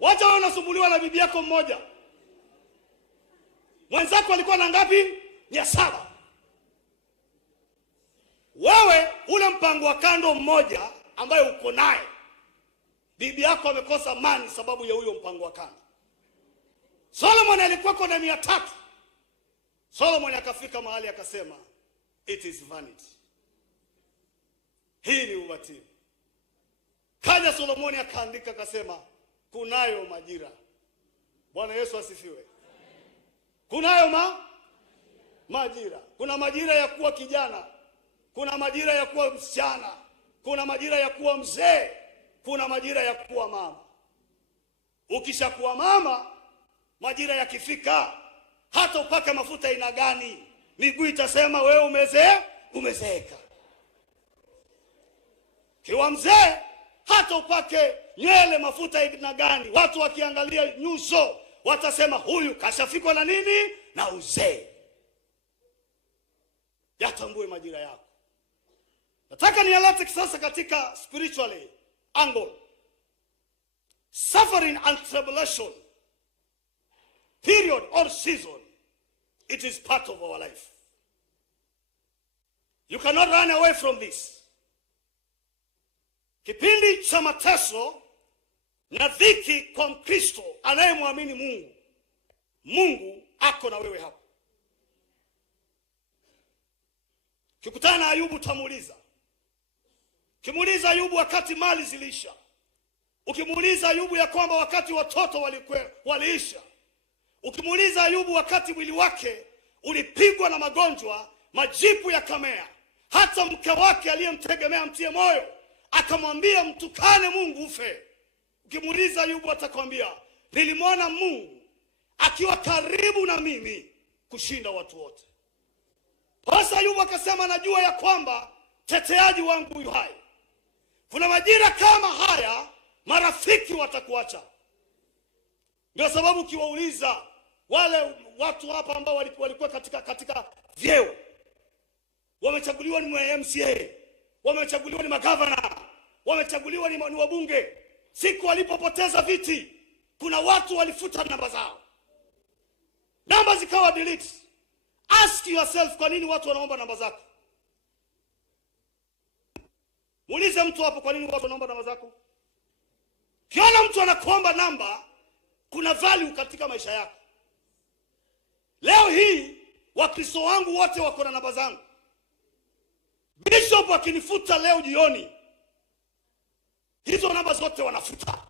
Wacha wewe unasumbuliwa na bibi yako mmoja. Mwenzako alikuwa na ngapi? 700. Wewe ule mpango wa kando mmoja ambaye uko naye, bibi yako amekosa amani sababu ya huyo mpango wa kando. Solomon alikuwa na 300. Solomon akafika mahali akasema it is vanity. Hii ni ubatili. Kaja Solomoni akaandika akasema kunayo majira. Bwana Yesu asifiwe. Kunayo majira. Kuna majira ya kuwa kijana, kuna majira ya kuwa msichana, kuna majira ya kuwa mzee, kuna majira ya kuwa mama. Ukishakuwa mama, majira yakifika, hata upake mafuta aina gani, miguu itasema wewe umezeeka. Kiwa mzee, hata upake nywele mafuta aina gani, watu wakiangalia nyuso watasema huyu kashafikwa na nini? Na uzee. Yatambue majira yako. Nataka nielete sasa katika spiritually angle. Suffering and tribulation, period or season, it is part of our life. You cannot run away from this. Kipindi cha mateso na dhiki kwa Mkristo anayemwamini Mungu, Mungu ako na wewe hapo. Kikutana na Ayubu utamuuliza. Kimuuliza Ayubu wakati mali zilisha. Ukimuuliza Ayubu ya kwamba wakati watoto waliisha. Ukimuuliza Ayubu wakati mwili wake ulipigwa na magonjwa, majipu yakamea, hata mke wake aliyemtegemea mtie moyo akamwambia mtukane Mungu ufe. Ukimuuliza Ayubu atakwambia nilimwona Mungu akiwa karibu na mimi kushinda watu wote. Basi Ayubu akasema najua ya kwamba teteaji wangu yu hai. Kuna majira kama haya marafiki watakuacha. Ndio sababu ukiwauliza wale watu hapa ambao walikuwa katika vyeo, wamechaguliwa ni MCA, wamechaguliwa ni magavana, wamechaguliwa ni wabunge, siku walipopoteza viti, kuna watu walifuta namba zao. Namba zikawa delete. Ask yourself, kwa nini watu wanaomba namba zako? Muulize mtu hapo, kwa nini watu wanaomba namba zako? Kiona mtu anakuomba namba, kuna value katika maisha yako. Leo hii Wakristo wangu wote wako na namba zangu. Bishop akinifuta leo jioni, hizo namba zote wanafuta.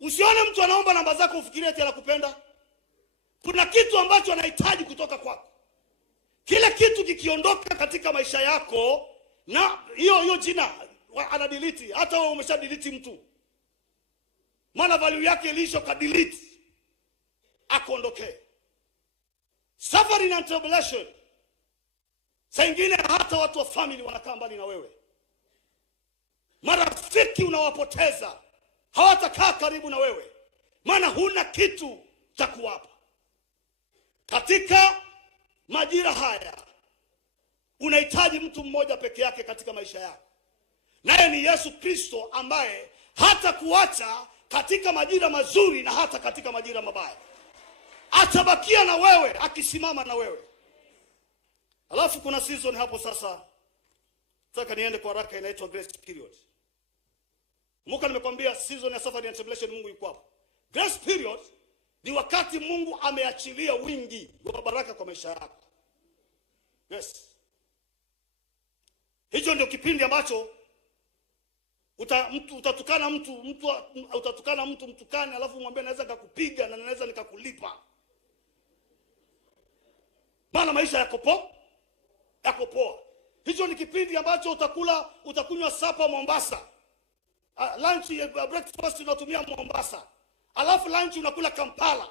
Usione mtu anaomba namba zako ufikirie eti anakupenda. Kuna kitu ambacho anahitaji kutoka kwako. Kile kitu kikiondoka katika maisha yako, na hiyo jina ana delete. Hata wewe umesha delete mtu, maana value yake ilisho ka delete, akondoke. Suffering and tribulation, saa ingine hata watu wa family wanakaa mbali na wewe. Marafiki unawapoteza, hawatakaa karibu na wewe, maana huna kitu cha kuwapa. Katika majira haya unahitaji mtu mmoja peke yake katika maisha yako, naye ni Yesu Kristo, ambaye hata kuacha katika majira mazuri na hata katika majira mabaya. Atabakia na wewe, akisimama na wewe. Alafu kuna season hapo sasa. Nataka niende kwa haraka, inaitwa grace period. Mungu nimekwambia season ya suffering and tribulation Mungu yuko hapo. Grace period ni wakati Mungu ameachilia wingi wa baraka kwa maisha yako. Yes. Hicho ndio kipindi ambacho utatukana mtu mtukane, alafu mwambie naweza nikakupiga na naweza nikakulipa. Maana maisha yako poa. Hicho ni kipindi ambacho utakunywa sapa Mombasa. Lunch, breakfast unatumia Mombasa. Alafu lunch unakula Kampala.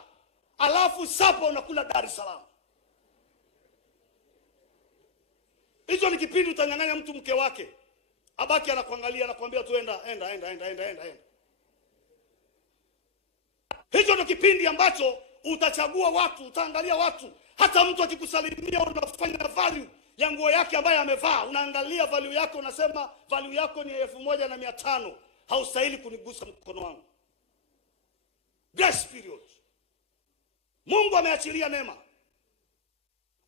Alafu sapa unakula Dar es Salaam. Hicho ni kipindi utanyang'anya mtu mke wake. Abaki anakuangalia, anakuambia tu enda. Hicho ndio kipindi ambacho utachagua watu, utaangalia watu. Hata mtu akikusalimia unafanya value ya nguo yake ambayo amevaa. Unaangalia value yako, unasema value yako ni 1500, haustahili kunigusa mkono wangu. Grace period. Mungu ameachilia neema.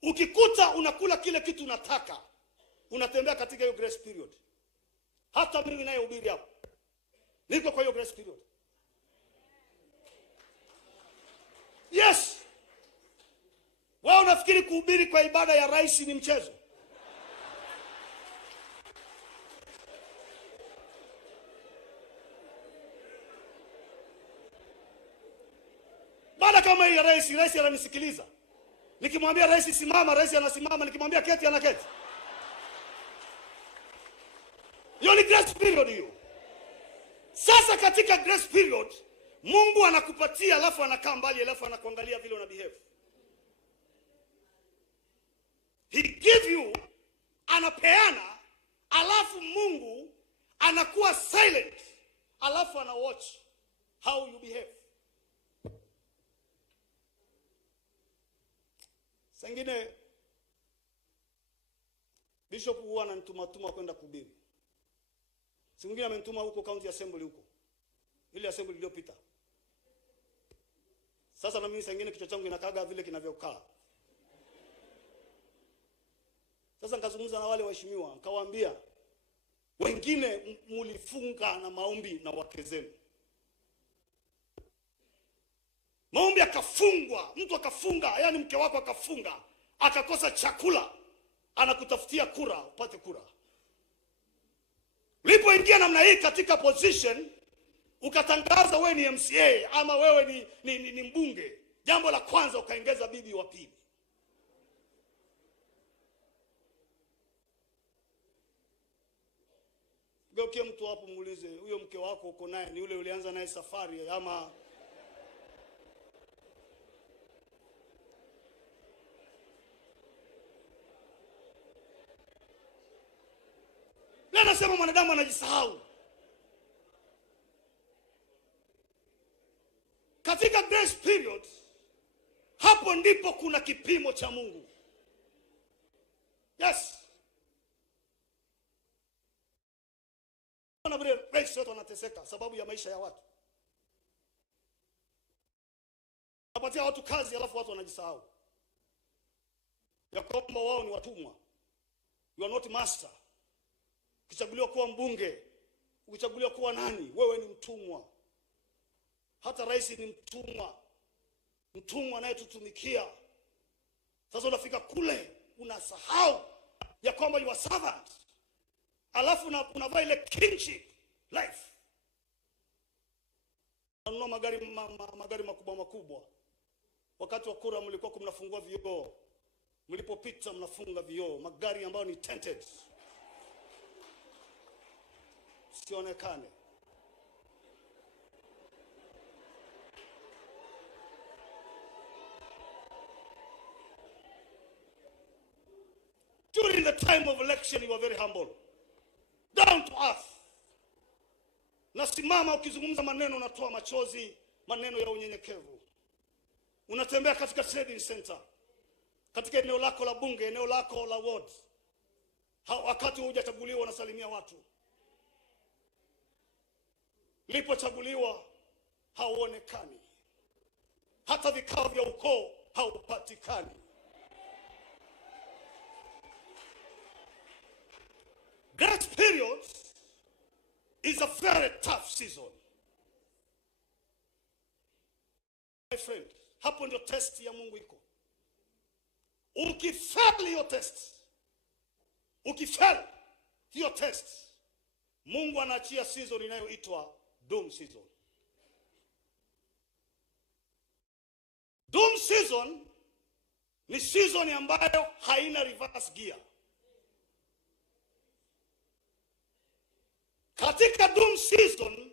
Ukikuta unakula kile kitu unataka, unatembea katika hiyo grace period. Hata mimi naye hubiri hapo, niko kwa hiyo grace period. Yes. Wewe unafikiri kuhubiri kwa ibada ya rais ni mchezo? Baada kama hii ya rais ananisikiliza. Nikimwambia rais simama, rais anasimama. Nikimwambia keti, anaketi. Hiyo ni grace period hiyo. Sasa katika grace period, Mungu anakupatia, alafu anakaa mbali, alafu anakuangalia vile una behave. He give you, anapeana, alafu Mungu anakuwa silent, alafu ana watch how you behave. Sengine bishop huwa ananituma kwenda kuhubiri. Siku nyingine amenituma huko county assembly huko. Ile assembly iliyopita. Sasa na mimi sengine kichwa changu kinakaga vile kinavyokaa. Sasa nikazungumza na wale waheshimiwa, nikawaambia wengine mlifunga na maombi na wake zenu. Maombi akafungwa, mtu akafunga, yani mke wako akafunga, akakosa chakula, anakutafutia kura, upate kura. Ulipoingia namna hii katika position, ukatangaza wewe ni MCA ama wewe ni mbunge, jambo la kwanza ukaongeza bibi wa pili. Geukia mtu hapo, muulize, huyo mke wako uko naye ni yule ulianza naye safari ama Anasema mwanadamu anajisahau. Katika grace period, hapo ndipo kuna kipimo cha Mungu. Yes. Grace watu wanateseka sababu ya maisha ya watu. Napatia watu kazi, alafu watu wanajisahau ya kwamba wao ni watumwa. You are not master. Ukichaguliwa kuwa mbunge, ukichaguliwa kuwa nani, wewe ni mtumwa. Hata rais ni mtumwa. Mtumwa anayetutumikia. Sasa unafika kule, unasahau ya kwamba you are servant. Alafu unavaa ile kingship life. Unanunua magari makubwa. Wakati wa kura mlikuwa mnafungua vioo. Mlipopita mnafunga vioo. Magari ambayo ni tinted, sionekane. During the time of election, you are very humble, down to earth. Nasimama ukizungumza maneno unatoa machozi, maneno ya unyenyekevu. Unatembea katika trading center, katika eneo lako la bunge, eneo lako la ward. Wakati hujachaguliwa unasalimia watu. Ulipochaguliwa hauonekani. Hata vikao vya ukoo haupatikani. Grace period is a very tough season. My friend, hapo ndio test ya Mungu iko. Ukifeli hiyo test, ukifeli hiyo test, Mungu anaachia season inayoitwa doom season. Doom season ni season ambayo haina reverse gear. Katika doom season,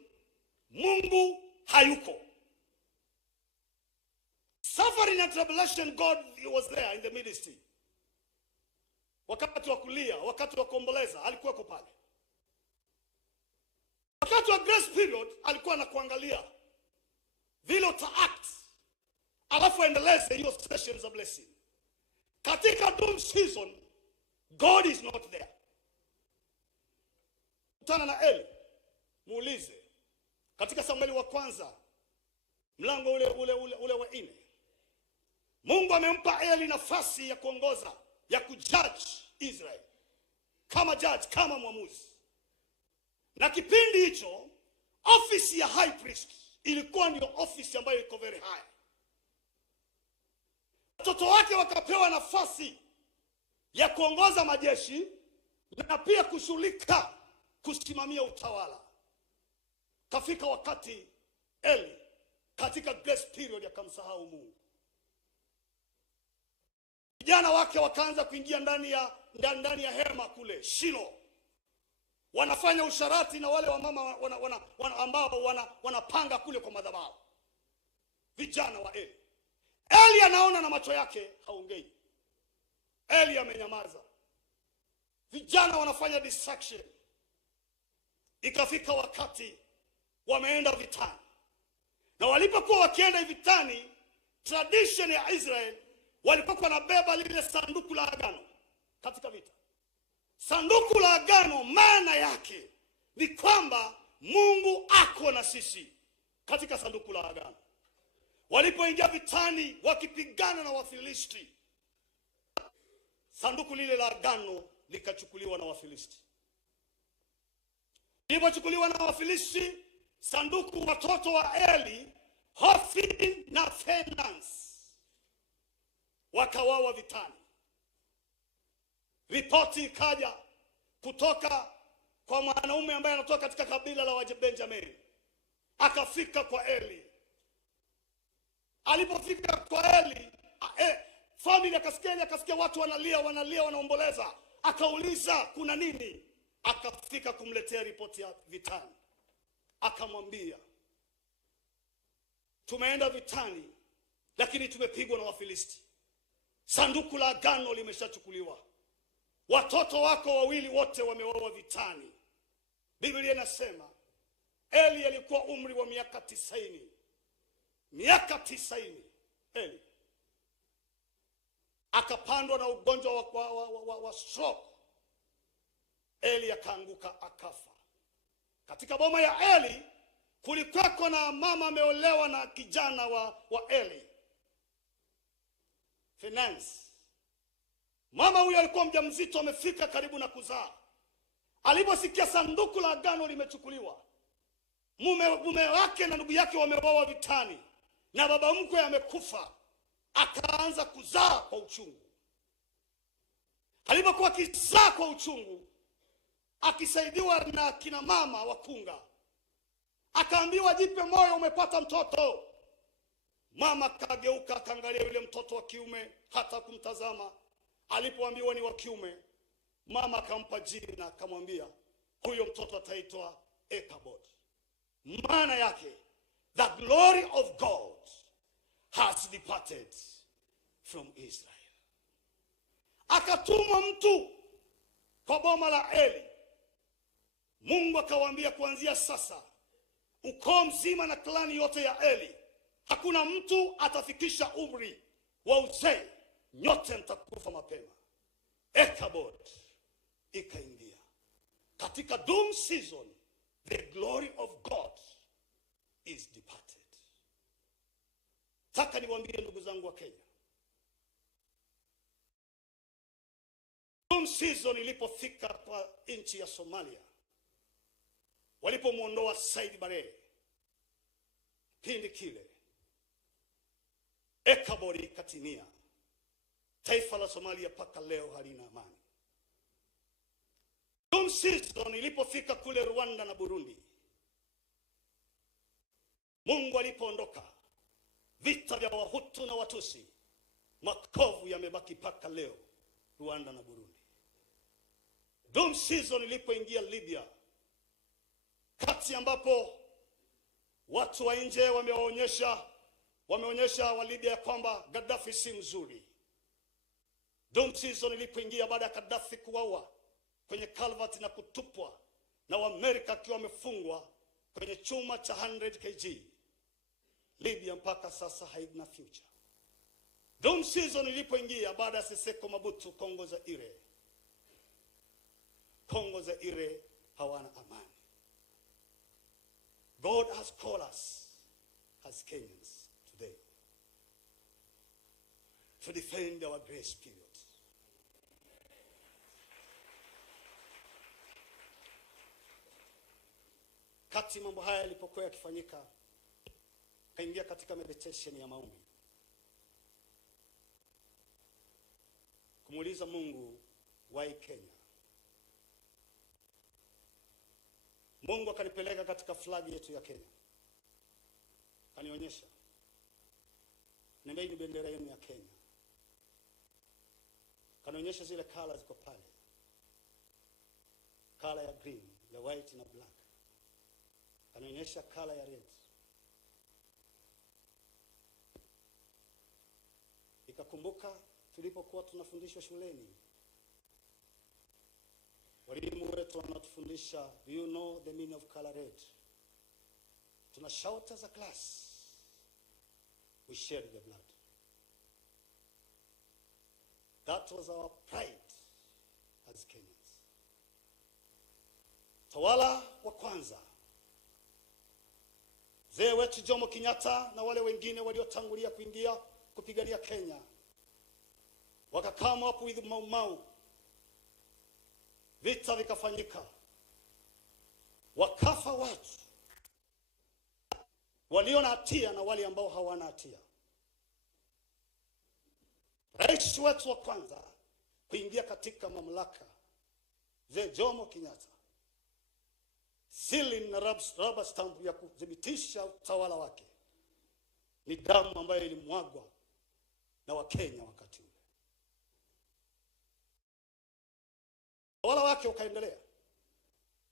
Mungu hayuko. Suffering and tribulation, God was there in the ministry. Wakati wa kulia, wakati wa kuomboleza, alikuwa pale. Wakati wa grace period, alikuwa anakuangalia vile uta-act, alafu endeleze hiyo sessions of blessing. Katika doom season, God is not there. Kutana na Eli, muulize katika Samueli wa kwanza mlango ule wa 4. Mungu amempa Eli nafasi ya kuongoza, ya kujudge Israel, kama judge, kama mwamuzi. Na kipindi hicho office ya high priest ilikuwa ndio office ambayo iko very high. Watoto wake wakapewa nafasi ya kuongoza majeshi na pia kushughulika kusimamia utawala. Kafika wakati Eli katika grace period akamsahau Mungu. Vijana wake wakaanza kuingia ndani ya hema kule Shilo. Wanafanya usharati na wale wamama ambao wanapanga kule kwa madhabahu. Vijana wa Eli. Eli anaona na macho yake, haongei. Eli amenyamaza. Vijana wanafanya distraction. Ikafika wakati wameenda vitani. Na walipokuwa wakienda vitani, tradition ya Israel walikuwa wanabeba lile sanduku la agano katika vita. Sanduku la agano maana yake ni kwamba Mungu ako na sisi katika sanduku la agano. Walipoingia vitani wakipigana na Wafilisti, sanduku lile la agano likachukuliwa na Wafilisti. Lilipochukuliwa na Wafilisti, sanduku, watoto wa Eli, Hofni na Finance, wakawawa vitani. Ripoti ikaja kutoka kwa mwanaume ambaye anatoka katika kabila la Benjamin. Akafika kwa Eli. Alipofika kwa Eli, family akasikia watu wanalia, wanaomboleza. Akauliza kuna nini? Akafika kumletea ripoti ya vitani. Akamwambia, tumeenda vitani lakini tumepigwa na Wafilisti. Sanduku la agano limeshachukuliwa. Watoto wako wawili wote wameuawa vitani. Biblia inasema Eli alikuwa umri wa miaka 90. Miaka 90 Eli akapandwa na ugonjwa wa stroke. Eli akaanguka akafa. Katika boma ya Eli kulikuwa na mama ameolewa na kijana wa Eli, Finance. Mama huyo alikuwa mjamzito, amefika karibu na kuzaa. Aliposikia sanduku la agano limechukuliwa, mume wake na ndugu yake wameuawa vitani, na baba mkwe amekufa, akaanza kuzaa kwa uchungu. Alipokuwa akizaa kwa uchungu, akisaidiwa na kina mama wakunga, akaambiwa jipe moyo, umepata mtoto. Mama kageuka akaangalia yule mtoto wa kiume, hata kumtazama. Alipoambiwa ni wa kiume, mama akampa jina, akamwambia huyo mtoto ataitwa Ichabod. Maana yake the glory of God has departed from Israel. Akatumwa mtu kwa boma la Eli. Mungu akawaambia, kuanzia sasa ukoo mzima na klani yote ya Eli, hakuna mtu atafikisha umri wa uzee, nyote mtakufa mapema. Ichabod ikaingia katika doom season. The glory of God is departed. Taka niwaambie ndugu zangu wa Kenya, doom season ilipofika kwa nchi ya Somalia, walipomuondoa Said Barre, pindi kile Ichabod ikatimia. Taifa la Somalia paka leo halina amani. Doom season ilipofika kule Rwanda na Burundi, Mungu alipoondoka, vita vya Wahutu na Watusi, makovu yamebaki paka leo Rwanda na Burundi. Doom season ilipoingia Libya, kati ambapo watu wa nje wameonyesha wa Libya ya kwamba Gaddafi si mzuri. Doom season ilipoingia baada ya Gaddafi kuwawa kwenye calvert na kutupwa, na Waamerika akiwa wamefungwa kwenye chuma cha 100 kg, Libya mpaka sasa haina future. Doom season ilipoingia baada ya Siseko Mabutu Kongo Zaire, Kongo Zaire hawana amani. God has called us as Kenyans today to defend our grace period. Kati mambo haya yalipokuwa yakifanyika, kaingia katika meditation ya maombi, kumuuliza Mungu, why Kenya? Mungu akanipeleka katika flag yetu ya Kenya. Kanionyesha, niambia ni bendera yenu ya Kenya. Kanionyesha zile colors ziko pale. Color ya green, ya white na black. Kanionyesha color ya red. Nikakumbuka tulipokuwa tunafundishwa shuleni, walimu wetu wanatufundisha, do you know the meaning of color red? Tuna shout as a class, we shed the blood. That was our pride as Kenyans. Tawala wa Kwanza, mzee wetu Jomo Kenyatta na wale wengine waliotangulia kuingia kupigania Kenya, wakakama up with Mau. Vita vikafanyika, wakafa watu walio na hatia na wale ambao hawana hatia. Rais wetu wa kwanza kuingia katika mamlaka, mzee Jomo Kenyatta, seal na rubber stamp ya kudhibitisha utawala wake ni damu ambayo ilimwagwa na Wakenya wakati ule. Utawala wake ukaendelea.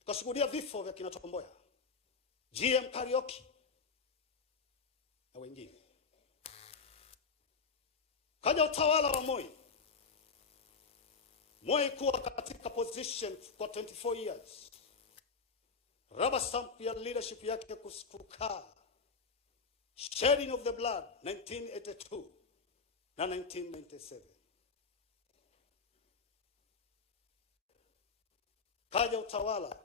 Tukashuhudia vifo vya kina Tomboya, GM Karaoke na wengine. Kaja utawala wa Moi. Moi kuwa katika position for 24 years. Rubber stamp ya leadership yake kukaa. Shedding of the blood 1982 na 1997. Kaja utawala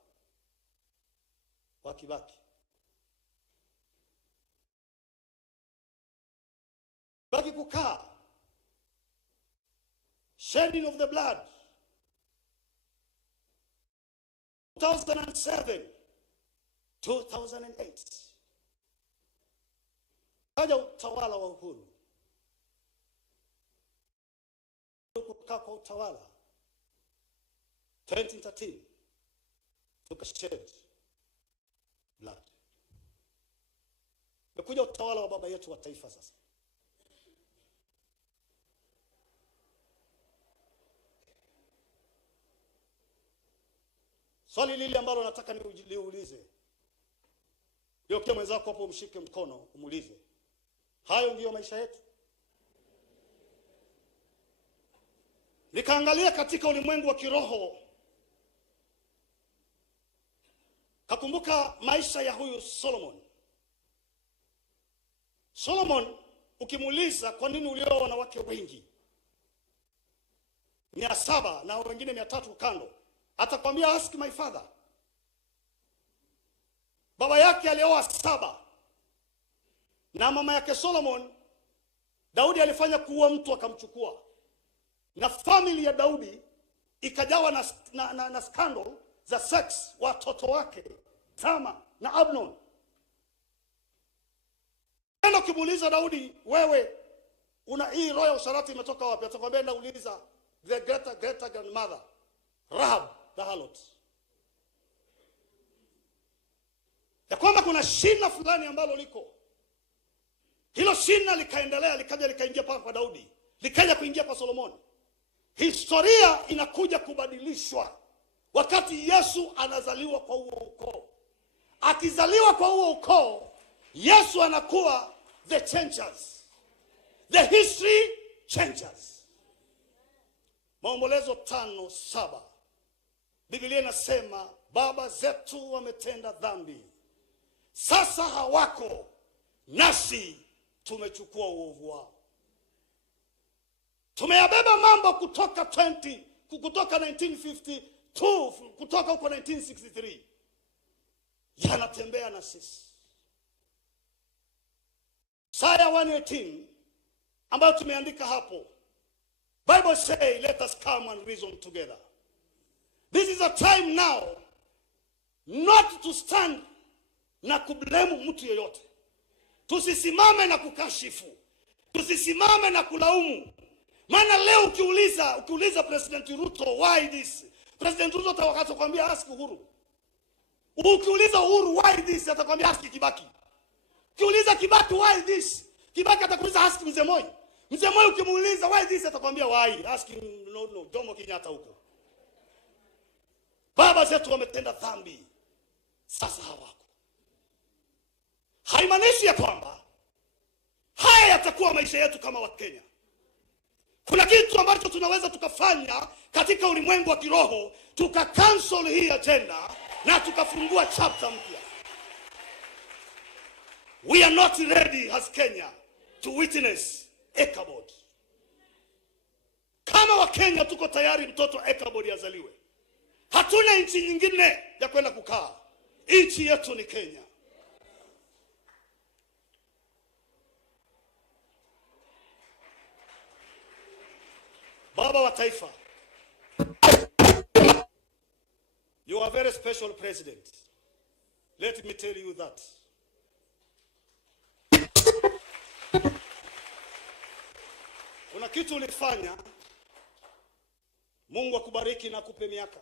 wa Kibaki. Baki kukaa. Shedding of the blood 2007 2008. Kaja utawala wa Uhuru. Kukaa kwa utawala 2013 tukashed blood. Mekuja utawala wa baba yetu wa taifa sasa. Swali lile ambalo nataka niulize, ndio kia mwenzako hapo mshike mkono umuulize, hayo ndiyo maisha yetu? Nikaangalia katika ulimwengu wa kiroho, kakumbuka maisha ya huyu Solomon. Solomon ukimuuliza kwa nini ulioa wanawake wengi 700 na wengine 300 kando, atakwambia ask my father. Baba yake alioa 7 na mama yake Solomon, Daudi alifanya kuua mtu akamchukua, na family ya Daudi ikajawa na scandal za sex, watoto wake Tama na Abnon. Ndio kimuuliza Daudi, wewe una hii roho ya usharati imetoka wapi? Atakwambia nauliza the greater grandmother Rahab the harlot. Ya kwamba kuna shina fulani ambalo liko. Hilo shina likaendelea, likaja likaingia paka kwa Daudi, likaja kuingia kwa Solomoni. Historia inakuja kubadilishwa wakati Yesu anazaliwa kwa huo ukoo. Akizaliwa kwa huo ukoo, Yesu anakuwa the changers. The history changers. Maombolezo 5:7. Biblia inasema baba zetu wametenda dhambi, sasa hawako, nasi tumechukua uovu wao. Tumeyabeba mambo kutoka 1950 tu kutoka huko 1963 yanatembea na sisi. Isaya 1:18 ambayo tumeandika hapo, Bible say let us come and reason together. This is a time now not to stand na kublame mtu yeyote. Tusisimame na kukashifu, tusisimame na kulaumu. Maana leo ukiuliza President Ruto why this, President Ruto atakwambia ask Uhuru. Ukiuliza Uhuru why this, atakwambia ask Kibaki. Ukiuliza Kibaki why this, Kibaki atakuuliza ask Mzee Moi. Mzee Moi ukimuuliza why this, atakwambia why ask Jomo Kenyatta huko. Baba zetu wametenda dhambi, sasa hawako. Haimaanishi ya kwamba haya yatakuwa maisha yetu kama Wakenya. Kuna kitu ambacho tunaweza tukafanya katika ulimwengu wa kiroho, cancel hii agenda na tukafungua chapter mpya. We are not ready as Kenya to witness Ichabod. Kama Wakenya tuko tayari mtoto Ichabod azaliwe. Hatuna nchi nyingine ya kwenda kukaa. Nchi yetu ni Kenya. Baba wa taifa, you are a very special president. Let me tell you that. Kuna kitu ulifanya, Mungu akubariki na akupe miaka,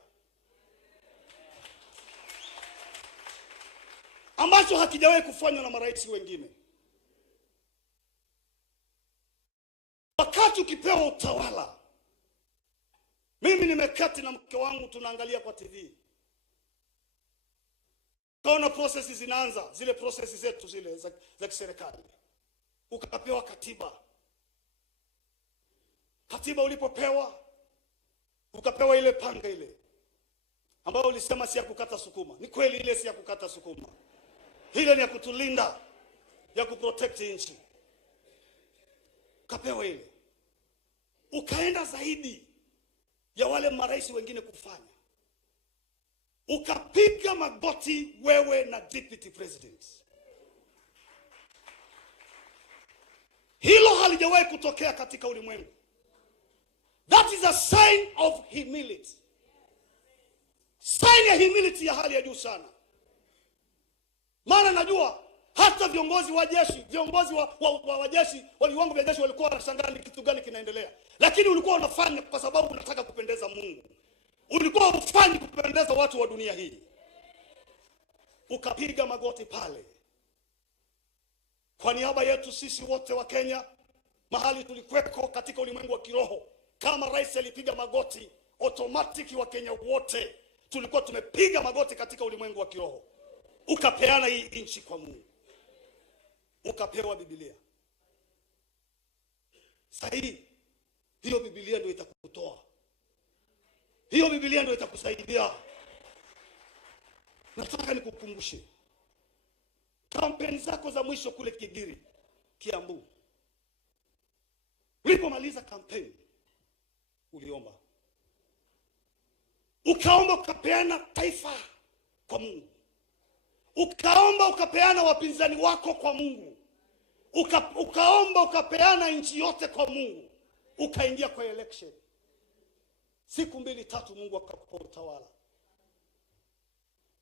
ambacho hakijawahi kufanywa na marais wengine. Wakati ukipewa utawala, mimi nimekati na mke wangu tunaangalia kwa TV. Kaona processes zinaanza, zile processes zetu zile za kiserikali. Ukapewa katiba. Katiba ulipopewa, ukapewa ile panga ile ambayo ulisema si ya kukata sukuma. Ni kweli ile si ya kukata sukuma. Ile ni ya kutulinda, ya kuprotect nchi. Ukapewa ile. Ukaenda zaidi ya wale marais wengine kufanya. Ukapiga magoti wewe na deputy president. Hilo halijawahi kutokea katika ulimwengu. That is a sign of humility. Sign ya humility ya hali ya juu sana. Maana najua hata viongozi wa jeshi, viongozi wa jeshi, wa viwango vya jeshi walikuwa wanashangaa ni kitu gani kinaendelea. Lakini ulikuwa unafanya kwa sababu unataka kupendeza Mungu. Ulikuwa ufanye kupendeza watu wa dunia hii. Ukapiga magoti pale. Kwa niaba yetu sisi wote wa Kenya, mahali tulikweko katika ulimwengu wa kiroho, kama rais alipiga magoti, automatic wa Kenya wote tulikuwa tumepiga magoti katika ulimwengu wa kiroho. Ukapeana hii nchi kwa Mungu. Ukapewa Biblia. Sahihi. Hiyo Biblia ndio itakutoa. Hiyo Biblia ndio itakusaidia. Nataka nikukumbushe. Kampeni zako za mwisho kule Kigiri, Kiambu. Ulipomaliza kampeni, uliomba. Ukaomba ukapeana taifa kwa Mungu. Ukaomba ukapeana wapinzani wako kwa Mungu. Ukaomba ukapeana nchi yote kwa Mungu. Ukaingia kwa election. Siku 2-3 Mungu akakupa utawala.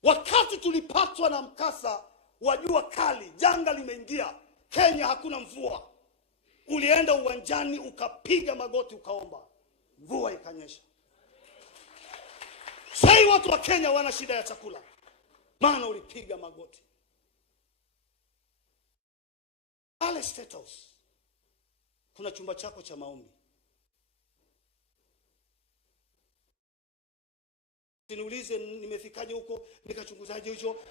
Wakati tulipatwa na mkasa wa jua kali, janga limeingia, Kenya hakuna mvua. Ulienda uwanjani ukapiga magoti ukaomba. Mvua ikanyesha. Sasa watu wa Kenya wana shida ya chakula. Maana ulipiga magoti. Pale State House kuna chumba chako cha maombi. Usiniulize nimefikaje huko, nikachunguzaje hicho.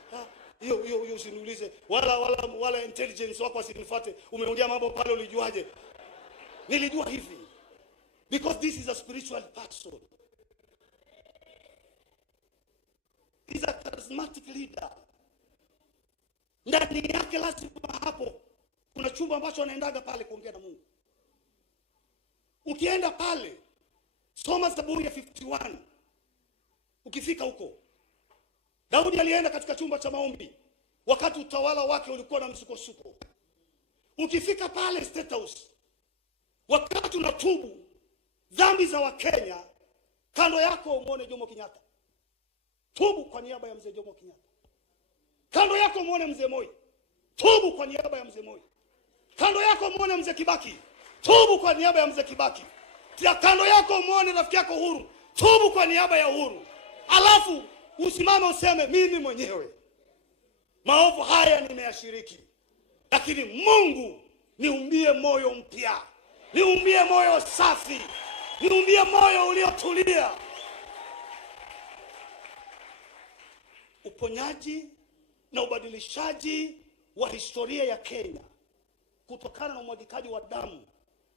Hiyo usiniulize. Wala intelligence wako asinifuate. Umeongea mambo pale ulijuaje? Nilijua hivi. Because this is a spiritual person. He's a charismatic leader. Ndani yake lazima hapo kuna chumba ambacho anaendaga pale kuongea na Mungu. Ukienda pale, soma Zaburi ya 51. Ukifika huko, Daudi alienda katika chumba cha maombi wakati utawala wake ulikuwa na msukosuko. Ukifika pale State House, wakati unatubu dhambi za Wakenya, kando yako umuone Jomo Kenyatta. Tubu kwa niaba ya mzee Jomo Kenyatta. Kando yako umuone mzee Moi. Tubu kwa niaba ya mzee Moi. Kando yako umuone mzee Kibaki. Tubu kwa niaba ya mzee Kibaki. Kando yako umuone rafiki yako Uhuru. Tubu kwa niaba ya Uhuru. Alafu usimame useme mimi mwenyewe maovu haya nimeyashiriki, lakini Mungu niumbie moyo mpya, niumbie moyo safi, niumbie moyo uliotulia. Uponyaji na ubadilishaji wa historia ya Kenya kutokana na umwagikaji wa damu,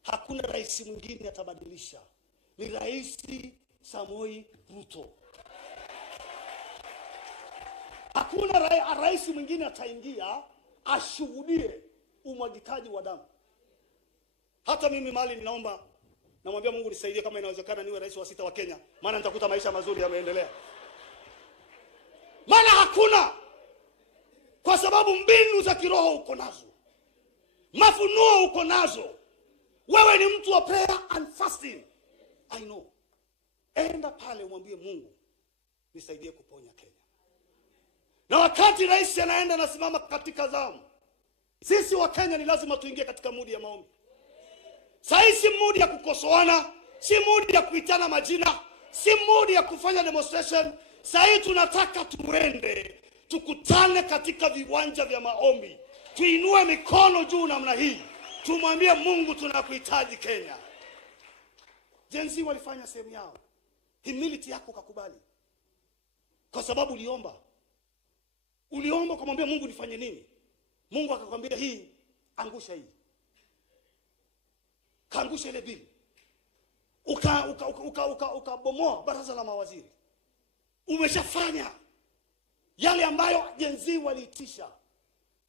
hakuna rais mwingine atabadilisha. Ni Rais Samoei Ruto. Hakuna rais mwingine ataingia ashuhudie umwagikaji wa damu. Hata mimi mali ninaomba, namwambia Mungu nisaidie kama inawezekana niwe rais wa 6 wa Kenya, maana nitakuta maisha mazuri yameendelea. Maana hakuna, kwa sababu mbinu za kiroho uko nazo, mafunuo uko nazo. Wewe ni mtu wa prayer and fasting, I know. Enda pale umwambie Mungu nisaidie kuponya Kenya. Na wakati rais anaenda na simama katika zamu, sisi wa Kenya ni lazima tuingie katika mudi ya maombi. Sasa si mudi ya kukosoana, si mudi ya kuitana majina, si mudi ya kufanya demonstration. Sasa tunataka tuende tukutane katika viwanja vya maombi, tuinue mikono juu namna hii, tumwambie Mungu tunakuhitaji Kenya. Jenzi walifanya sehemu yao. Humility yako kakubali, kwa sababu uliomba kumwambia Mungu nifanye nini. Mungu akakwambia hii, angusha hii. Kaangusha ile bili. Ukabomoa baraza la mawaziri. Umeshafanya yale ambayo jenzi waliitisha.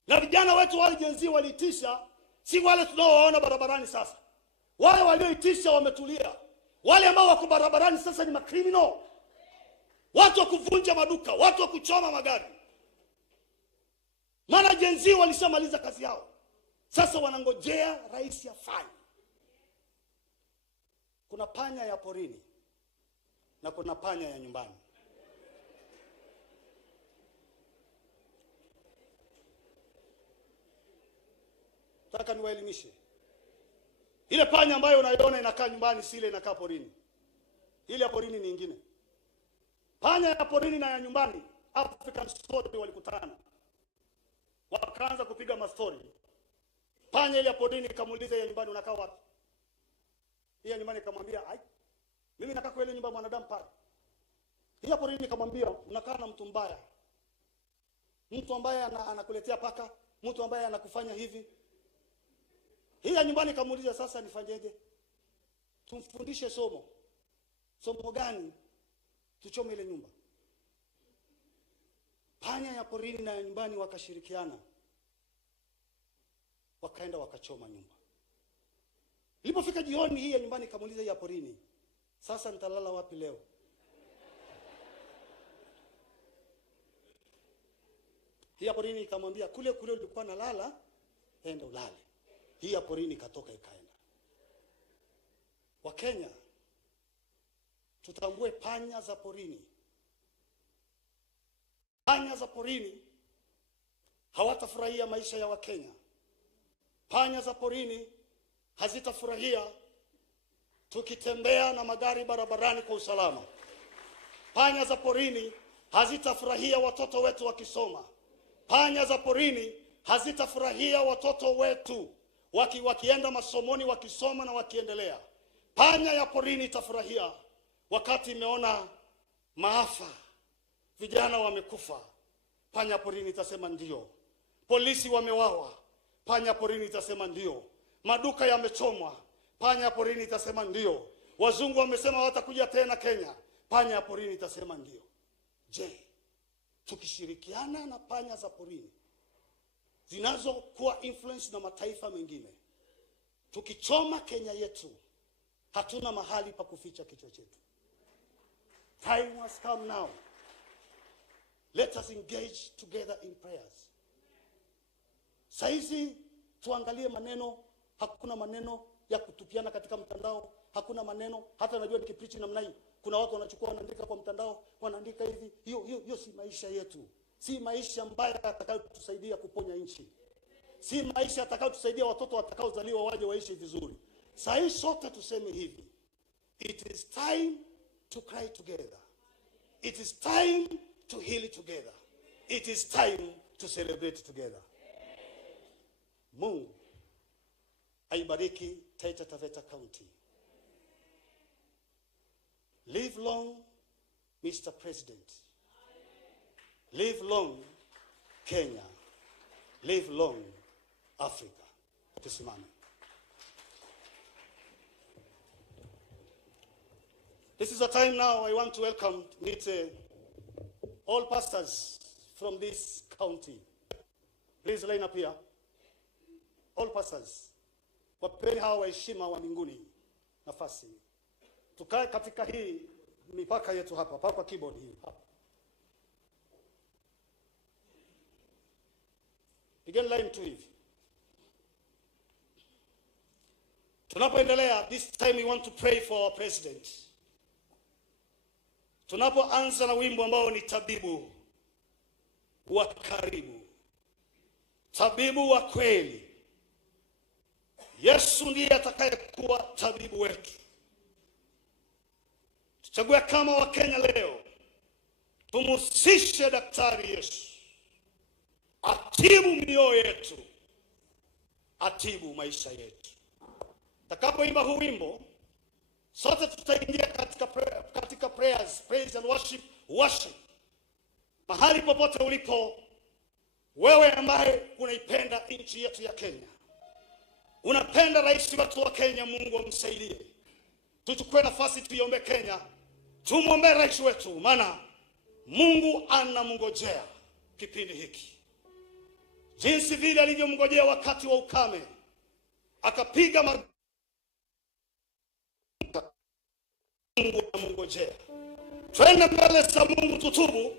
Na vijana wetu wale jenzi waliitisha si wale tunaowaona barabarani sasa. Wale walioitisha wametulia. Wale ambao wako barabarani sasa ni makriminal. Watu wa kuvunja maduka, watu wa kuchoma magari. Maana jenzi walishamaliza kazi yao. Sasa wanangojea rais afanye. Kuna panya ya porini na kuna panya ya nyumbani. Nataka niwaelimishe. Ile panya ambayo unaiona inakaa nyumbani si ile inakaa porini. Ile ya porini ni nyingine. Panya ya porini na ya nyumbani, African story walikutana. Wakaanza kupiga mastori. Panya ile ya porini ikamuuliza ya nyumbani unakaa wapi? Ile ya nyumbani ikamwambia, "Ai, mimi nakaa kwa ile nyumba ya mwanadamu pale." Ile ya porini ikamwambia, "Unakaa na mtu mbaya. Mtu ambaye anakuletea paka, mtu ambaye anakufanya hivi." Ile ya nyumbani ikamuuliza, "Sasa nifanyeje? Tumfundishe somo. Somo gani? Tuchome ile nyumba." Panya ya porini na ya nyumbani wakashirikiana. Wakaenda wakachoma nyumba. Ilipofika jioni, hii ya nyumbani ikamuuliza ya porini, "Sasa nitalala wapi leo?" Hii ya porini ikamwambia, "Kule ulikuwa nalala, enda ulale." Hii ya porini ikatoka ikaenda. Wakenya, tutambue panya za porini. Panya za porini hawatafurahia maisha ya Wakenya. Panya za porini hazitafurahia tukitembea na magari barabarani kwa usalama. Panya za porini hazitafurahia watoto wetu wakisoma. Panya za porini hazitafurahia watoto wetu wakienda masomoni wakisoma na wakiendelea. Panya ya porini itafurahia wakati imeona maafa, vijana wamekufa. Panya porini itasema ndio. Polisi wamewawa. Panya porini itasema ndio. Maduka yamechomwa. Panya porini itasema ndio. Wazungu wamesema watakuja tena Kenya. Panya porini itasema ndio. Je, tukishirikiana na panya za porini zinazokuwa influence na mataifa mengine, tukichoma Kenya yetu, hatuna mahali pa kuficha kichwa chetu. Time has come now. Let us engage together in prayers. Saizi tuangalie maneno, hakuna maneno ya kutupiana katika mtandao, hakuna maneno, hata najua nikipreach namna hii, kuna watu wanachukua wanaandika kwa mtandao, wanaandika hivi, hiyo si maisha yetu. Si maisha ambayo atakayotusaidia kuponya nchi. Si maisha atakayotusaidia watoto watakaozaliwa waje waishi vizuri. Saizi sote tuseme hivi. It is time to cry together. It is time to heal together. It is time to celebrate together. Mungu aibariki Taita Taveta County. Live long, Mr. President. Live long, Kenya. Live long, Africa. Tusimame. This is the time now I want to meet all pastors from this county. Please line up here. All pastors. Wapeni hawa heshima wa mbinguni nafasi. Tukae katika hii mipaka yetu hapa kwa keyboard hii. Begin line 2 hivi. Tunapoendelea, this time we want to pray for our president. Tunapoanza na wimbo ambao ni tabibu wa karibu. Tabibu wa kweli. Yesu ndiye atakayekuwa tabibu wetu. Tuchague kama Wakenya leo, tumusishe daktari Yesu. Atibu mioyo yetu. Atibu maisha yetu. Takapoimba huu wimbo, sote tutaingia katika prayers, praise and worship. Mahali popote ulipo, wewe ambaye unaipenda nchi yetu ya Kenya, unapenda rais wetu wa Kenya, Mungu amsaidie. Tuchukue nafasi tuiombe Kenya, tumuombe rais wetu, maana Mungu anamngojea kipindi hiki. Jinsi vile alivyomngojea wakati wa ukame, akapiga Mungu anamngojea. Twende mbele za Mungu, tutubu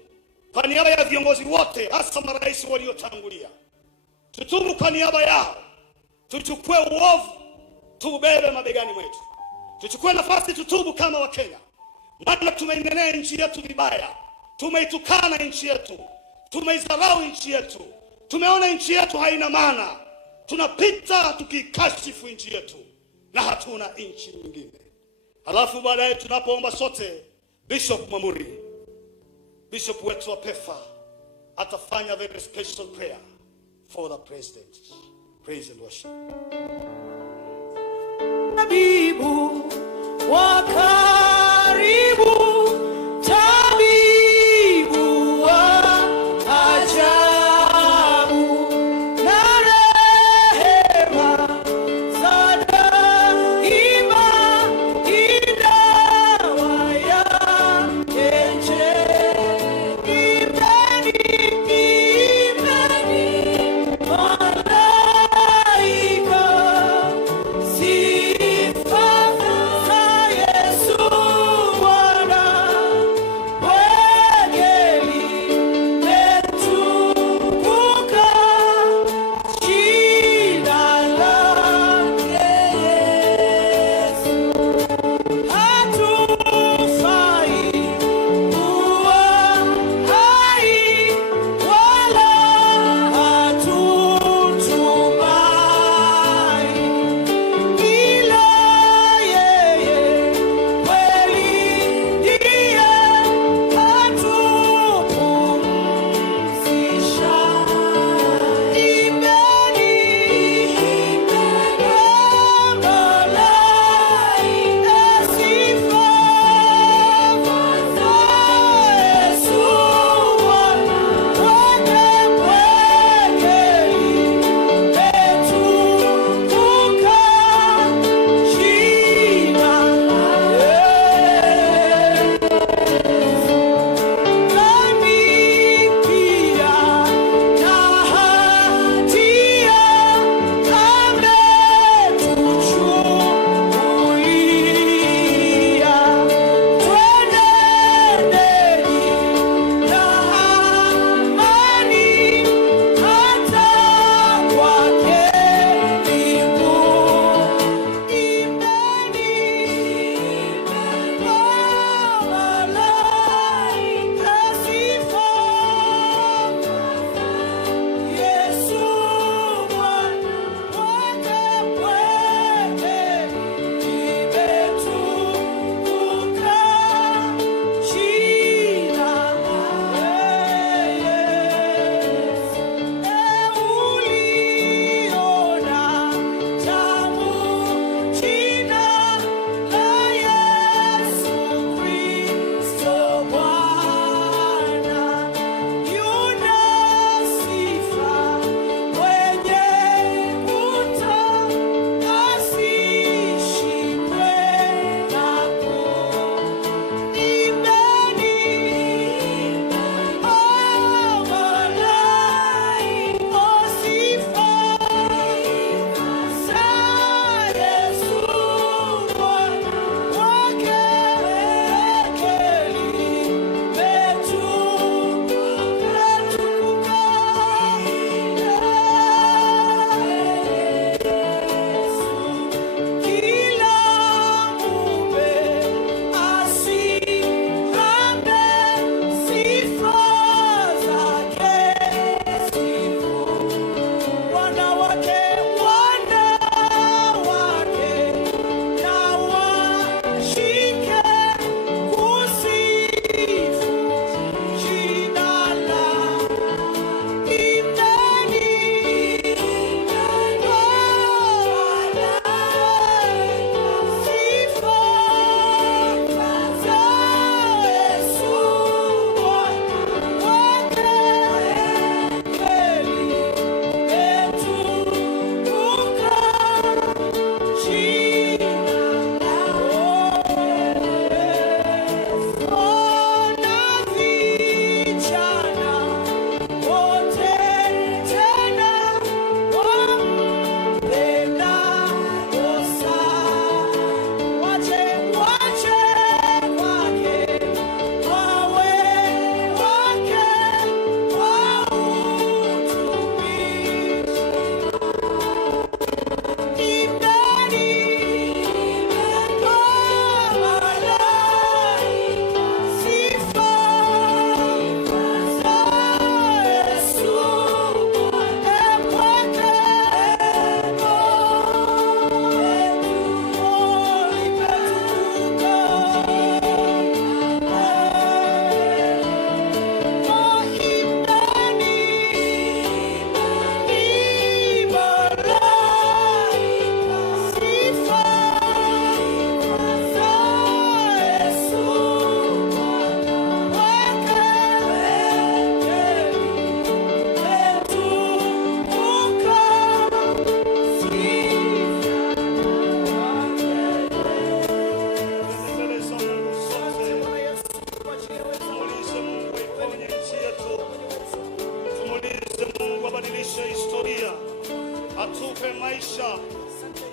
kwa niaba ya viongozi wote, hasa marais waliotangulia. Tutubu kwa niaba yao. Tuchukue uovu, tubebe mabegani mwetu. Tuchukue nafasi tutubu kama Wakenya. Maana tumeinenea nchi yetu vibaya. Tumeitukana nchi yetu. Tumeidharau nchi yetu. Tumeona nchi yetu haina maana. Tunapita tukikashifu nchi yetu na hatuna nchi nyingine. Alafu baadaye tunapoomba sote, Bishop Mamuri, Bishop wetu wa Pefa, atafanya very special prayer for the president. Praise and worship. Tabibu wa karibu, tabibu wa ajabu, na rehema za daima, dawa yake njema. Imeni malaika, sifa za Yesu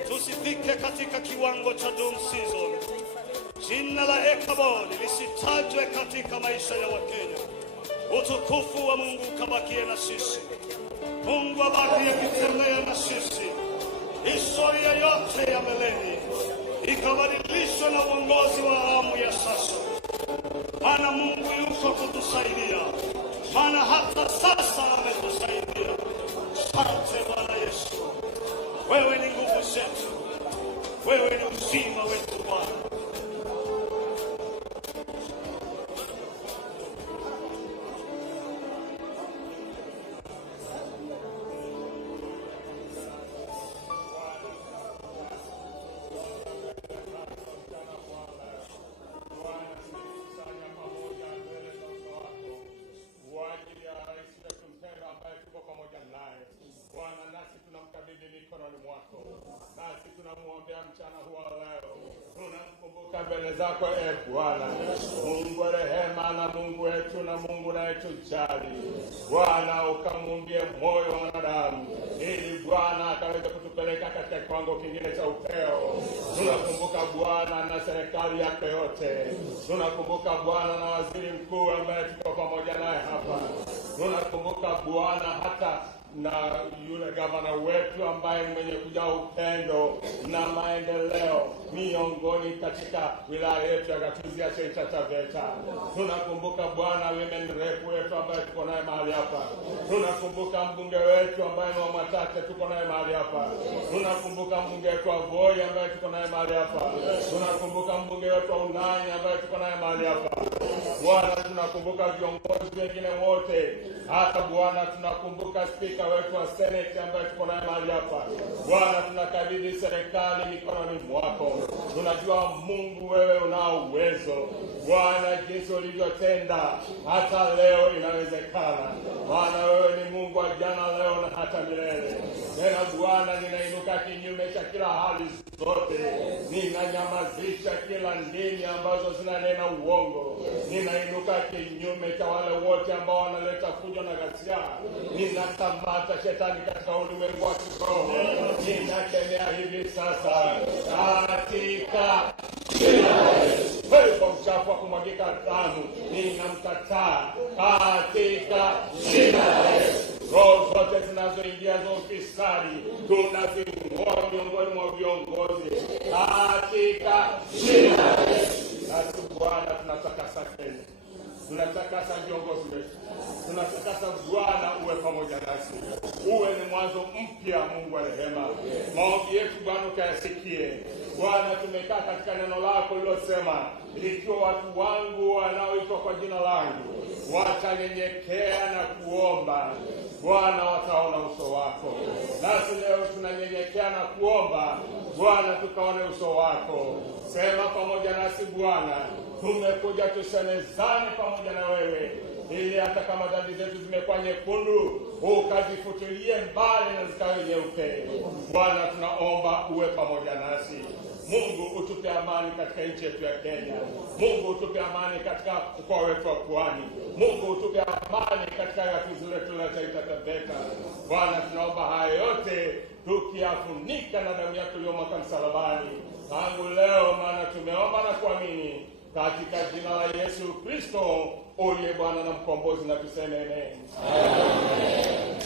tusifike katika kiwango cha doom season. Jina la Ekabodi lisitajwe katika maisha ya Wakenya. Utukufu wa Mungu ukabakie na sisi. Mungu abakie akitembea na sisi. Historia yote ya mbeleni ikabadilishwa na uongozi wa awamu ya sasa. Maana Mungu yuko kutusaidia. Maana hata sasa ametusaidia. Asante Bwana Yesu. Wewe ni nguvu zetu. Wewe ni uzima wetu Bwana. Nasi tunamuombea mchana huu leo. Tunamkumbuka mbele zako Bwana. Mungu wa rehema na Mungu wetu na Mungu anayetujali. Bwana ukamuumbie moyo wa wanadamu ili Bwana akaweze kutupeleka katika kiwango kingine cha upeo. Tunakumbuka Bwana na serikali yake yote. Tunakumbuka Bwana na waziri mkuu ambaye tuko pamoja naye hapa. Tunakumbuka Bwana hata na yule gavana wetu ambaye mwenye kujaa upendo na maendeleo miongoni katika wilaya yetu ya gatuzi ya Taita. Tunakumbuka Bwana women rep wetu ambaye tuko naye mahali hapa. Tunakumbuka mbunge wetu ambaye ni wa Matate tuko naye mahali hapa. Tunakumbuka mbunge wetu wa Voi ambaye tuko naye mahali hapa. Tunakumbuka mbunge wetu wa Unani ambaye tuko naye mahali hapa. Bwana tunakumbuka viongozi wengine wote. Hata Bwana tunakumbuka spika wetu wa Senate ambaye tuko naye mahali hapa. Bwana tunakabidhi serikali mikononi mwako. Tunajua Mungu wewe unao uwezo. Bwana jinsi ulivyotenda hata leo inawezekana. Bwana wewe ni Mungu wa jana leo na hata milele. Tena Bwana ninainuka kinyume cha kila hali zote. Ninanyamazisha kila ndimi ambazo zinanena uongo. Ninainuka kinyume cha wale wote ambao wanaleta fujo na ghasia. Ninakamata shetani katika ulimwengu wa kiroho. Ninakemea hivi sasa katika jina la Yesu. Pepo mchafu wa kumwagika damu ninamkataa katika jina la Yesu. Roho zote zinazoingia za ufisadi tunazing'oa miongoni mwa viongozi katika jina la Yesu. Nasi Bwana tunatakasa Kenya. Tunatakasa viongozi wetu. Tunatakasa Bwana uwe pamoja nasi. Uwe ni mwanzo mpya Mungu wa rehema. Maombi yetu Bwana ukayasikie. Bwana tumekaa katika neno lako lilosema ikiwa watu wangu wanaoitwa kwa jina langu watanyenyekea na kuomba, Bwana wataona uso wako. Nasi leo tunanyenyekea na kuomba, Bwana tukaone uso wako. Sema pamoja nasi Bwana. Tumekuja tusemezane pamoja na wewe ili hata kama dhambi zetu zimekuwa nyekundu ukazifutilie mbali na zikawe nyeupe. Bwana tunaomba uwe pamoja nasi. Mungu utupe amani katika nchi yetu ya Kenya. Mungu utupe amani katika mkoa wetu wa Pwani. Mungu utupe amani katika gatuzi letu la Taveta. Bwana tunaomba haya yote tukiafunika na damu yako iliyomwagika msalabani. Tangu leo maana tumeomba na kuamini katika jina la Yesu Kristo uliye Bwana na mkombozi, na tuseme amen. Amen.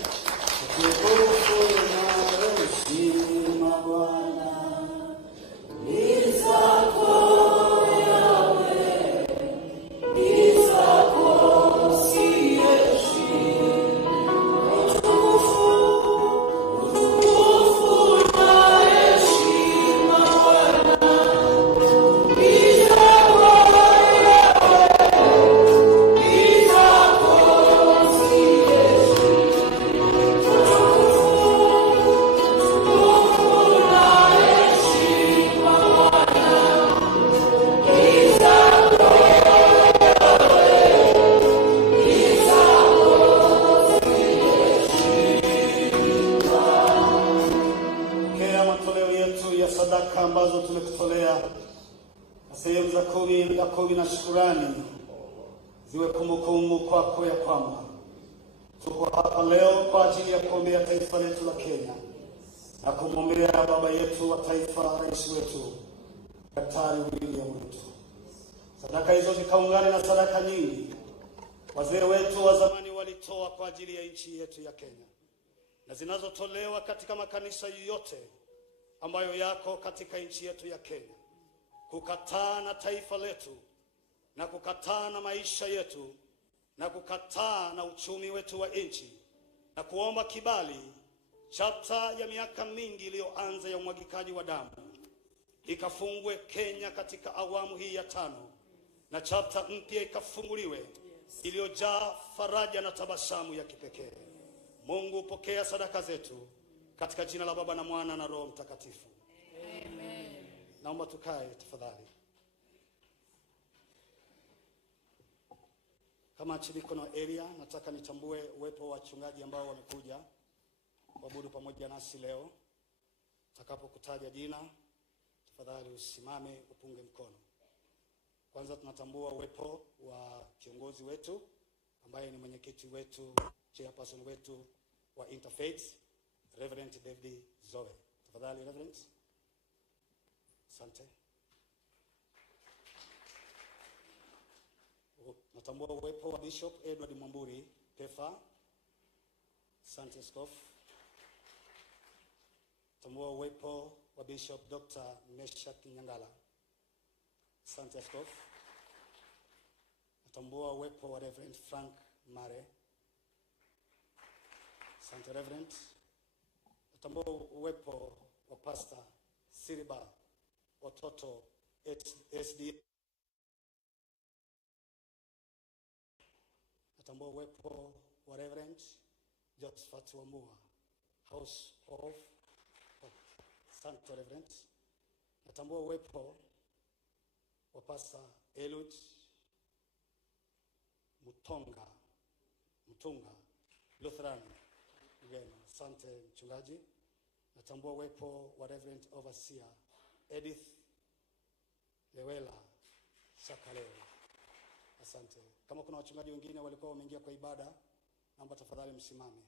ambazo tumekutolea na sehemu za kumi na shukrani ziwe kumbukumbu kwako ya kwamba tuko hapa leo kwa ajili ya kuombea taifa letu la Kenya. na kumwombea baba yetu wa taifa, rais wetu Daktari William Ruto. Sadaka hizo zikaungana na sadaka nyingi wazee wetu wa zamani walitoa kwa ajili ya nchi yetu ya Kenya, na zinazotolewa katika makanisa yote ambayo yako katika nchi yetu ya Kenya, kukataa na taifa letu, na kukataa na maisha yetu, na kukataa na uchumi wetu wa nchi, na kuomba kibali. Chapta ya miaka mingi iliyoanza ya umwagikaji wa damu ikafungwe Kenya katika awamu hii ya 5, na chapta mpya ikafunguliwe iliyojaa faraja na tabasamu ya kipekee. Mungu, pokea sadaka zetu katika jina la Baba na Mwana na Roho Mtakatifu. Amen. Naomba tukae tafadhali. Kama chimiko na area, nataka nitambue uwepo wa wachungaji ambao wamekuja kuabudu pamoja nasi leo. Takapokutaja jina, tafadhali usimame upunge mkono. Kwanza tunatambua uwepo wa kiongozi wetu ambaye ni mwenyekiti wetu, chairperson wetu wa Interfaith, Reverend David Zoe. Tafadhali Reverend. Asante. Natambua uwepo wa Bishop Edward Mwamburi Pefa. Asante Askofu. Natambua uwepo wa Bishop Dr. Meshak Nyangala. Asante Askofu. Natambua uwepo wa Reverend Frank Mare. Asante Reverend. Natambua uwepo wa Pastor Siriba Watoto SD. Natambua uwepo wa Reverend Josephat Wamua, House of Santo Reverend. Natambua uwepo wa Pastor Elud Mtunga Lutheran. Asante mchungaji. Natambua uwepo wa Reverend Overseer Edith Lewela Shakaleo. Asante. Kama kuna wachungaji wengine walikuwa wameingia kwa ibada, naomba tafadhali msimame.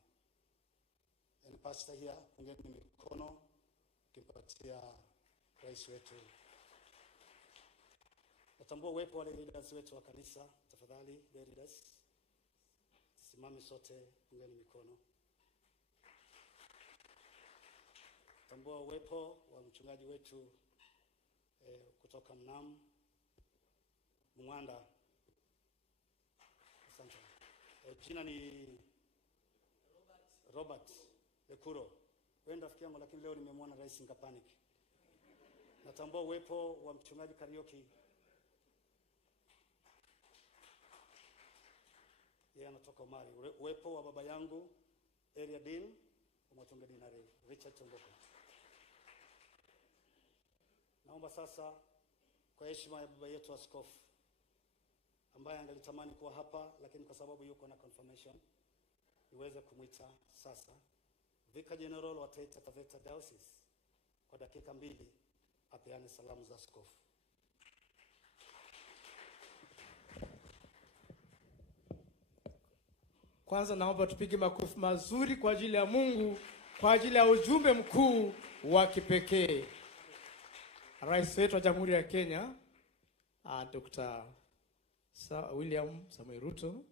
And pastor here, pungeni mikono kimpatia rais wetu. Natambua uwepo wa leaders wetu wa kanisa, tafadhali leaders. Simame sote, pungeni mikono. Natambua uwepo wa mchungaji wetu kutoka Mnam Mwanda. Asante. Jina ni Robert Ekuro. Wewe rafiki yangu, lakini leo nimemwona rais nikapanic. Natambua uwepo wa mchungaji Karioki. Yeye anatoka Omari. Uwepo wa baba yangu Area Dean Umatunga Dinare Richard Tomboko. Naomba sasa kwa heshima ya baba yetu askofu ambaye angalitamani kuwa hapa, lakini kwa sababu yuko na confirmation niweze kumwita sasa Vicar General wa Taita Taveta Diocese kwa dakika 2 apeane salamu za askofu. Kwanza naomba tupige makofi mazuri kwa ajili ya Mungu, kwa ajili ya ujumbe mkuu wa kipekee. Rais wetu wa Jamhuri ya Kenya, Dr. William Samoei Ruto,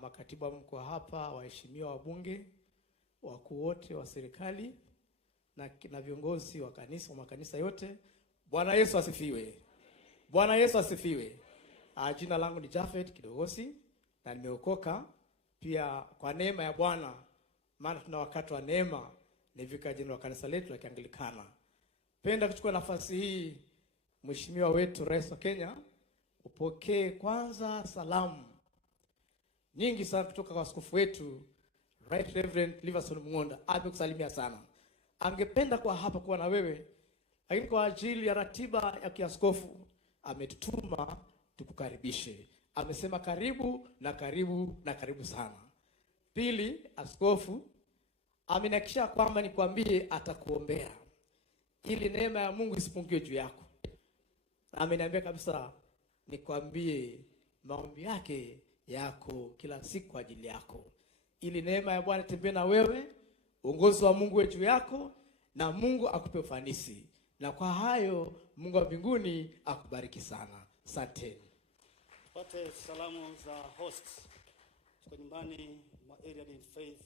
makatibu mkuu hapa, waheshimiwa wabunge, wakuu wote wa serikali na viongozi wa kanisa, wa makanisa yote. Bwana Yesu asifiwe. Bwana Yesu asifiwe. Jina langu ni Jafet Kidogosi na nimeokoka pia kwa neema ya Bwana, maana tuna wakati wa neema, ni Vicar General wa kanisa letu la Kianglikana. Penda kuchukua nafasi hii, mheshimiwa wetu rais wa Kenya, upokee kwanza salamu nyingi sana kutoka kwa askofu wetu Right Reverend Liverson Mungonda. Amekusalimia sana. Angependa kwa hapa kuwa na wewe, lakini kwa ajili ya ratiba ya kiaskofu ametutuma tukukaribishe. Amesema karibu na karibu na karibu sana. Pili, askofu amenihakikishia kwamba nikwambie atakuombea ili neema ya Mungu isipungue juu yako. Ameniambia kabisa nikwambie maombi yake yako kila siku kwa ajili yako, ili neema ya Bwana itembee na wewe, uongozi wa Mungu juu yako, na Mungu akupe ufanisi. Na kwa hayo Mungu wa mbinguni akubariki sana. Asanteni. Tupate salamu za host. Tuko nyumbani mwa Area in Faith.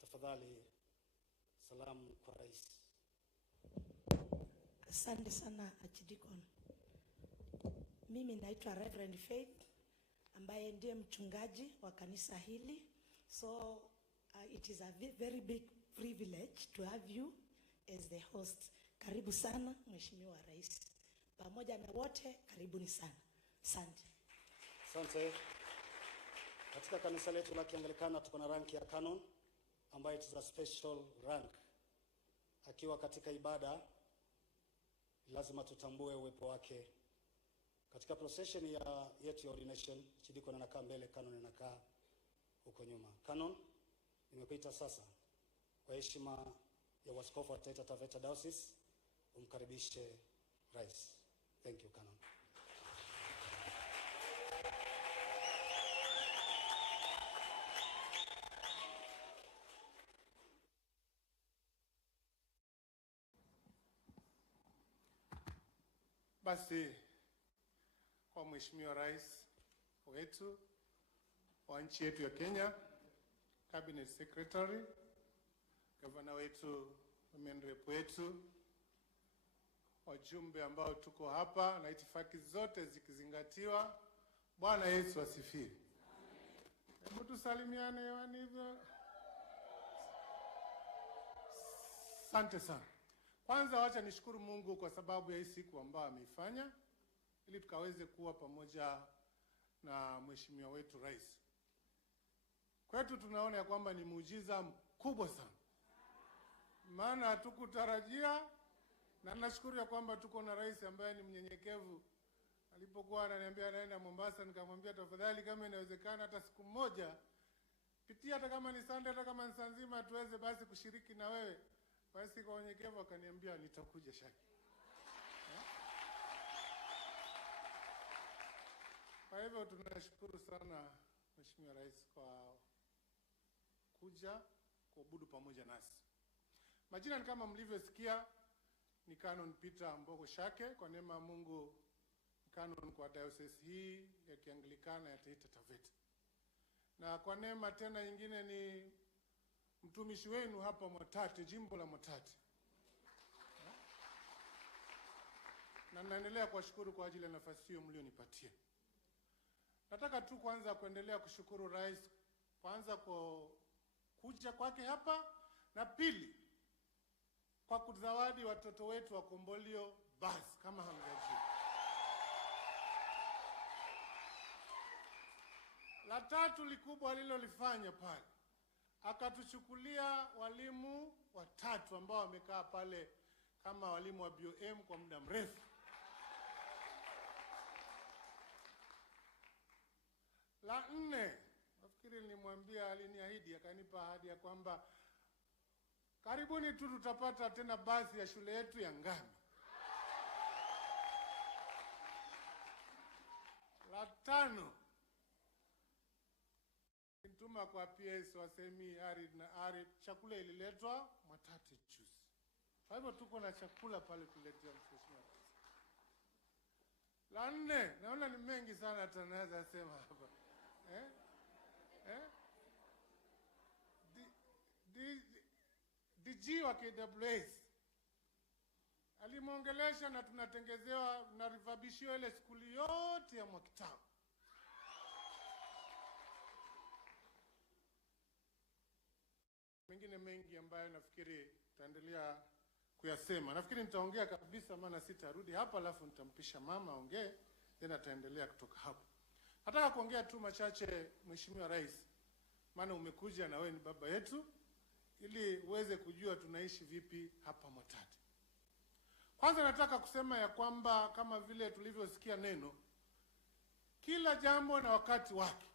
Tafadhali salamu kwa rais. Asante sana Archdeacon. Mimi naitwa Reverend Faith ambaye ndiye mchungaji wa kanisa hili. So it is a very big privilege to have you as the host. Karibu sana Mheshimiwa Rais. Pamoja na wote karibuni sana. Asante. Asante. Katika kanisa letu la Kianglikana tuko na rank ya canon ambayo it is a special rank. Akiwa katika ibada lazima tutambue uwepo wake. Katika procession yetu ya ordination, Chidiko anakaa mbele, canon anakaa huko nyuma. Canon, nimekuita sasa kwa heshima ya waskofu wa Taita Taveta Diocese umkaribishe rais. Thank you, Canon. Basi kwa Mheshimiwa Rais wetu wa nchi yetu ya Kenya, Cabinet Secretary, Gavana wetu, Women Rep wetu, wajumbe ambao tuko hapa na itifaki zote zikizingatiwa, Bwana Yesu asifiwe. Hebu tusalimiane hewani hivyo. Asante sana. Kwanza wacha nishukuru Mungu kwa sababu ya hii siku ambayo ameifanya ili tukaweze kuwa pamoja na Mheshimiwa wetu Rais. Kwetu tunaona ya kwamba ni muujiza mkubwa sana. Maana hatukutarajia, na nashukuru ya kwamba tuko na rais ambaye ni mnyenyekevu. Alipokuwa ananiambia naenda Mombasa, nikamwambia tafadhali kama inawezekana hata siku moja pitia, hata kama ni Sunday, hata kama ni saa nzima, tuweze basi kushiriki na wewe. Basi kwa unyenyekevu akaniambia nitakuja Shaki. Kwa hivyo tunashukuru sana Mheshimiwa Rais kwa kuja kuabudu pamoja nasi. Majina ni kama mlivyosikia, ni Canon Peter Mbogo Shake. Kwa neema ya Mungu canon kwa diocese hii ya Kianglikana ya Taita Taveta. Na kwa neema tena nyingine ni mtumishi wenu hapa Mwatate, jimbo la Mwatate. Na naendelea kuwashukuru kwa ajili ya nafasi hiyo mlionipatia. Nataka tu kwanza kuendelea kushukuru Rais kwanza kwa kuja kwake hapa, na pili kwa kuzawadi watoto wetu wa Kombolio basi kama hamjajua. La tatu likubwa alilolifanya pale, akatuchukulia walimu watatu ambao wamekaa pale kama walimu wa BOM kwa muda mrefu. La nne, nafikiri nilimwambia, aliniahidi, akanipa ahadi ya kwamba karibuni tu tutapata tena basi ya shule yetu ya Ngami. La tano, nituma kwa PS wasemi Arid na Arid, chakula ililetwa Mwatate juice. Kwa hivyo tuko na chakula pale kuletea Mheshimiwa. La nne, naona ni mengi sana tunaweza sema hapa. DG wa KWS alimuongelesha na tunatengezewa na rifabishio ile skuli yote ya Mwakitao. Mengine mengi ambayo nafikiri tutaendelea kuyasema. Nafikiri nitaongea kabisa, maana sitarudi hapa alafu nitampisha mama aongee, tena tutaendelea kutoka hapo. Nataka kuongea tu machache Mheshimiwa Rais, maana umekuja na wewe ni baba yetu, ili uweze kujua tunaishi vipi hapa Mwatate. Kwanza nataka kusema ya kwamba kama vile tulivyosikia neno, kila jambo na wakati wake.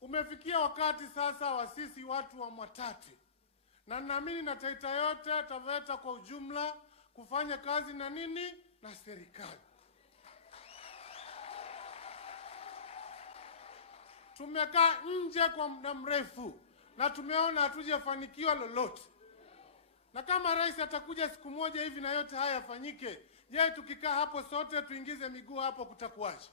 Umefikia wakati sasa wa sisi watu wa Mwatate, na naamini na Taita yote, Taveta kwa ujumla, kufanya kazi na nini? Na serikali. Tumekaa nje kwa muda mrefu na tumeona hatujafanikiwa lolote. Na kama rais atakuja siku moja hivi na yote haya yafanyike, je, tukikaa hapo sote tuingize miguu hapo kutakuwaje?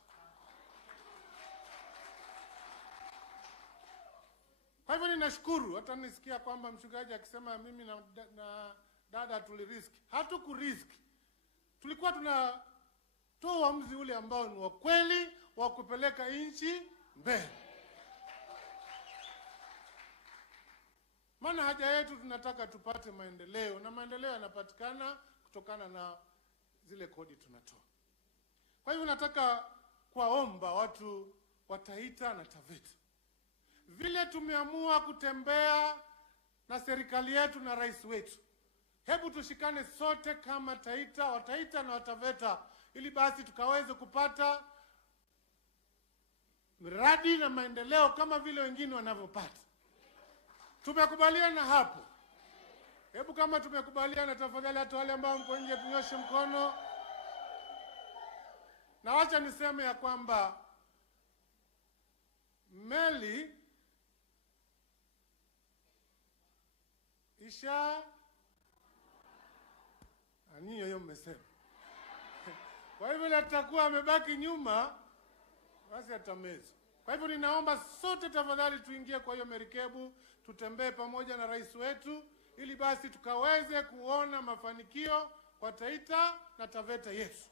Kwa hivyo ninashukuru, hata nisikia kwamba mchungaji akisema mimi na dada tuliriski. Hatukuriski. Tulikuwa tunatoa uamuzi ule ambao ni wa kweli wa kupeleka nchi mbele. Maana haja yetu tunataka tupate maendeleo, na maendeleo yanapatikana kutokana na zile kodi tunatoa. Kwa hivyo nataka kuwaomba watu wa Taita na Taveta, vile tumeamua kutembea na serikali yetu na rais wetu, hebu tushikane sote kama Taita, wa Taita na wa Taveta, ili basi tukaweze kupata miradi na maendeleo kama vile wengine wanavyopata. Tumekubaliana hapo? Hebu kama tumekubaliana, tafadhali hata wale ambao mko nje tunyoshe mkono. Na wacha niseme ya kwamba meli isha aniyo hiyo mmesema. Kwa hivyo atakuwa amebaki nyuma, basi atamezwa. Kwa hivyo ninaomba sote tafadhali tuingie kwa hiyo merikebu, tutembee pamoja na rais wetu, ili basi tukaweze kuona mafanikio kwa Taita na Taveta yetu.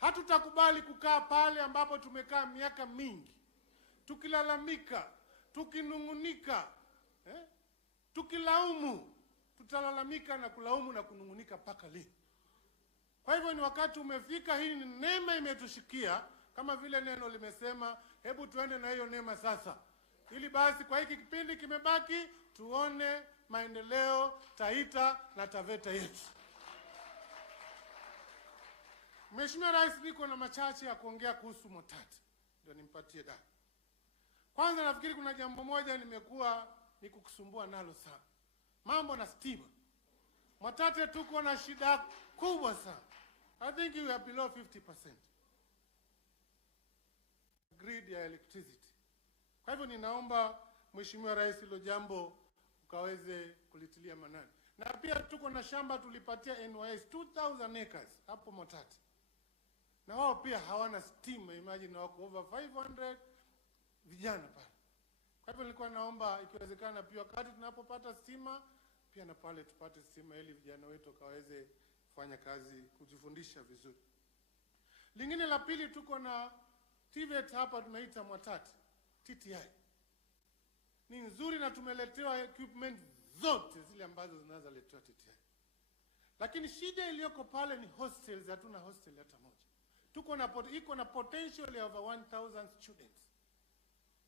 Hatutakubali kukaa pale ambapo tumekaa miaka mingi tukilalamika, tukinungunika, tukilaumu. Tutalalamika na kulaumu na kunungunika mpaka lini? Kwa hivyo ni wakati umefika, hii ni neema imetushikia, kama vile neno limesema, hebu tuende na hiyo neema sasa, ili basi kwa hiki kipindi kimebaki tuone maendeleo Taita na Taveta yetu. Mheshimiwa Rais, niko na machache ya kuongea kuhusu Mwatate, ndio nimpatie dada. Kwanza nafikiri kuna jambo moja nimekuwa nikukusumbua nalo sana, mambo na stima. Mwatate tuko na shida kubwa sana. I think you are below 50% grid ya electricity. Kwa hivyo ninaomba Mheshimiwa Rais hilo jambo ukaweze kulitilia manani. Na pia tuko na shamba tulipatia NYS 2000 acres hapo Mwatate, na wao pia hawana stima. Imagine na wako over 500 vijana pale. Kwa hivyo nilikuwa naomba ikiwezekana pia wakati tunapopata stima pia na pale tupate stima, ili vijana wetu kaweze kufanya kazi, kujifundisha vizuri. Lingine la pili, tuko na Taveta hapa tunaita Mwatate TTI. Ni nzuri na tumeletewa equipment zote zile ambazo zinaweza letewa TTI. Lakini shida iliyoko pale ni hostels, hatuna hostel hata moja. Iko na potential ya over 1000 students.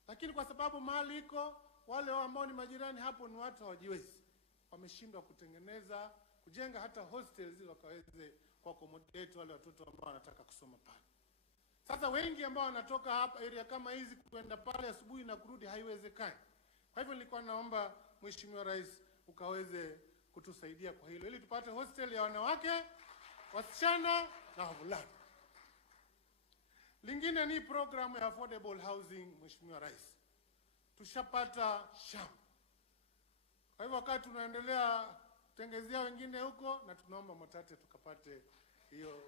Lakini kwa sababu mahali iko, wale ambao ni majirani hapo ni watu hawajiwezi, wameshindwa kujenga hata hostels ili wakaweze kuaccommodate wale watoto ambao wanataka kusoma pale. Sasa wengi ambao wanatoka hapa area kama hizi kwenda pale asubuhi na kurudi haiwezekani. Kwa hivyo nilikuwa naomba Mheshimiwa Rais ukaweze kutusaidia kwa hilo, ili tupate hostel ya wanawake, wasichana na wavulana. Lingine ni program ya affordable housing. Mheshimiwa Rais, tushapata shamba. Kwa hivyo wakati tunaendelea kutengezea wengine huko, na tunaomba Mwatate tukapate hizo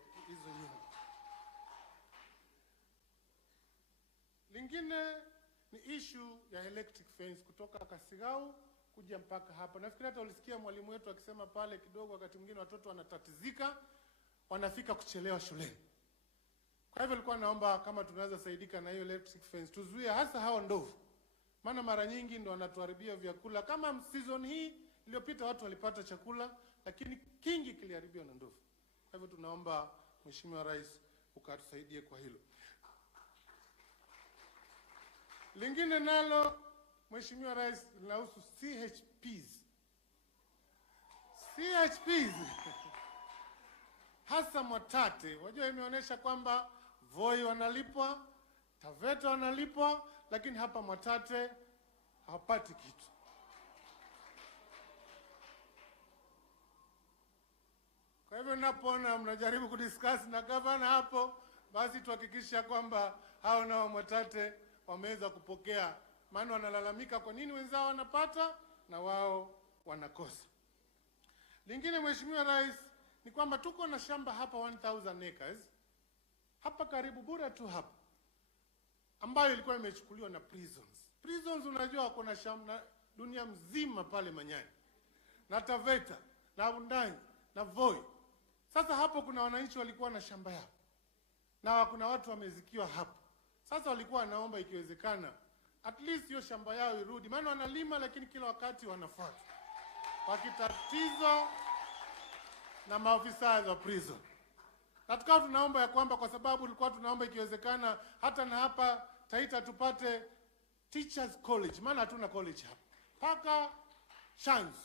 nyumba. Lingine ni issue ya electric fence kutoka Kasigau kuja mpaka hapa. Nafikiri hata ulisikia mwalimu wetu akisema pale kidogo, wakati mwingine watoto wanatatizika, wanafika kuchelewa shuleni. Kwa hivyo nilikuwa naomba kama tunaweza saidika na hiyo electric fence, tuzuie hasa hao ndovu. Maana mara nyingi ndio wanatuharibia vyakula. Kama season hii iliyopita watu walipata chakula, lakini kingi kiliharibiwa na ndovu. Kwa hivyo tunaomba Mheshimiwa Rais ukatusaidie kwa hilo. Lingine nalo Mheshimiwa Rais linahusu CHPs. CHPs hasa Mwatate, wajua imeonyesha kwamba Voi wanalipwa, Taveta wanalipwa, lakini hapa Mwatate hawapati kitu. Kwa hivyo napoona mnajaribu kudiscuss na gavana hapo, basi tuhakikisha kwamba hao nao Mwatate wameweza kupokea, maana wanalalamika kwa nini wenzao wanapata na wao wanakosa. Lingine Mheshimiwa Rais ni kwamba tuko na shamba hapa 1000 acres hapa karibu bura tu hapa, ambayo ilikuwa imechukuliwa na prisons. Prisons unajua kuna shamba dunia mzima pale Manyani na Taveta na Undanyi na Voi. Sasa hapo kuna wananchi walikuwa na shamba yao na kuna watu wamezikiwa hapo. Sasa walikuwa wanaomba ikiwezekana at least hiyo shamba yao irudi, maana wanalima lakini kila wakati wanafuata wakitatizo na maafisa wa prison. Na tukawa tunaomba ya kwamba, kwa sababu tulikuwa tunaomba ikiwezekana hata na hapa Taita tupate teachers college, maana hatuna college hapa paka chance.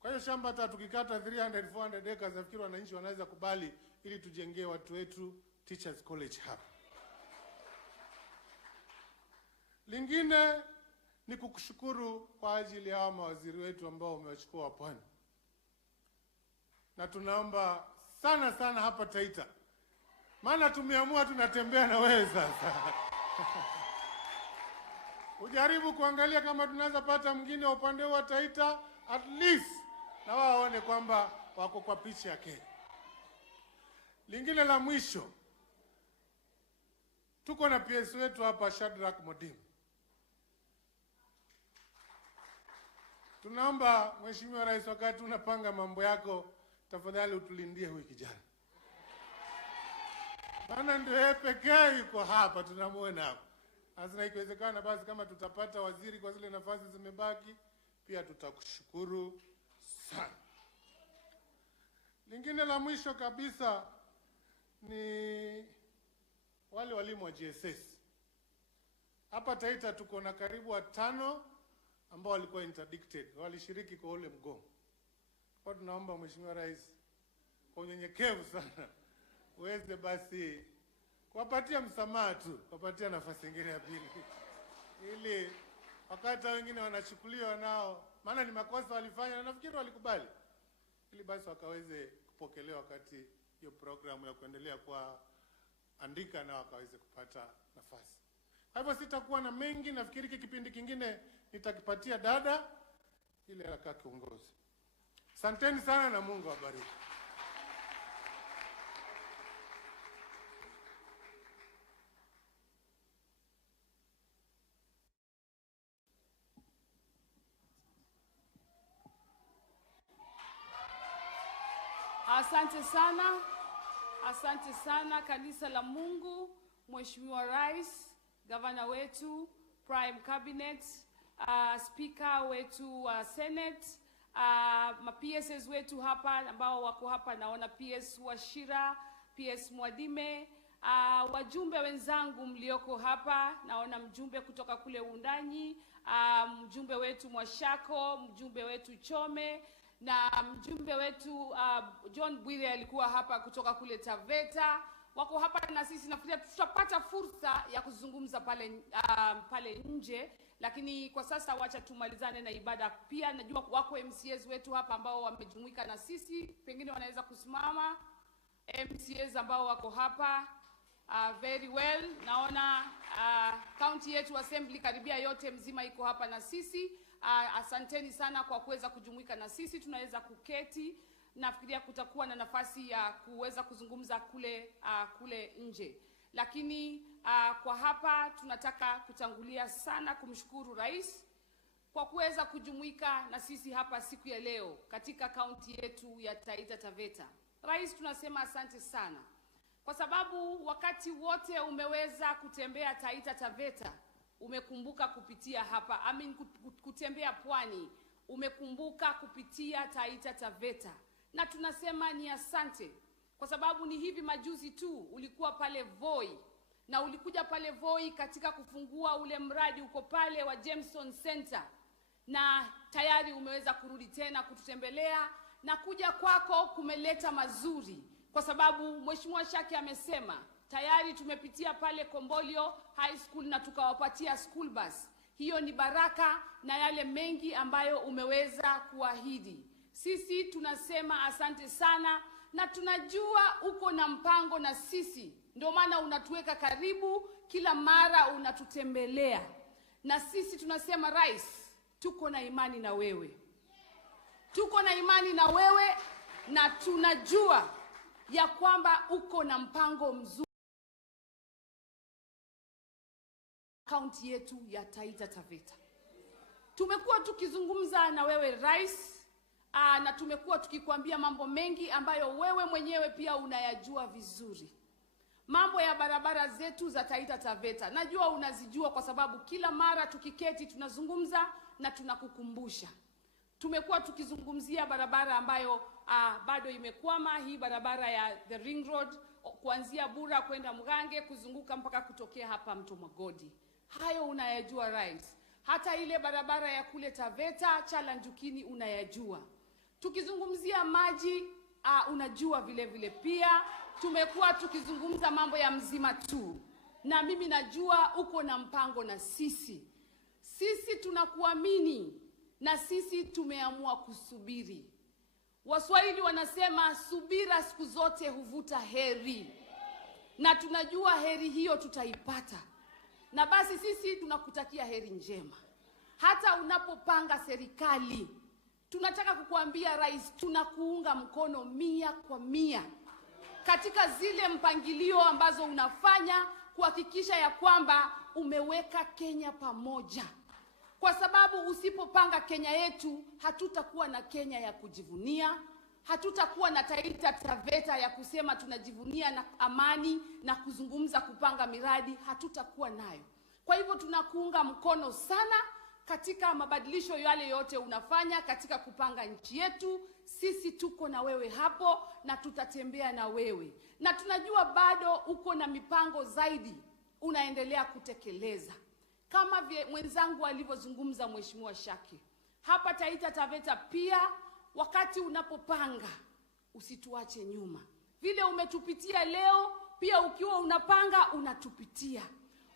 Kwa hiyo shamba hata tukikata 300-400 acres nafikiri wananchi wanaweza kubali ili tujengee watu wetu teachers college hapa. Lingine ni kukushukuru kwa ajili ya mawaziri wetu ambao umewachukua Pwani. Na tunaomba sana sana hapa Taita, maana tumeamua tunatembea na wewe sasa. Ujaribu kuangalia kama tunaweza pata mwingine upande wa Taita at least na wao waone kwamba wako kwa picha ya Kenya. Lingine la mwisho, tuko na PS wetu hapa Shadrack Modim. Tunaomba Mheshimiwa Rais, wakati unapanga mambo yako, tafadhali utulindie huyu kijana. Maana ndio yeye pekee yuko hapa tunamuona hapa. Sasa ikiwezekana basi kama tutapata waziri kwa zile nafasi zimebaki, pia tutakushukuru sana. Lingine la mwisho kabisa ni wale walimu wa GSS. Hapa Taita tuko na karibu 5 ambao walikuwa interdicted, walishiriki kwa ule mgomo. Kwa tunaomba Mheshimiwa Rais kwa unyenyekevu sana uweze basi kuwapatia msamaha tu, kuwapatia nafasi nyingine ya pili. Ili wakati wengine wanachukuliwa nao, maana ni makosa walifanya na nafikiri walikubali, ili basi wakaweze kupokelewa wakati hiyo programu ya kuendelea kwa andika na wakaweze kupata nafasi. Kwa hivyo sitakuwa na mengi, nafikiri kipindi kingine nitakipatia dada ile aka kiongozi. Asanteni sana na Mungu awabariki. Asante sana kanisa la Mungu, Mheshimiwa Rais, gavana wetu, Prime Cabinet, speaker wetu wa Senate, ma-PSs wetu hapa ambao wako hapa, naona PS Washira, PS Mwadime, wajumbe wenzangu mlioko hapa, naona mjumbe kutoka kule Undanyi, mjumbe wetu Mwashako, mjumbe wetu Chome, na mjumbe wetu John Bwire alikuwa hapa kutoka kule Taveta, wako hapa na sisi. Nafikiri tutapata fursa ya kuzungumza pale nje, lakini kwa sasa wacha tumalizane na ibada. Pia najua wako MCAs wetu hapa ambao wamejumuika na sisi, pengine wanaweza kusimama. MCAs ambao wako hapa, very well. Naona county yetu assembly karibia yote mzima iko hapa na sisi. Asanteni sana kwa kuweza kujumuika na sisi. Tunaweza kuketi, nafikiria kutakuwa na nafasi ya kuweza kuzungumza kule nje. Lakini kwa hapa tunataka kutangulia sana kumshukuru Rais kwa kuweza kujumuika na sisi hapa siku ya leo katika kaunti yetu ya Taita Taveta. Rais, tunasema asante sana kwa sababu wakati wote umeweza kutembea Taita Taveta, umekumbuka kupitia hapa, kutembea Pwani, umekumbuka kupitia Taita Taveta. Na tunasema ni asante kwa sababu ni hivi majuzi tu ulikuwa pale Voi, na ulikuja pale Voi katika kufungua ule mradi uko pale wa Jameson Center, na tayari umeweza kurudi tena kututembelea, na kuja kwako kumeleta mazuri kwa sababu Mheshimiwa Shaki amesema tayari tumepitia pale Kombolio High School na tukawapatia school bus. Hiyo ni baraka na yale mengi ambayo umeweza kuahidi. Sisi tunasema asante sana, na tunajua uko na mpango na sisi. Ndio maana unatuweka karibu kila mara unatutembelea. Na sisi tunasema Rais, tuko na imani na wewe. Tuko na imani na wewe na tunajua ya kwamba uko na mpango mzuri kaunti yetu ya Taita Taveta. Tumekuwa tukizungumza na wewe rais, na tumekuwa tukikwambia mambo mengi ambayo wewe mwenyewe pia unayajua vizuri. Mambo ya barabara zetu za Taita Taveta, najua unazijua kwa sababu kila mara tukiketi tunazungumza na tunakukumbusha. Tumekuwa tukizungumzia barabara ambayo bado imekwama, hii barabara ya the ring road kuanzia Bura kwenda Mgange kuzunguka mpaka kutokea hapa Mto Magodi. Hayo unayajua rais. Hata ile barabara ya kule Taveta Chalanjukini unayajua. Tukizungumzia maji unajua vile vile pia. Tumekuwa tukizungumza mambo ya mzima tu. Na mimi najua uko na mpango na sisi. Sisi tunakuamini na sisi tumeamua kusubiri. Waswahili wanasema subira siku zote huvuta heri. Na tunajua heri hiyo tutaipata. Na basi sisi tunakutakia heri njema. Hata unapopanga serikali, tunataka kukuambia rais, tunakuunga mkono 100% katika zile mpangilio ambazo unafanya kuhakikisha ya kwamba umeweka Kenya pamoja. Kwa sababu usipopanga Kenya yetu, hatutakuwa na Kenya ya kujivunia, hatutakuwa na Taita Taveta ya kusema tunajivunia na amani na kuzungumza kupanga miradi, hatutakuwa nayo. Kwa hivyo tunakuunga mkono sana katika mabadilisho yale yote unafanya katika kupanga nchi yetu. Sisi tuko na wewe hapo na tutatembea na wewe. Na tunajua bado uko na mipango zaidi unaendelea kutekeleza. Kama mwenzangu alivyozungumza Mheshimiwa Shaki. Hapa Taita Taveta pia wakati unapopanga usituache nyuma. Vile umetupitia leo pia ukiwa unapanga unatupitia.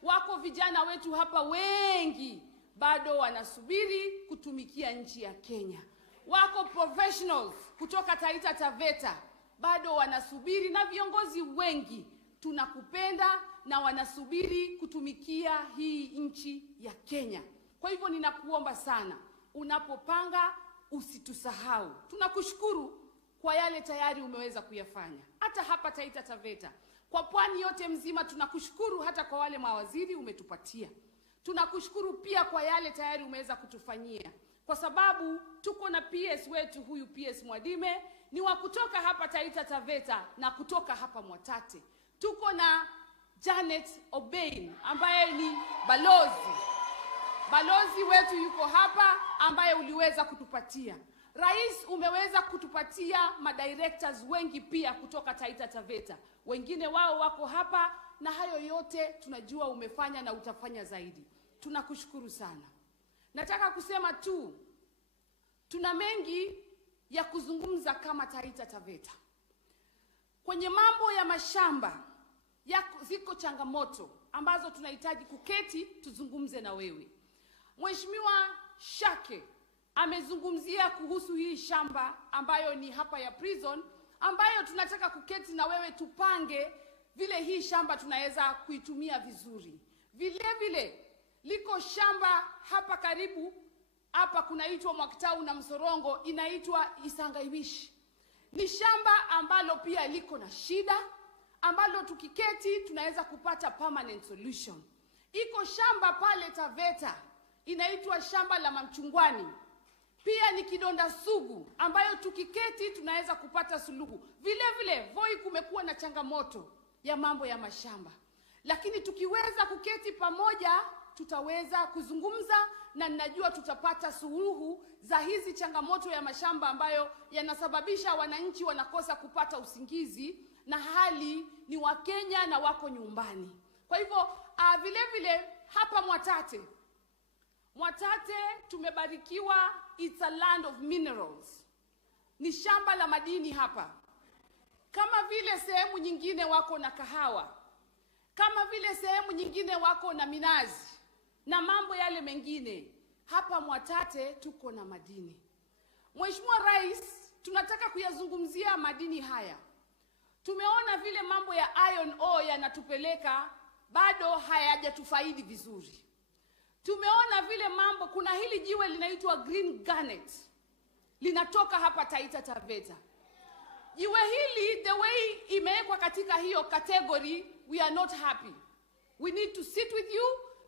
Wako vijana wetu hapa wengi bado wanasubiri kutumikia nchi ya Kenya. Wako professionals kutoka Taita Taveta bado wanasubiri, na viongozi wengi tunakupenda na wanasubiri kutumikia hii nchi ya Kenya. Kwa hivyo ninakuomba sana, unapopanga usitusahau. Tunakushukuru kwa yale tayari umeweza kuyafanya. Hata hapa Taita Taveta, kwa pwani yote mzima tunakushukuru, hata kwa wale mawaziri umetupatia. Tunakushukuru pia kwa yale tayari umeweza kutufanyia. Kwa sababu tuko na PS wetu, huyu PS Mwadime ni wa kutoka hapa Taita Taveta na kutoka hapa Mwatate. Tuko na Janet Obein ambaye ni balozi wetu yuko hapa ambaye uliweza kutupatia. Rais, umeweza kutupatia madirectors wengi pia kutoka Taita Taveta. Wengine wao wako hapa, na hayo yote tunajua umefanya na utafanya zaidi. Tunakushukuru sana. Nataka kusema tu, tuna mengi ya kuzungumza kama Taita Taveta. Kwenye mambo ya mashamba, ziko changamoto ambazo tunahitaji kuketi tuzungumze na wewe. Mheshimiwa Shake amezungumzia kuhusu hii shamba ambayo ni hapa ya prison, ambayo tunataka kuketi na wewe tupange vile hii shamba tunaweza kuitumia vizuri. Vile vile liko shamba hapa karibu hapa kunaitwa Mwakitau na Msorongo, inaitwa Isangaiwishi. Ni shamba ambalo pia liko na shida, ambalo tukiketi tunaweza kupata permanent solution. Iko shamba pale Taveta inaitwa shamba la Mamchungwani, pia ni kidonda sugu ambayo tukiketi tunaweza kupata suluhu. Vile vile Voi kumekuwa na changamoto ya mambo ya mashamba, lakini tukiweza kuketi pamoja tutaweza kuzungumza, na ninajua tutapata suluhu za hizi changamoto ya mashamba ambayo yanasababisha wananchi wanakosa kupata usingizi, na hali ni Wakenya na wako nyumbani. Kwa hivyo vile vile hapa Mwatate tumebarikiwa, it's a land of minerals. Ni shamba la madini hapa. Kama vile sehemu nyingine wako na kahawa, kama vile sehemu nyingine wako na minazi na mambo yale mengine, hapa Mwatate tuko na madini. Mheshimiwa Rais, tunataka kuyazungumzia madini haya. Tumeona vile mambo ya iron ore yanatupeleka, bado hayajatufaidi vizuri. Tumeona vile mambo, kuna hili jiwe linaitwa green garnet. linatoka hapa Taita Taveta. Jiwe hili, the way imewekwa katika hiyo category, we are not happy. We need to sit with you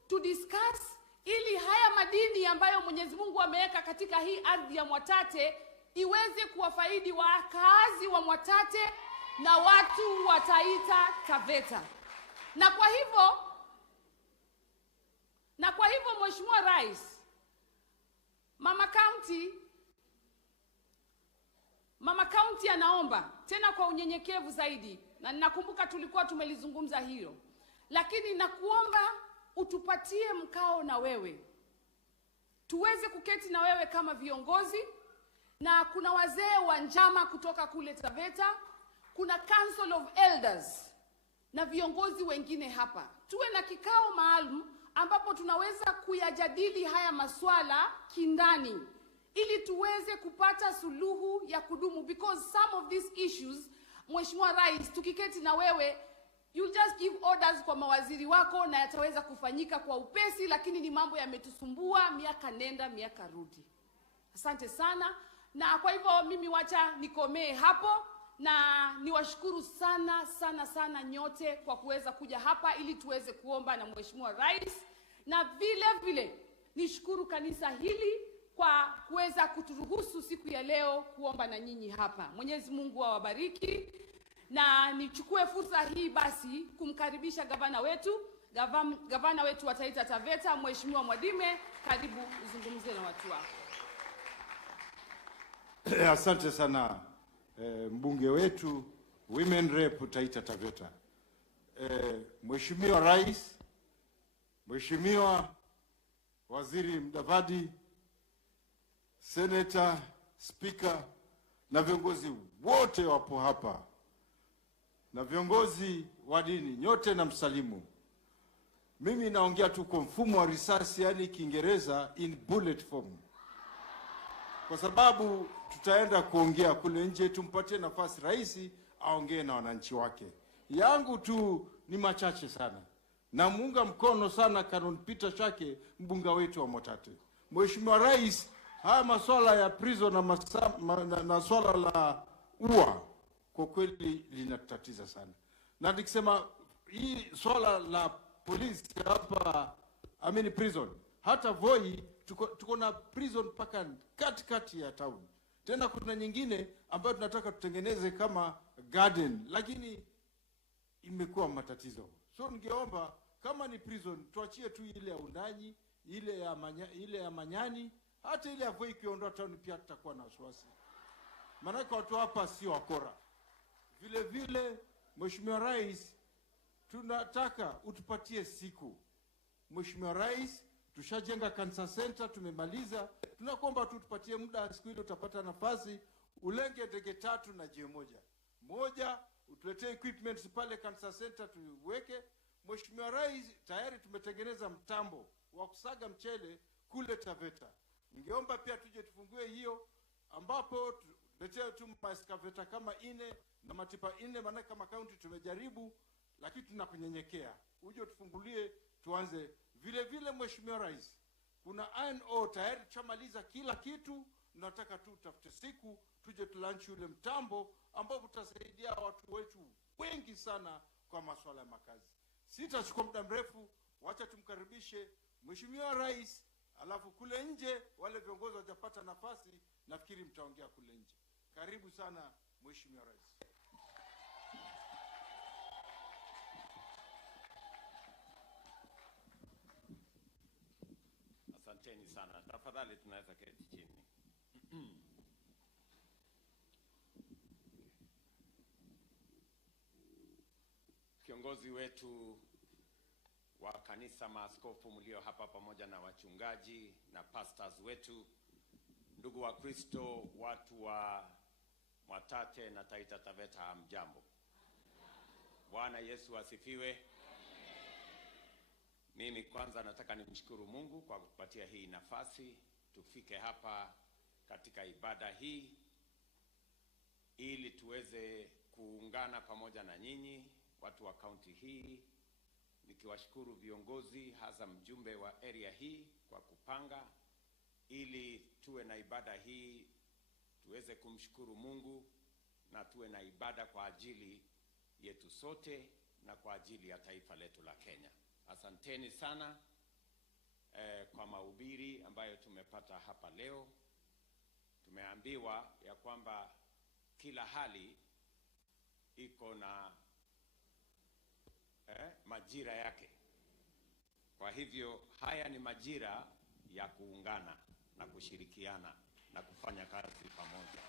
to discuss, ili haya madini ambayo Mwenyezi Mungu ameweka katika hii ardhi ya Mwatate iweze kuwafaidi wakazi wa Mwatate na watu wa Taita Taveta. Na kwa hivyo Mheshimiwa Rais, Mama County anaomba tena kwa unyenyekevu zaidi, na ninakumbuka tulikuwa tumelizungumza hilo, lakini nakuomba utupatie mkao na wewe, tuweze kuketi na wewe kama viongozi, na kuna wazee wa njama kutoka kule Taveta, kuna Council of Elders na viongozi wengine hapa. Tuwe na kikao maalum ambapo tunaweza kuyajadili haya maswala kindani, ili tuweze kupata suluhu ya kudumu, because some of these issues, Mheshimiwa Rais, tukiketi na wewe, you'll just give orders kwa mawaziri wako na yataweza kufanyika kwa upesi, lakini ni mambo yametusumbua miaka nenda miaka rudi. Asante sana, na kwa hivyo mimi wacha nikomee hapo, na niwashukuru sana sana sana nyote kwa kuweza kuja hapa ili tuweze kuomba na Mheshimiwa Rais, na vile vile nishukuru kanisa hili kwa kuweza kuturuhusu siku ya leo kuomba na nyinyi hapa. Mwenyezi Mungu awabariki, na nichukue fursa hii basi kumkaribisha gavana wetu wa Taita Taveta, Mheshimiwa Mwadime. Karibu uzungumzie na watu wako. Asante sana mbunge wetu Women Rep Taita Taveta. Mheshimiwa Rais, Mheshimiwa Waziri Mdavadi, Senator, Speaker na viongozi wote wapo hapa, na viongozi wa dini nyote na msalimu. Mimi naongea tu kwa mfumo wa risasi, yani Kiingereza in bullet form, kwa sababu tutaenda kuongea kule nje. Tumpatie nafasi rais aongee na wananchi wake. Yangu tu ni machache sana. Na muunga mkono sana Canon Peter Shake, mbunga wetu wa Mwatate. Mheshimiwa Rais, haya masuala ya prison na swala la ua kwa kweli linatatiza sana. Na nikisema hii swala la polisi hapa, prison, hata Voi tuko na prison paka katikati ya town. Tena kuna nyingine ambayo tunataka tutengeneze kama garden, lakini imekuwa matatizo. So ningeomba kama ni prison tuachie tu ile ya Undanyi, ile ya Manyani, hata ile ya Voi ikiondoa town pia tutakuwa na wasiwasi. Maana watu hapa sio wakora. Vile vile Mheshimiwa Rais, tunataka utupatie siku. Mheshimiwa Rais, tushajenga cancer center, tumemaliza. Tunakuomba tu tupatie muda, siku ile utapata nafasi ulenge ndege 3 na jiwe moja, utuletee equipments pale cancer center tuweke. Mheshimiwa Rais, tayari tumetengeneza mtambo wa kusaga mchele kule Taveta. Ningeomba pia tuje tufungue hiyo, ambapo tuletee tu maskaveta kama 4 na matipa 4, maana kama county tumejaribu, lakini tunakunyenyekea. Uje tufungulie tuanze. Vile vile Mheshimiwa Rais, kuna iron ore tayari tushamaliza kila kitu. Nataka tu tafute siku tuje tulanchi ule mtambo ambao utasaidia watu wetu wengi sana kwa masuala ya makazi. Sitachukua muda mrefu, wacha tumkaribishe Mheshimiwa Rais, alafu kule nje wale viongozi wajapata nafasi, nafikiri mtaongea kule nje. Karibu sana Mheshimiwa Rais. Asanteni sana. Tafadhali tunaweza keti chini. Kiongozi wetu wa kanisa, maaskofu mlio hapa pamoja na wachungaji na pastors wetu, ndugu wa Kristo, watu wa Mwatate na Taita Taveta, hamjambo. Bwana Yesu asifiwe. Mimi kwanza nataka nimshukuru Mungu kwa kutupatia hii nafasi tufike hapa katika ibada hii ili tuweze kuungana pamoja na nyinyi watu wa kaunti hii, nikiwashukuru viongozi hasa mjumbe wa area hii kwa kupanga ili tuwe na ibada hii tuweze kumshukuru Mungu na tuwe na ibada kwa ajili yetu sote na kwa ajili ya taifa letu la Kenya. Asanteni sana kwa mahubiri ambayo tumepata hapa leo. Tumeambiwa ya kwamba kila hali iko na majira yake. Kwa hivyo haya ni majira ya kuungana na kushirikiana na kufanya kazi pamoja.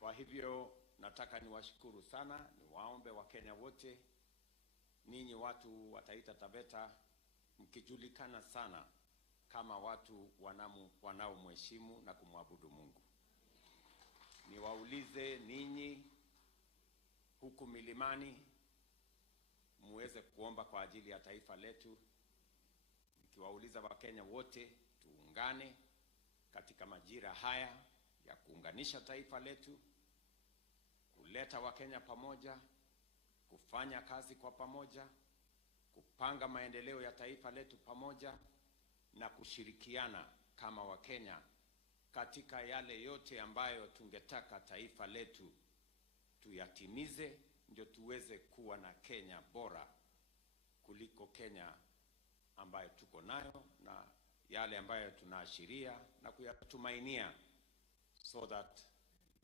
Kwa hivyo nataka niwashukuru sana, niwaombe Wakenya wote, ninyi watu wa Taita Taveta, mkijulikana sana kama watu wanaomheshimu na kumwabudu Mungu. Niwaulize ninyi huku milimani, muweze kuomba kwa ajili ya taifa letu. Nikiwauliza Wakenya wote, tuungane katika majira haya ya kuunganisha taifa letu, kuleta Wakenya pamoja, kufanya kazi kwa pamoja, kupanga maendeleo ya taifa letu pamoja, na kushirikiana kama Wakenya katika yale yote ambayo tungetaka taifa letu tuyatimize, ndio tuweze kuwa na Kenya bora kuliko Kenya ambayo tuko nayo na yale ambayo tunaashiria na kuyatumainia, so that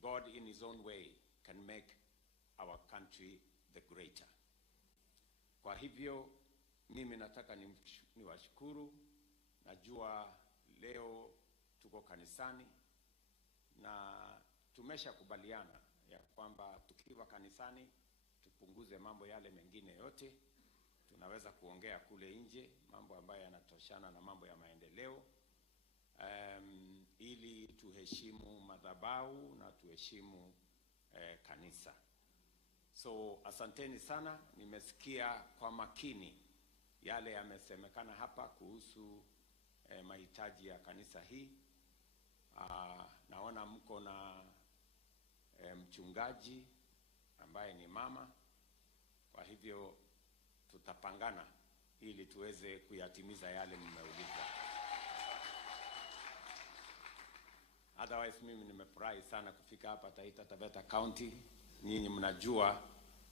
God in his own way can make our country the greater. Kwa hivyo mimi nataka niwashukuru. Najua leo tuko kanisani na tumeshakubaliana ya kwamba tukiwa kanisani tupunguze mambo yale mengine yote. Tunaweza kuongea kule nje mambo ambayo yanatoshana na mambo ya maendeleo, ili tuheshimu madhabahu na tuheshimu kanisa. So asanteni sana. Nimesikia kwa makini yale yamesemekana hapa kuhusu mahitaji ya kanisa hii. Naona mko na mchungaji ambaye ni mama. Kwa hivyo tutapangana ili tuweze kuyatimiza yale mmeuliza. Otherwise mimi nimefurahi sana kufika hapa Taita Taveta County. Nyinyi mnajua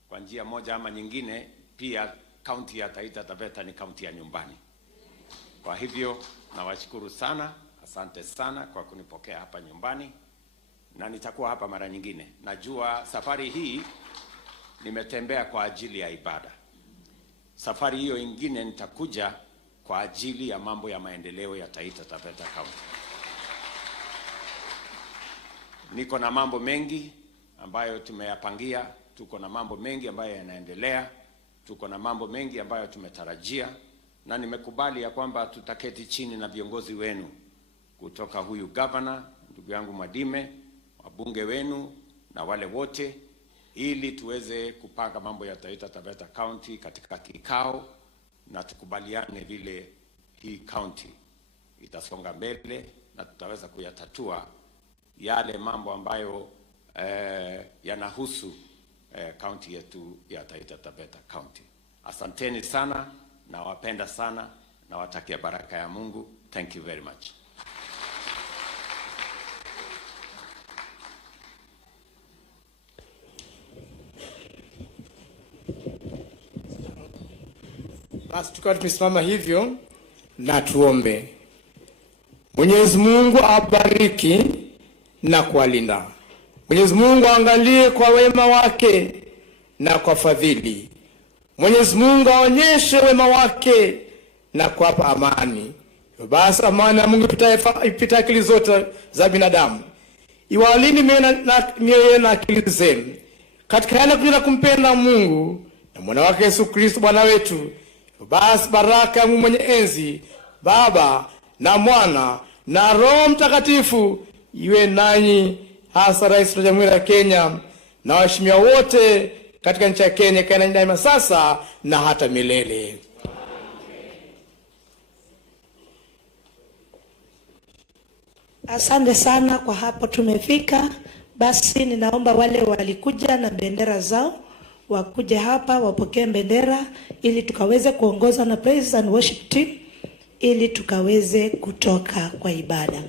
kwa njia moja ama nyingine pia county ya Taita Taveta ni county ya nyumbani. Kwa hivyo nawashukuru sana, asante sana kwa kunipokea hapa nyumbani, na nitakuwa hapa mara nyingine. Najua safari hii nimetembea kwa ajili ya ibada. Safari hiyo ingine nitakuja kwa ajili ya mambo ya maendeleo ya Taita Taveta County. Niko na mambo mengi ambayo tumeyapangia, tuko na mambo mengi ambayo yanaendelea, tuko na mambo mengi ambayo tumetarajia, na nimekubali ya kwamba tutaketi chini na viongozi wenu kutoka huyu governor, ndugu yangu Madime, wabunge wenu na wale wote, ili tuweze kupanga mambo ya Taita Taveta County katika kikao, na tukubaliane vile hii county itasonga mbele na tutaweza kuyatatua yale mambo ambayo yanahusu county yetu ya Taita Taveta County. Asanteni sana, na wapenda sana, na watakia baraka ya Mungu. Thank you very much. Basi tukiwa tumesimama hivyo na tuombe. Mwenyezi Mungu abariki na kuwalinda. Mwenyezi Mungu aangalie kwa wema wake na kwa fadhili. Mwenyezi Mungu aonyeshe wema wake na kuwapa amani. Basi amani ya Mungu ipita akili zote za binadamu iwalinde mioyo na akili zenu katika yale kujua kumpenda Mungu na mwana wake Yesu Kristo Bwana wetu. Basi baraka ya Mungu mwenye enzi, Baba na Mwana na Roho Mtakatifu iwe nanyi, hasa Rais wa Jamhuri ya Kenya na waheshimiwa wote katika nchi ya Kenya, kaena daima sasa na hata milele. Asante sana kwa hapo tumefika. Basi ninaomba wale walikuja na bendera zao wakuje hapa wapokee bendera ili tukaweze kuongoza na praise and worship team ili tukaweze kutoka kwa ibada.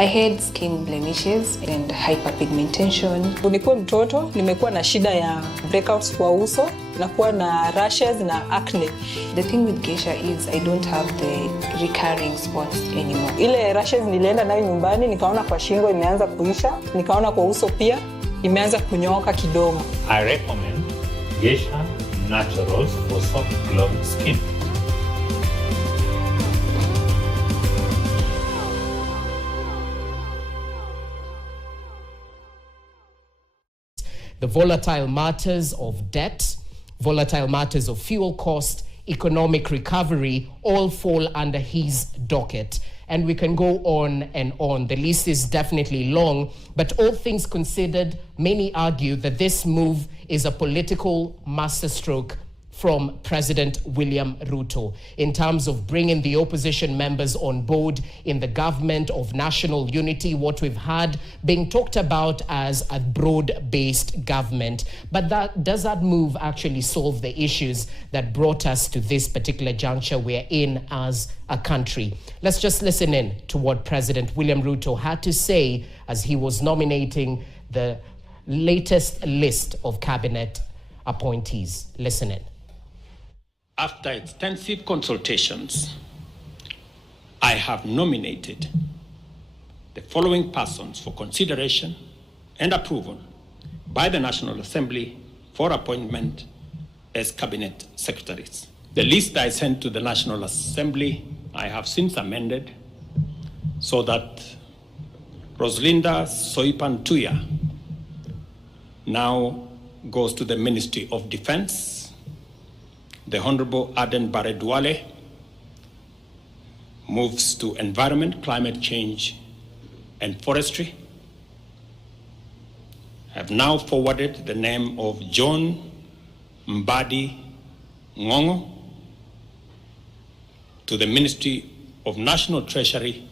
I had skin blemishes and hyperpigmentation. Nilikuwa mtoto, nimekuwa na shida ya breakouts kwa uso, nakuwa na rashes na acne. The thing with geisha is I don't have the recurring spots anymore. Ile rashes nilienda nayo nyumbani, nikaona kwa shingo imeanza kuisha, nikaona kwa uso pia imeanza kunyooka kidogo. I recommend Geisha Naturals for soft glowing skin. The volatile matters of debt, volatile matters of fuel cost, economic recovery, all fall under his docket. And we can go on and on. The list is definitely long, but all things considered, many argue that this move is a political masterstroke from President William Ruto in terms of bringing the opposition members on board in the government of national unity, what we've had being talked about as a broad-based government. But does that move actually solve the issues that brought us to this particular juncture we're in as a country? Let's just listen in to what President William Ruto had to say as he was nominating the latest list of cabinet appointees. Listen in. After extensive consultations, I have nominated the following persons for consideration and approval by the National Assembly for appointment as cabinet secretaries. The list I sent to the National Assembly, I have since amended so that Roslinda Soipantuya now goes to the Ministry of Defense. The Honorable Aden Baredwale moves to Environment, Climate Change, and Forestry. I have now forwarded the name of John Mbadi Ngongo to the Ministry of National Treasury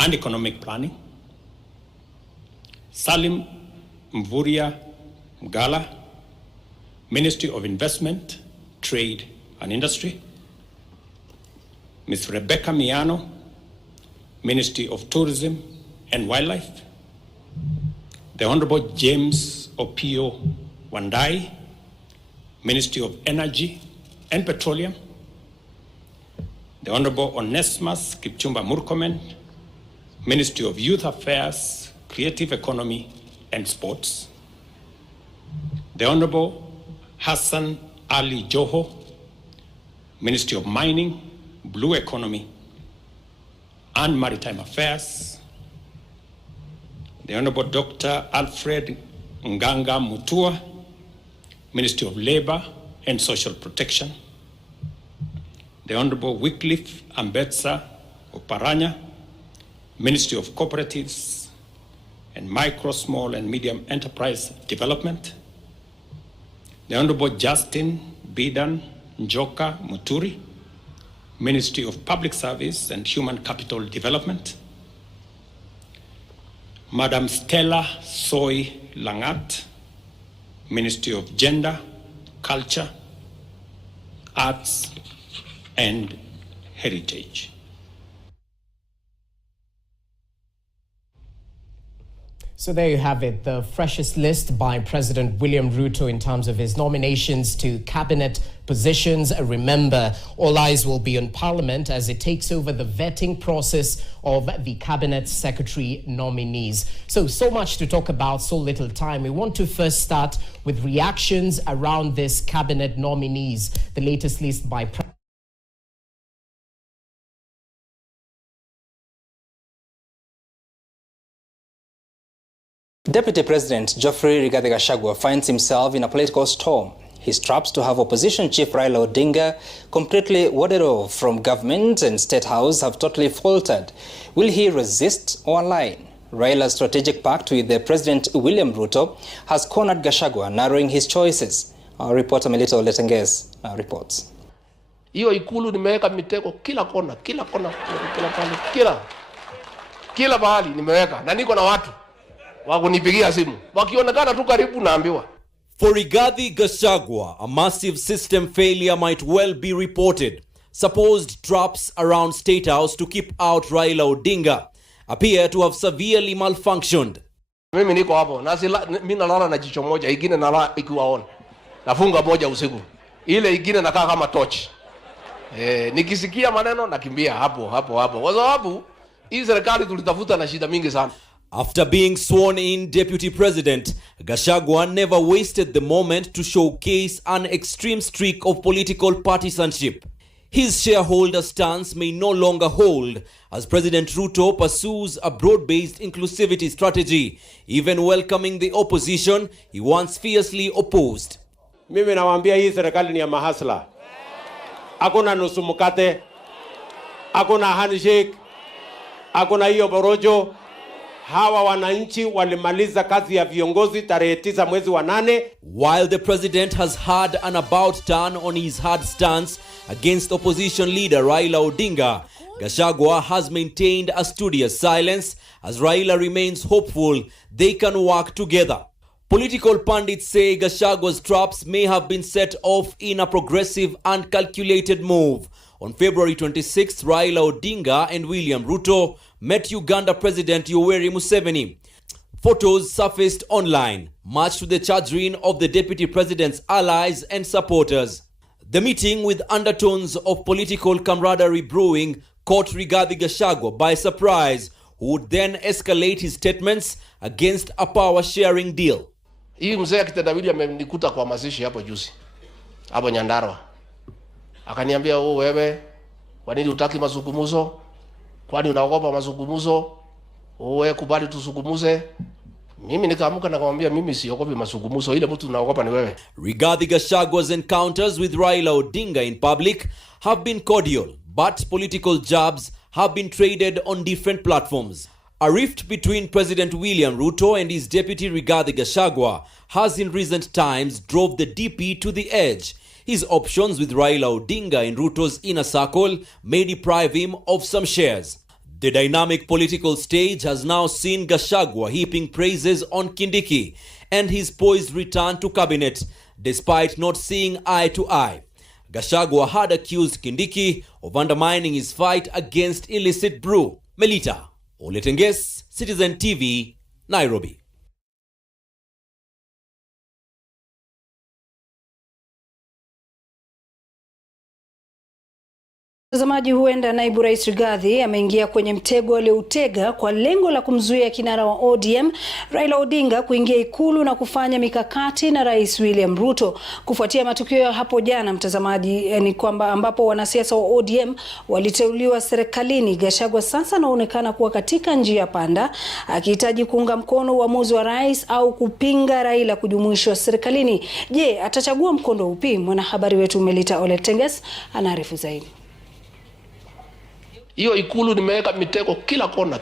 and Economic Planning. Salim Mvuria Mgala, Ministry of Investment, Trade and Industry. Ms. Rebecca Miano, Ministry of Tourism and Wildlife. The Honorable James Opio Wandai, Ministry of Energy and Petroleum. The Honorable Onesmus Kipchumba Murkomen, Ministry of Youth Affairs, Creative Economy and Sports. The Honorable Hassan Ali Joho, Ministry of Mining, Blue Economy, and Maritime Affairs. The Honorable Dr. Alfred Nganga Mutua, Ministry of Labor and Social Protection. The Honorable Wycliffe Ambetsa Oparanya, Ministry of Cooperatives and Micro, Small and Medium Enterprise Development. The Honorable Justin Bidan Njoka Muturi, Ministry of Public Service and Human Capital Development. Madam Stella Soy Langat, Ministry of Gender, Culture, Arts and Heritage. So there you have it, the freshest list by President William Ruto in terms of his nominations to cabinet positions. Remember, all eyes will be on Parliament as it takes over the vetting process of the cabinet secretary nominees. So much to talk about, so little time. We want to first start with reactions around this cabinet nominees, the latest list by Deputy President Geoffrey Rigathi Gachagua finds himself in a political storm. His traps to have opposition chief Raila Odinga completely warded off from government and State House have totally faltered. Will he resist or align? Raila's strategic pact with the President William Ruto has cornered Gachagua, narrowing his choices. Our reporter Melito Letenges reports. Hiyo ikulu nimeweka mitego kila kona, kila bahali nimeweka na niko na watu wakunipigia simu wakionekana tu karibu naambiwa. For Rigathi Gachagua, a massive system failure might well be reported. Supposed traps around State House to keep out Raila Odinga appear to have severely malfunctioned. Mimi niko hapo na mimi nalala na jicho moja, ingine nalala ikiwa on. Nafunga moja usiku. Ile ingine nakaa kama torch. Nikisikia maneno nakimbia hapo. Kwa sababu hii serikali tulitafuta na shida mingi sana. After being sworn in Deputy President, Gachagua never wasted the moment to showcase an extreme streak of political partisanship. His shareholder stance may no longer hold as President Ruto pursues a broad-based inclusivity strategy, even welcoming the opposition he once fiercely opposed. Mimi nawaambia hii serikali ni ya mahasla. Hakuna nusu mkate, hakuna handshake, hakuna hiyo borojo. hawa wananchi walimaliza kazi ya viongozi tarehe 9 mwezi wa 8. While the president has had an about turn on his hard stance against opposition leader Raila Odinga, Gachagua has maintained a studious silence as Raila remains hopeful they can work together. Political pundits say Gachagua's traps may have been set off in a progressive and calculated move. On February 26th, Raila Odinga and William Ruto met Uganda President Yoweri Museveni. Photos surfaced online, much to the chagrin of the deputy president's allies and supporters. The meeting, with undertones of political camaraderie brewing, caught Rigathi Gachagua by surprise, who would then escalate his statements against a power-sharing deal. Hii mzee kitendawili amenikuta kwa mazishi hapo juzi, hapo Nyandarua. Akaniambia, wewe, kwa nini hutaki mazungumzo? Kwani unaogopa mazungumzo? Wewe kubali tuzungumuze. Mimi nikaamuka na kumwambia mimi siogopi mazungumzo, ile mtu naogopa ni wewe. Rigathi Gachagua's encounters with Raila Odinga in public have been cordial, but political jabs have been traded on different platforms. A rift between President William Ruto and his deputy Rigathi Gachagua has in recent times drove the DP to the edge. His options with Raila Odinga in Ruto's inner circle may deprive him of some shares. The dynamic political stage has now seen Gachagua heaping praises on Kindiki and his poised return to cabinet, despite not seeing eye to eye. Gachagua had accused Kindiki of undermining his fight against illicit brew. Melita Oletenges, Citizen TV, Nairobi. Mtazamaji, huenda naibu rais Rigathi ameingia kwenye mtego alioutega kwa lengo la kumzuia kinara wa ODM Raila Odinga kuingia ikulu na kufanya mikakati na rais William Ruto. Kufuatia matukio ya hapo jana, mtazamaji, ni kwamba ambapo wanasiasa wa ODM waliteuliwa serikalini, Gachagua sasa anaonekana kuwa katika njia panda, akihitaji kuunga mkono uamuzi wa rais au kupinga Raila kujumuishwa serikalini. Je, atachagua mkondo upi? Mwanahabari wetu Melita Oletenges anaarifu zaidi. Hiyo ikulu nimeweka mitego kila kona,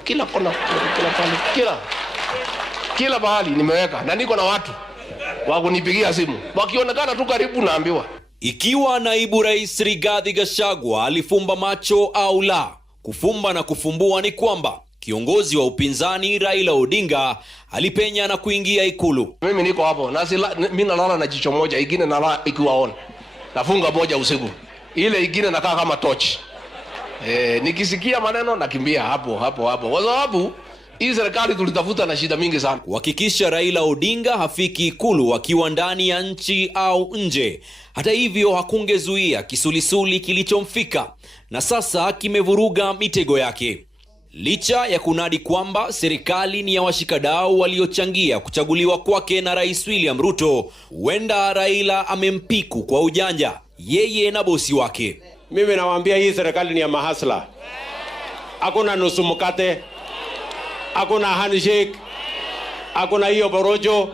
kila bahali nimeweka, na niko na watu wa kunipigia simu. Wakionekana tu karibu naambiwa. Ikiwa naibu rais Rigathi Gachagua alifumba macho au la, kufumba na kufumbua ni kwamba kiongozi wa upinzani Raila Odinga alipenya na kuingia ikulu. Mimi niko hapo, mimi nalala na jicho moja, ingine nalala ikiwa on. Nafunga moja usiku. Ile ingine nakaa kama torch. Nikisikia maneno nakimbia hapo. Kwa sababu hii serikali tulitafuta na shida mingi sana. Kuhakikisha Raila Odinga hafiki ikulu akiwa ndani ya nchi au nje. Hata hivyo hakungezuia kisulisuli kilichomfika, na sasa kimevuruga mitego yake. Licha ya kunadi kwamba serikali ni ya washikadau waliochangia kuchaguliwa kwake na Rais William Ruto, huenda Raila amempiku kwa ujanja yeye na bosi wake. Mimi nawaambia hii serikali ni ya mahasla. Hakuna nusu mkate, hakuna handshake, hakuna hiyo borojo.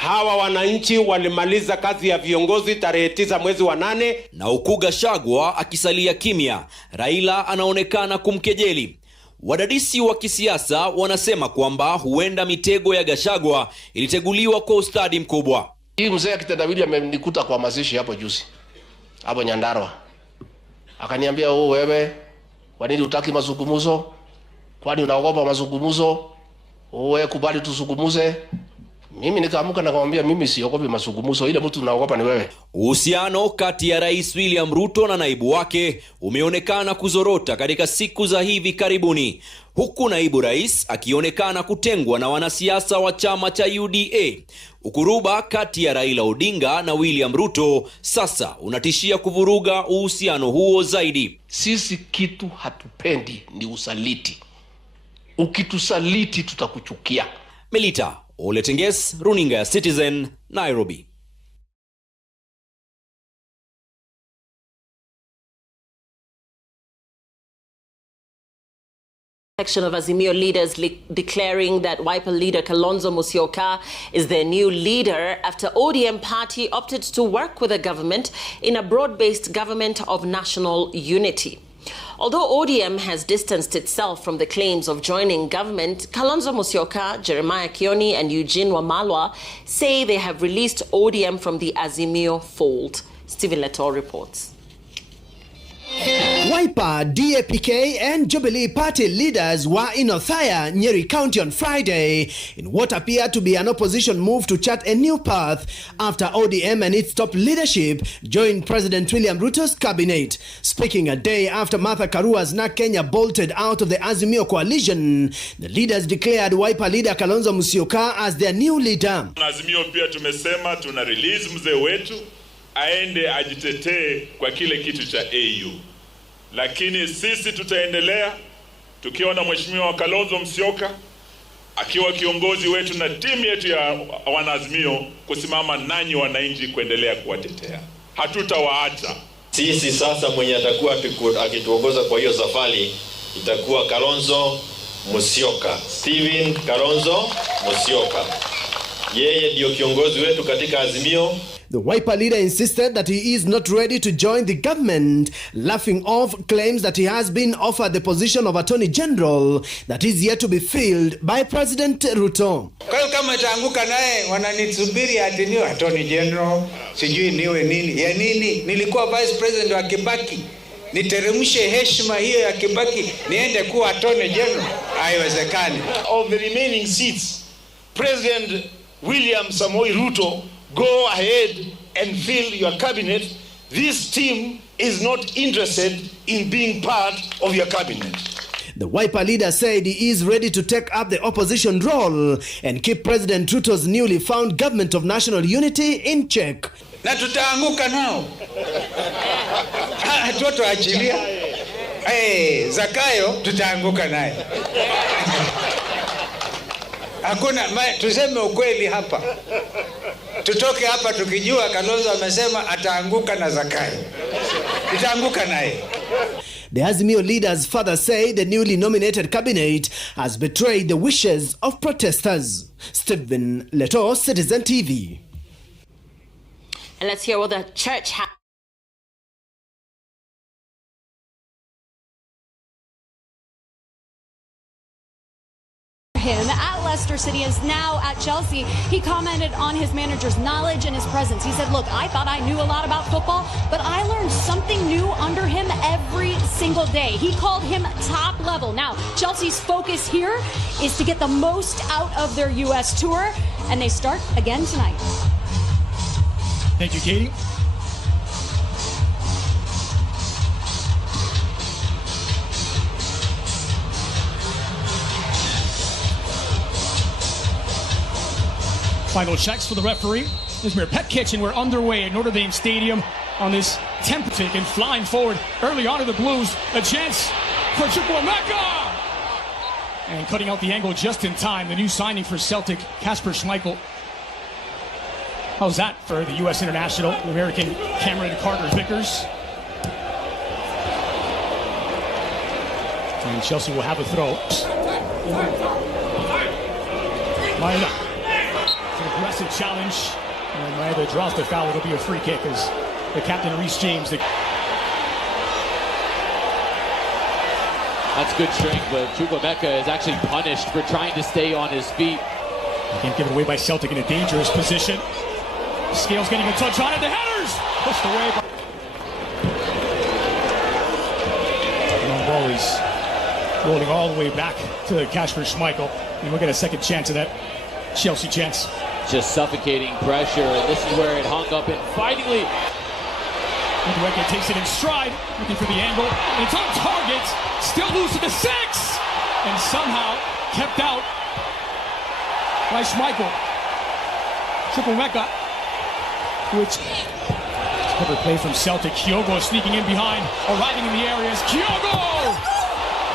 Hawa wananchi walimaliza kazi ya viongozi tarehe 9 mwezi wa 8. Na huku Gachagua akisalia kimya, Raila anaonekana kumkejeli. Wadadisi wa kisiasa wanasema kwamba huenda mitego ya Gachagua iliteguliwa kwa ustadi mkubwa. Hii mzee kitendawili amenikuta kwa mazishi hapo juzi, hapo Nyandarua. Akaniambia, wewe, kwa nini hutaki mazungumzo? Kwani unaogopa mazungumzo? Wewe kubali tuzungumuze. Mimi nikaamuka na kumwambia mimi siogopi mazungumzo, ile mtu naogopa ni wewe. Uhusiano kati ya Rais William Ruto na naibu wake umeonekana kuzorota katika siku za hivi karibuni, huku naibu rais akionekana kutengwa na wanasiasa wa chama cha UDA. Ukuruba kati ya Raila Odinga na William Ruto sasa unatishia kuvuruga uhusiano huo zaidi. Sisi kitu hatupendi ni usaliti. Ukitusaliti tutakuchukia. Melita Oletenges, runinga ya Citizen, Nairobi. Section of Azimio leaders declaring that Wiper leader Kalonzo Musyoka is their new leader after ODM party opted to work with the government in a broad-based government of national unity. Although ODM has distanced itself from the claims of joining government, Kalonzo Musyoka, Jeremiah Kioni and Eugene Wamalwa say they have released ODM from the Azimio fold. Stephen Leto reports. Wiper, DAPK and Jubilee Party leaders were in Othaya, Nyeri County on Friday in what appeared to be an opposition move to chart a new path after ODM and its top leadership joined President William Ruto's cabinet. Speaking a day after Martha Karua's NARC Kenya bolted out of the Azimio coalition, the leaders declared Wiper leader Kalonzo Musyoka as their new leader. Azimio pia tumesema tuna release mzee wetu aende ajitetee kwa kile kitu cha AU. Lakini sisi tutaendelea tukiona mheshimiwa Kalonzo Musyoka akiwa kiongozi wetu na timu yetu ya wanaazimio kusimama nanyi wananchi kuendelea kuwatetea. Hatutawaacha. Sisi sasa mwenye atakuwa akituongoza kwa hiyo safari itakuwa Kalonzo Musyoka. Steven Kalonzo Musyoka. Yeye ndio kiongozi wetu katika Azimio. The Wiper leader insisted that he is not ready to join the government, laughing off claims that he has been offered the position of Attorney General that is yet to be filled by President Ruto. Kwa hiyo kama itaanguka naye wananisubiri ati niwe Attorney General, sijui niwe nini. Ya nini? Nilikuwa Vice President wa Kibaki. Niteremshe heshima hiyo ya Kibaki niende kuwa Attorney General. Haiwezekani. Of the remaining seats, President William Samoei Ruto, go ahead and fill your cabinet. This team is not interested in being part of your cabinet. The Wiper leader said he is ready to take up the opposition role and keep President Ruto's newly found government of national unity in check. Na tutaanguka nao. Toto achilia. Zakayo tutaanguka naye. Hakuna, tuseme ukweli hapa. Tutoke hapa tukijua Kalonzo amesema ataanguka na Zakayo. Itaanguka naye. The Azimio leaders further say the newly nominated cabinet has betrayed the wishes of protesters. Stephen Leto, Citizen TV. And let's hear what the church has. Him at Leicester City is now at Chelsea. He commented on his manager's knowledge and his presence. He said, look, I thought I knew a lot about football, but I learned something new under him every single day. He called him top level. Now, Chelsea's focus here is to get the most out of their U.S. tour, and they start again tonight. Thank you, Katie. Final checks for the referee. Izmir Pet Kitchen, we're underway at Notre Dame Stadium on this tempting and flying forward early on to the Blues. A chance for Chukwuemeka! And cutting out the angle just in time, the new signing for Celtic, Kasper Schmeichel. How's that for the U.S. international, the American Cameron Carter-Vickers? And Chelsea will have a throw. Maeda. Aggressive challenge, and Maeda draws the foul. It'll be a free kick as the captain, Reece James. That's good strength, but Chukwuemeka is actually punished for trying to stay on his feet. Again, given away by Celtic in a dangerous position. Scales getting a touch on it. The headers pushed away. The long ball is rolling all the way back to Kasper Schmeichel, and we'll get a second chance of that Chelsea chance. Just suffocating pressure, and this is where it hung up and fightingly. Nkunku takes it in stride, looking for the angle. It's on target, still loose to the 6, and somehow kept out by Schmeichel. Chukwuemeka, which cover play from Celtic. Kyogo sneaking in behind, arriving in the areas. Kyogo!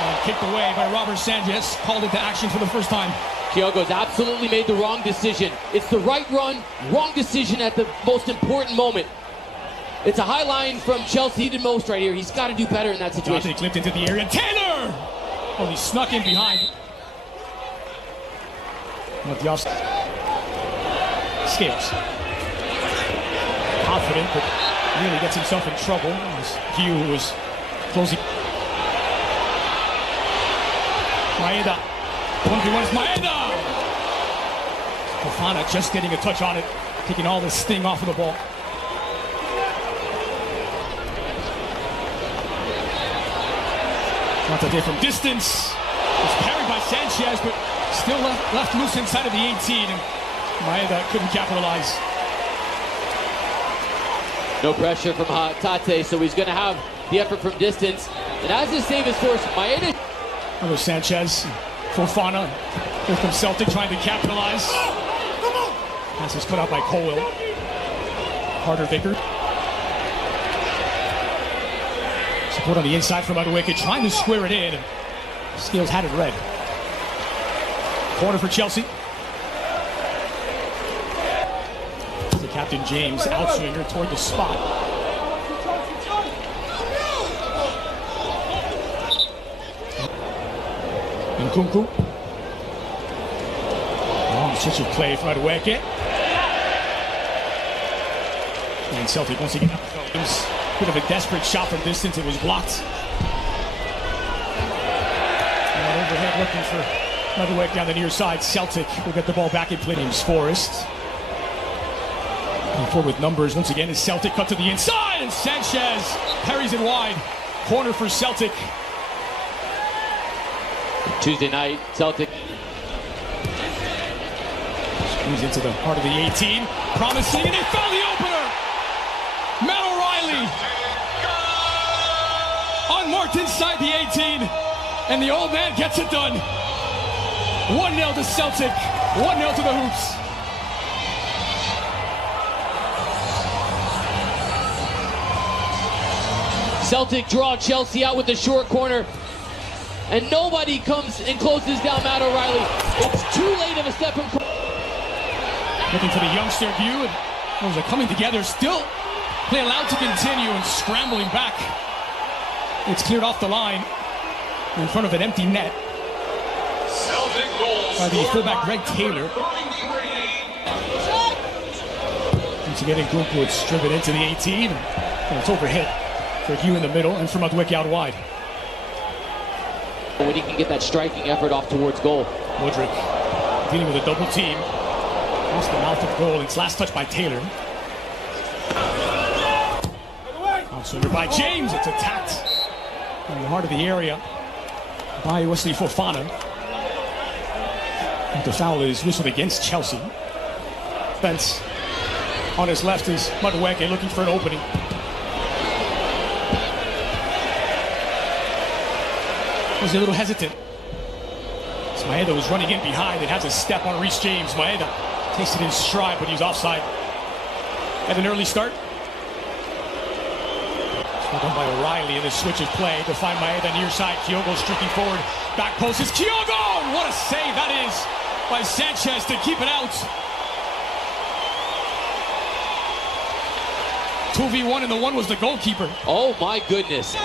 And kicked away by Robert Sanchez, called into action for the first time. Kyogo's absolutely made the wrong decision. It's the right run, wrong decision at the most important moment. It's a high line from Chelsea. He did most right here. He's got to do better in that situation. He clipped into the area. Taylor! Oh, he snuck in behind. Not the offside. Scales. Confident, but really gets himself in trouble. Hugh was closing. Maeda. 1v1 is Maeda. Fofana just getting a touch on it, taking all the sting off of the ball. Monte from distance. It's parried by Sanchez, but still left loose inside of the 18. And Maeda couldn't capitalize. No pressure from Tate, so he's going to have the effort from distance. And as his save is forced, Maeda. Another Sanchez, Fofana. Here comes Celtic trying to capitalize. Pass is cut out by Colwell. Carter Vicker. Support on the inside from Madueke, trying to square it in. Scales had it red. Corner for Chelsea. So Captain James, outswinger toward the spot. Nkunku. Long switch of play for Madueke. And Celtic once again. Bit of a desperate shot from distance. It was blocked. And overhead looking for Madueke down the near side. Celtic will get the ball back in play. James Forrest. Going forward with numbers once again as Celtic cut to the inside. And Sanchez parries it wide. Corner for Celtic. Tuesday night, Celtic. Squeeze into the heart of the 18. Promising, and they found the opener! Matt O'Reilly! Unmarked inside the 18. And the old man gets it done. 1-0 to Celtic. 1-0 to the Hoops. Celtic draw Chelsea out with the short corner. And nobody comes and closes down Matt O'Reilly. It's too late of a step from... Looking for the youngster view, and those are coming together. Still play allowed to continue and scrambling back. It's cleared off the line in front of an empty net by the fullback Greg Taylor. Once again, Nkunku would strip it into the 18, and it's overhit for Hugh in the middle and from Madueke out wide. When he can get that striking effort off towards goal. Woodrick dealing with a double team. Off the mouth of goal. It's last touch by Taylor. Outswinger by James. It's attacked in the heart of the area by Wesley Fofana. And the foul is whistled against Chelsea. Spence on his left is Madueke looking for an opening. Was a little hesitant. So Maeda was running in behind and has a step on Reece James. Maeda takes it in stride, but he's offside. Had an early start. Well done by O'Reilly in the switch of play to find Maeda near side. Kyogo streaking forward. Back post is Kyogo! And what a save that is by Sanchez to keep it out. 2v1 and the one was the goalkeeper. Oh my goodness.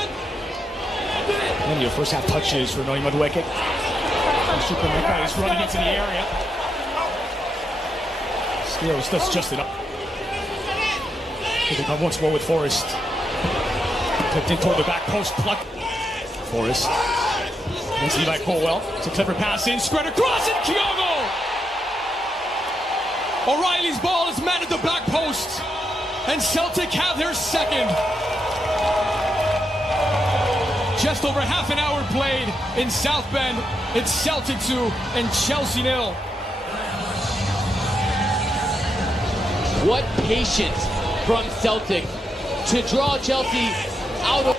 Plenty of first half touches for Noni Madueke. Chukwuemeka is running into the area. Scales does just it up. They come once more with Forrest. Clipped in toward the back post. Pluck. Forrest. Against Levi Colwell. It's a clever pass in. Spread across and Kyogo! O'Reilly's ball is met at the back post. And Celtic have their second. Just over half an hour played in South Bend. It's Celtic 2 and Chelsea 0. What patience from Celtic to draw Chelsea out of...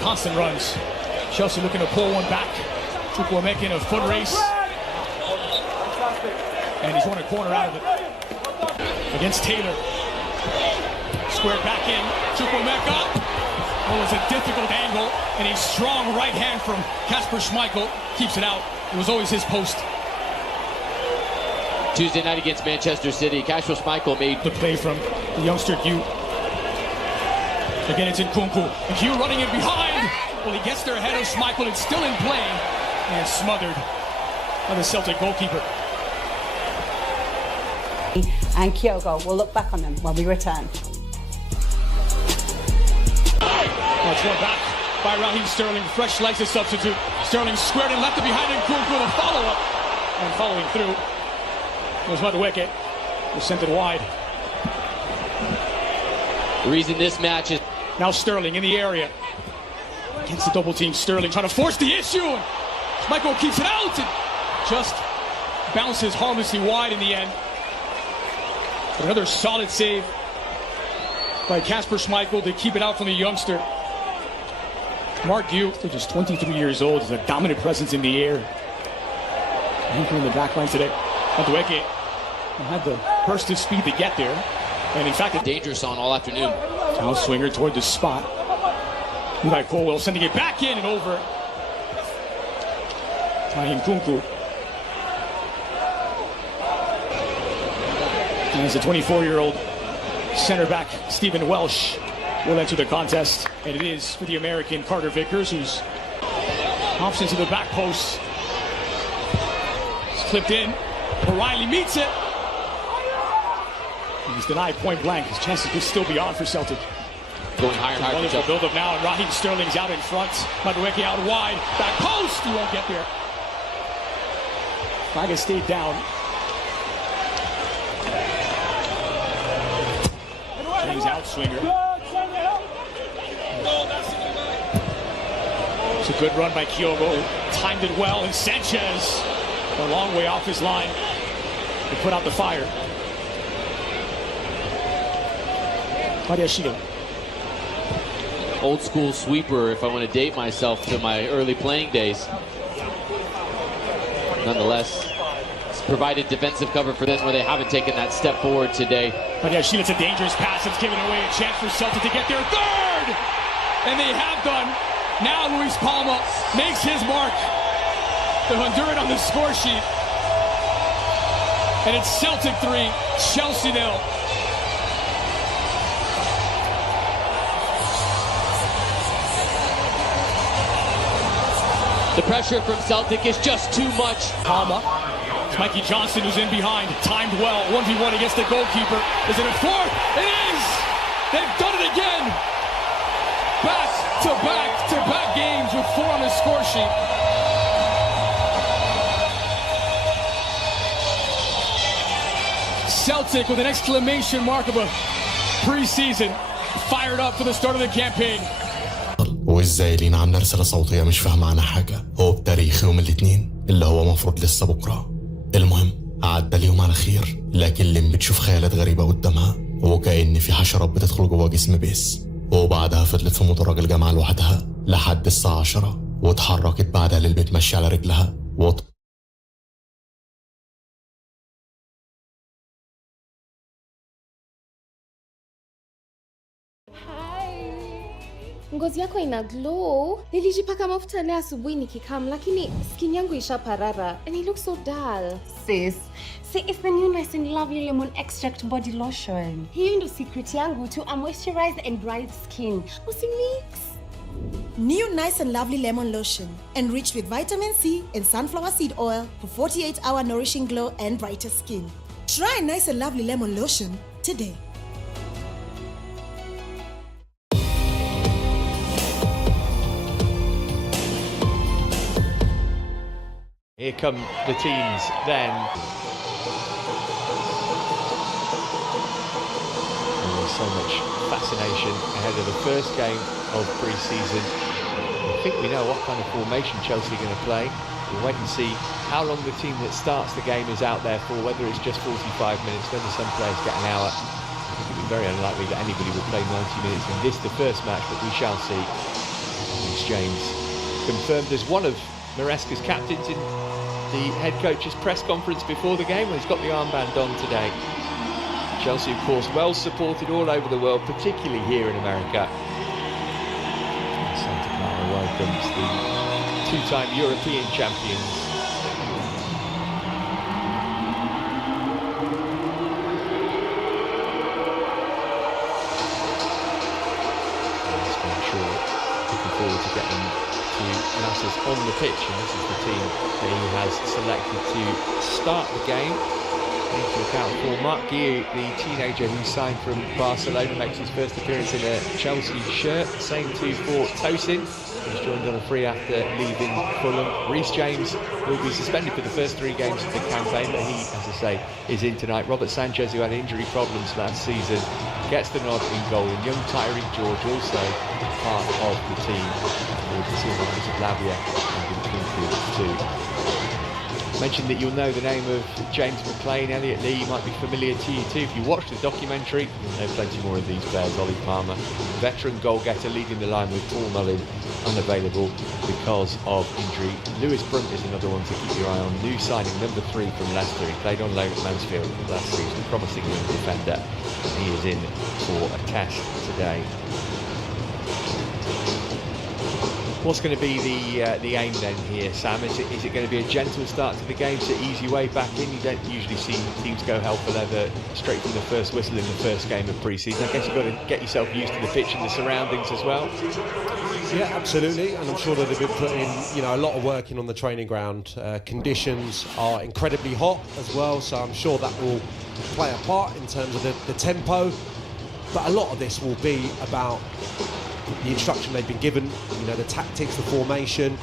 Constant runs. Chelsea looking to pull one back. Chukwuemeka in a foot race. And he's won a corner out of it. Against Taylor. Squared back in. Chukwuemeka. Well, it was a difficult angle, and a strong right hand from Kasper Schmeichel keeps it out. It was always his post. Tuesday night against Manchester City, Kasper Schmeichel made the play from the youngster Hugh. Again, it's Nkunku. And Hugh running in behind. Well, he gets there ahead of Schmeichel. It's still in play and smothered by the Celtic goalkeeper. And Kyogo will look back on them when we return. It's one back by Raheem Sterling. Fresh legs to substitute. Sterling squared and left it behind Nkunku with a follow-up. And following through was Madueke, who sent it wide. The reason this match is... Now Sterling in the area. Against the double team, Sterling trying to force the issue. And Schmeichel keeps it out and just bounces harmlessly wide in the end. But another solid save by Kasper Schmeichel to keep it out from the youngster. Mark Gue, just 23 years old, is a dominant presence in the air. Anchor in the back line today. Madueke had the burst of speed to get there. And in fact, dangerous on all afternoon. Now swinger toward the spot. Eli Colwell sending it back in and over. By Nkunku. And as a 24-year-old center back, Stephen Welsh will enter the contest. And it is for the American Carter Vickers, who's hops into the back post. It's clipped in. O'Reilly meets it. He's denied point blank. His chances could still be on for Celtic. Going higher and higher. Wonderful build-up now, and Raheem Sterling's out in front. Madueke out wide. Back post. He won't get there. Flag has stayed down. James out swinger. It's a good run by Kyogo. Timed it well, and Sanchez a long way off his line to put out the fire. Old school sweeper, if I want to date myself to my early playing days. Nonetheless, it's provided defensive cover for them where they haven't taken that step forward today. It's a dangerous pass. It's giving away a chance for Celtic to get their third! And they have done. Now Luis Palma makes his mark. The Honduran on the score sheet. And it's Celtic 3, Chelsea 0. The pressure from Celtic is just too much. Palma. It's Mikey Johnson who's in behind. Timed well. 1v1 against the goalkeeper. Is it a fourth? It is! They've done it again! Back-to-back games with 4 on the score sheet. Celtic with an exclamation mark of a preseason. Fired up for the start of the campaign. وازاي لينا عم نرسل صوتية مش فاهم عنها حاجة. هو بتاريخ يوم الاثنين اللي هو مفروض لسه بكرة. المهم عدى اليوم على خير، لكن لين بتشوف خيالات غريبة قدامها وكأن في حشرات بتدخل جوه جسم بيس. وبعدها فضلت في مدرج الجامعة لوحدها لحد الساعة 10 واتحركت بعدها للبيت ماشية على رجلها Ngozi yako ina glow. Nilijipaka mafuta leo asubuhi nikikam, lakini skin yangu ishaparara and it looks so dull. Sis, see, it's the new Nice and Lovely Lemon Extract Body Lotion. Hiyo ndo secret yangu to a moisturized and bright skin. Usimix. New Nice and Lovely Lemon Lotion, enriched with vitamin C and sunflower seed oil for 48-hour nourishing glow and brighter skin. Try Nice and Lovely Lemon Lotion today. Here come the teams then. And there's so much fascination ahead of the first game of pre-season. I think we know what kind of formation Chelsea are going to play. We'll wait and see how long the team that starts the game is out there for, whether it's just 45 minutes, whether some players get an hour. I think it'd be very unlikely that anybody will play 90 minutes in this, the first match, but we shall see. Reece James confirmed as one of Maresca's captains in the head coach's press conference before the game. Well, he's got the armband on today. Chelsea, of course, well supported all over the world, particularly here in America. And Santa Clara welcomes the two-time European champions. Looking forward to getting to Nasser's on the pitch, and this is the team that he has selected to start the game. To account for Mark Gue, the teenager who signed from Barcelona, makes his first appearance in a Chelsea shirt. Same too for Tosin. He's joined on a free after leaving Fulham. Reece James will be suspended for the first 3 games of the campaign, but he, as I say, is in tonight. Robert Sanchez, who had injury problems last season, gets the nod in goal. And young Tyreek George also part of the team. With the Silvers of Lavia and Nkunku too. Mentioned that you'll know the name of James McLean, Elliot Lee might be familiar to you too. If you watch the documentary, you'll know plenty more of these players. Ollie Palmer, veteran goal-getter, leading the line with Paul Mullin unavailable because of injury. Lewis Brunt is another one to keep your eye on. New signing, number 3 from Leicester. He played on loan at Mansfield last season, promising young defender. He is in for a test today. What's going to be the aim then here, Sam? Is it going to be a gentle start to the game to ease your way back in? You don't usually see teams go hell for leather straight from the first whistle in the first game of pre-season. I guess you've got to get yourself used to the pitch and the surroundings as well. Yeah, absolutely, and I'm sure that they've been putting a lot of work in on the training ground. Conditions are incredibly hot as well, so I'm sure that will play a part in terms of the tempo. But a lot of this will be about the instruction they've been given, the tactics, the formation.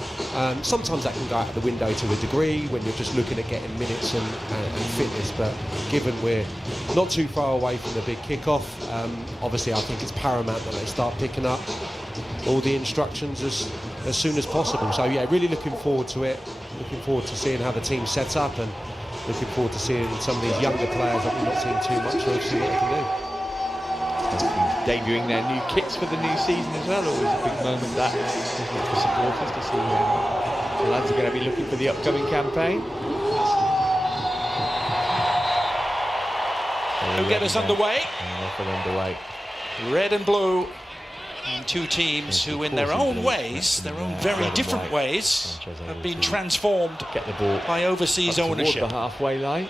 Sometimes that can go out the window to a degree when you're just looking at getting minutes and fitness, but given we're not too far away from the big kickoff, obviously I think it's paramount that they start picking up all the instructions as soon as possible. So yeah, really looking forward to it, looking forward to seeing how the team's set up, and looking forward to seeing some of these younger players that we've not seen too much of, see what they can do. Debuting their new kits for the new season as well. Always a big moment that, isn't it, for supporters to see the lads are going to be looking for the upcoming campaign. Who get us underway? Underway. Red and blue, and 2 teams who in their own ways, their own very different ways, have been transformed by overseas ownership. The halfway line.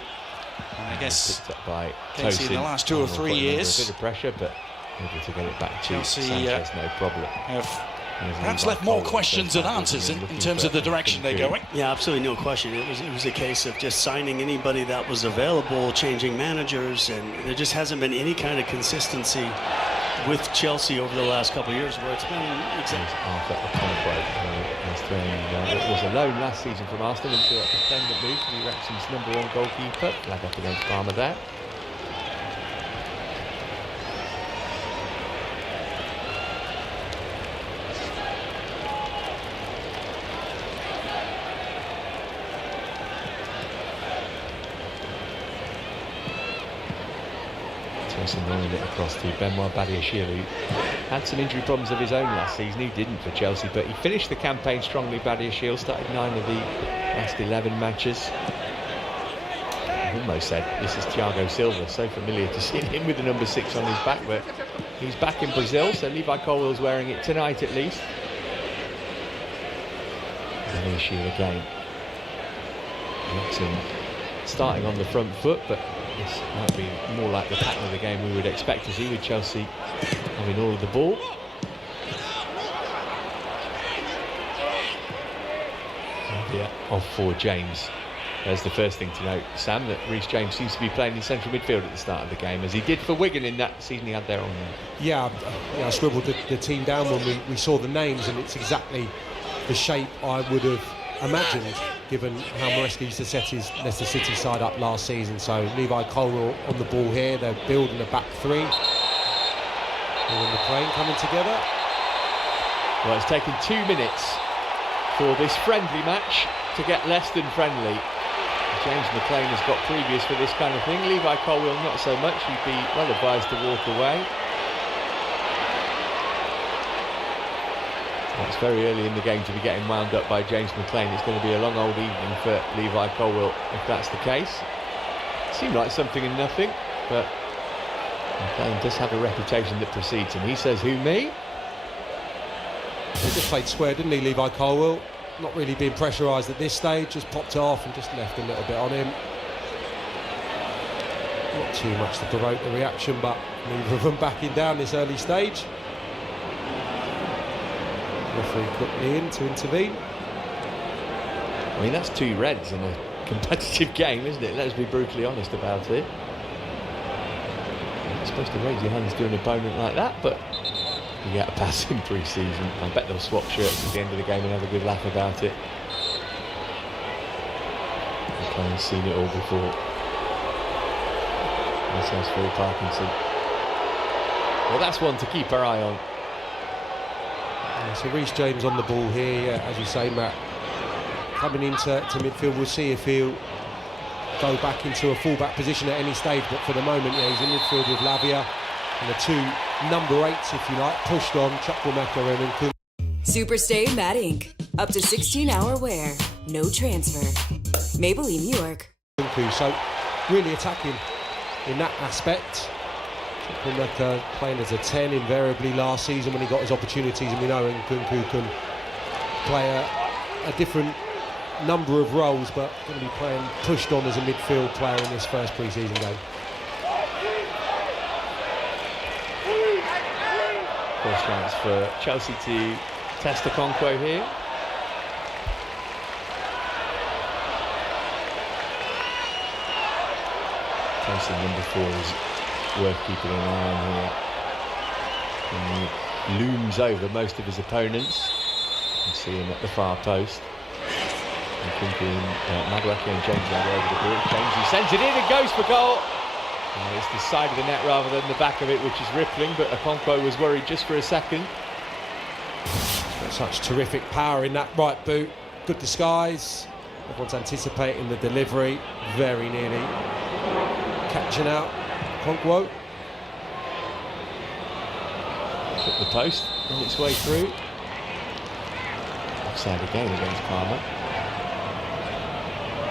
And I guess by Casey in the last 2 or 3 years. A bit of pressure, but able to get it back to Chelsea, Sanchez, no problem. Have perhaps left more questions than answers in terms of the direction they're going. Yeah, absolutely no question. It was a case of just signing anybody that was available, changing managers, and there just hasn't been any kind of consistency with Chelsea over the last couple of years where it's been it was a loan last season from Arsenal into a permanent move to be Wrexham's #1 goalkeeper. Flag up against Palmer there. Rolling it across to Benoit Badiashile, who had some injury problems of his own last season. He didn't for Chelsea, but he finished the campaign strongly. Badiashile started 9 of the last 11 matches. I almost said this is Thiago Silva, so familiar to see him with the number 6 on his back, but he's back in Brazil, so Levi Colwill's wearing it tonight at least. Badiashile again. Starting on the front foot, but this might be more like the pattern of the game we would expect to see, with Chelsea having all of the ball. Yeah, off for James. There's the first thing to note, Sam, that Reece James seems to be playing in central midfield at the start of the game, as he did for Wigan in that season he had there on there. Yeah, I scribbled the team down when we saw the names, and it's exactly the shape I would have imagined, given how Maresca used to set his Leicester City side up last season. So Levi Colwell on the ball here, they're building a back 3. And McLean coming together. Well, it's taken 2 minutes for this friendly match to get less than friendly. James McLean has got previous for this kind of thing. Levi Colwell not so much. He'd be well advised to walk away. It's very early in the game to be getting wound up by James McLean. It's going to be a long old evening for Levi Colwell if that's the case. It seemed like something and nothing, but McLean does have a reputation that precedes him. He says, who, me? He just played square, didn't he, Levi Colwell? Not really being pressurised at this stage, just popped it off and just left a little bit on him. Not too much to provoke the reaction, but neither of them backing down this early stage. Referee quickly in to intervene. I mean, that's 2 reds in a competitive game, isn't it? Let's be brutally honest about it. You're supposed to raise your hands to an opponent like that, but You get a pass in pre-season. I bet they'll swap shirts at the end of the game and have a good laugh about it. I've kind of seen it all before. This house Phil Parkinson. Well, that's one to keep our eye on. Yeah, so Reece James on the ball here, as you say, Matt. Coming into midfield, we'll see if he'll go back into a full-back position at any stage, but for the moment, yeah, he's in midfield with Lavia and the two number 8s, if you like, pushed on, Chukwuemeka and Nkunku. Superstay Matte Ink. Up to 16-hour wear. No transfer. Maybelline, New York. Nkunku, so really attacking in that aspect. Chukwuemeka playing as a 10 invariably last season when he got his opportunities, and we know Nkunku can play a different number of roles, but going to be playing pushed on as a midfield player in this first pre-season game. First chance for Chelsea to test Nkunku here. Chelsea number 4 is worth keeping an eye on here. And he looms over most of his opponents. You can see him at the far post. Nkunku and Madueke and James are over the ball. James, he sends it in and goes for goal. And it's the side of the net rather than the back of it, which is rippling, but Nkunku was worried just for a second. Such terrific power in that right boot. Good disguise. Everyone's anticipating the delivery. Very nearly catching out Nkunku. Took the post on its way through. Offside again against Palmer.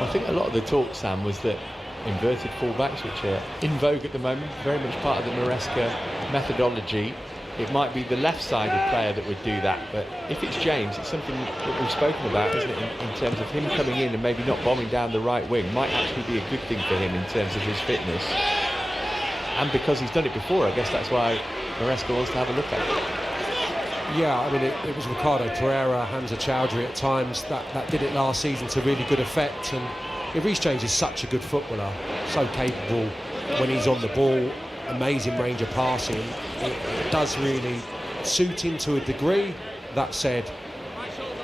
I think a lot of the talk, Sam, was that inverted fullbacks, which are in vogue at the moment, very much part of the Maresca methodology. It might be the left-sided player that would do that, but if it's James, it's something that we've spoken about, isn't it, in terms of him coming in and maybe not bombing down the right wing, might actually be a good thing for him in terms of his fitness. And because he's done it before, I guess that's why Maresca wants to have a look at it. Yeah, I mean, it was Ricardo Pereira, Hamza Chowdhury at times that did it last season to really good effect. And Reece James is such a good footballer, so capable when he's on the ball, amazing range of passing. It does really suit him to a degree. That said,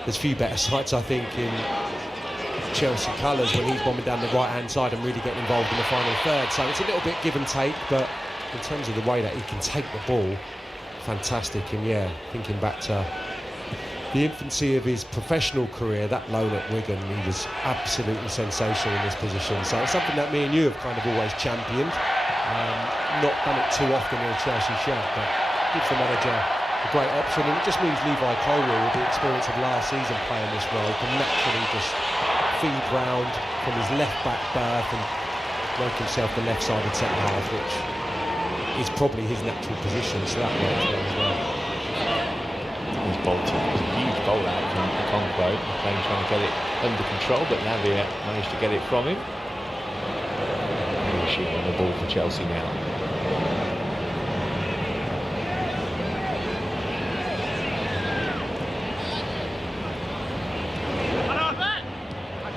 there's few better sides, I think, in Chelsea colours when he's bombing down the right-hand side and really getting involved in the final third. So it's a little bit give and take, but in terms of the way that he can take the ball, fantastic. And yeah, thinking back to the infancy of his professional career, that loan at Wigan, he was absolutely sensational in this position. So it's something that me and you have kind of always championed. Not done it too often in a Chelsea shirt, but gives the manager a great option. And it just means Levi Colwill, with the experience of last season playing this role, can naturally just feed round from his left-back berth and make himself the left-sided centre-half, which is probably his natural position, so that works well as well. He's bolted. It was a huge bowl out from Nkunku. McLean trying to get it under control, but Lavia managed to get it from him. Machine on the ball for Chelsea now.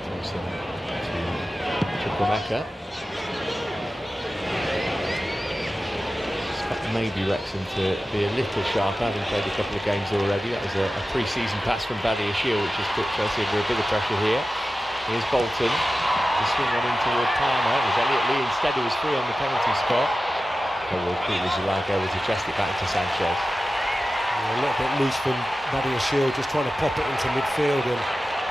Thompson to Chukwuemeka. Maybe Wrexham to be a little sharper, having played a couple of games already. That was a pre-season pass from Badiashile, which has put Chelsea under a bit of pressure here. Here's Bolton to swing one in toward Palmer. It was Elliot Lee instead who was free on the penalty spot. Zulaga able to chest it back to Sanchez. A little bit loose from Badiashile, just trying to pop it into midfield, and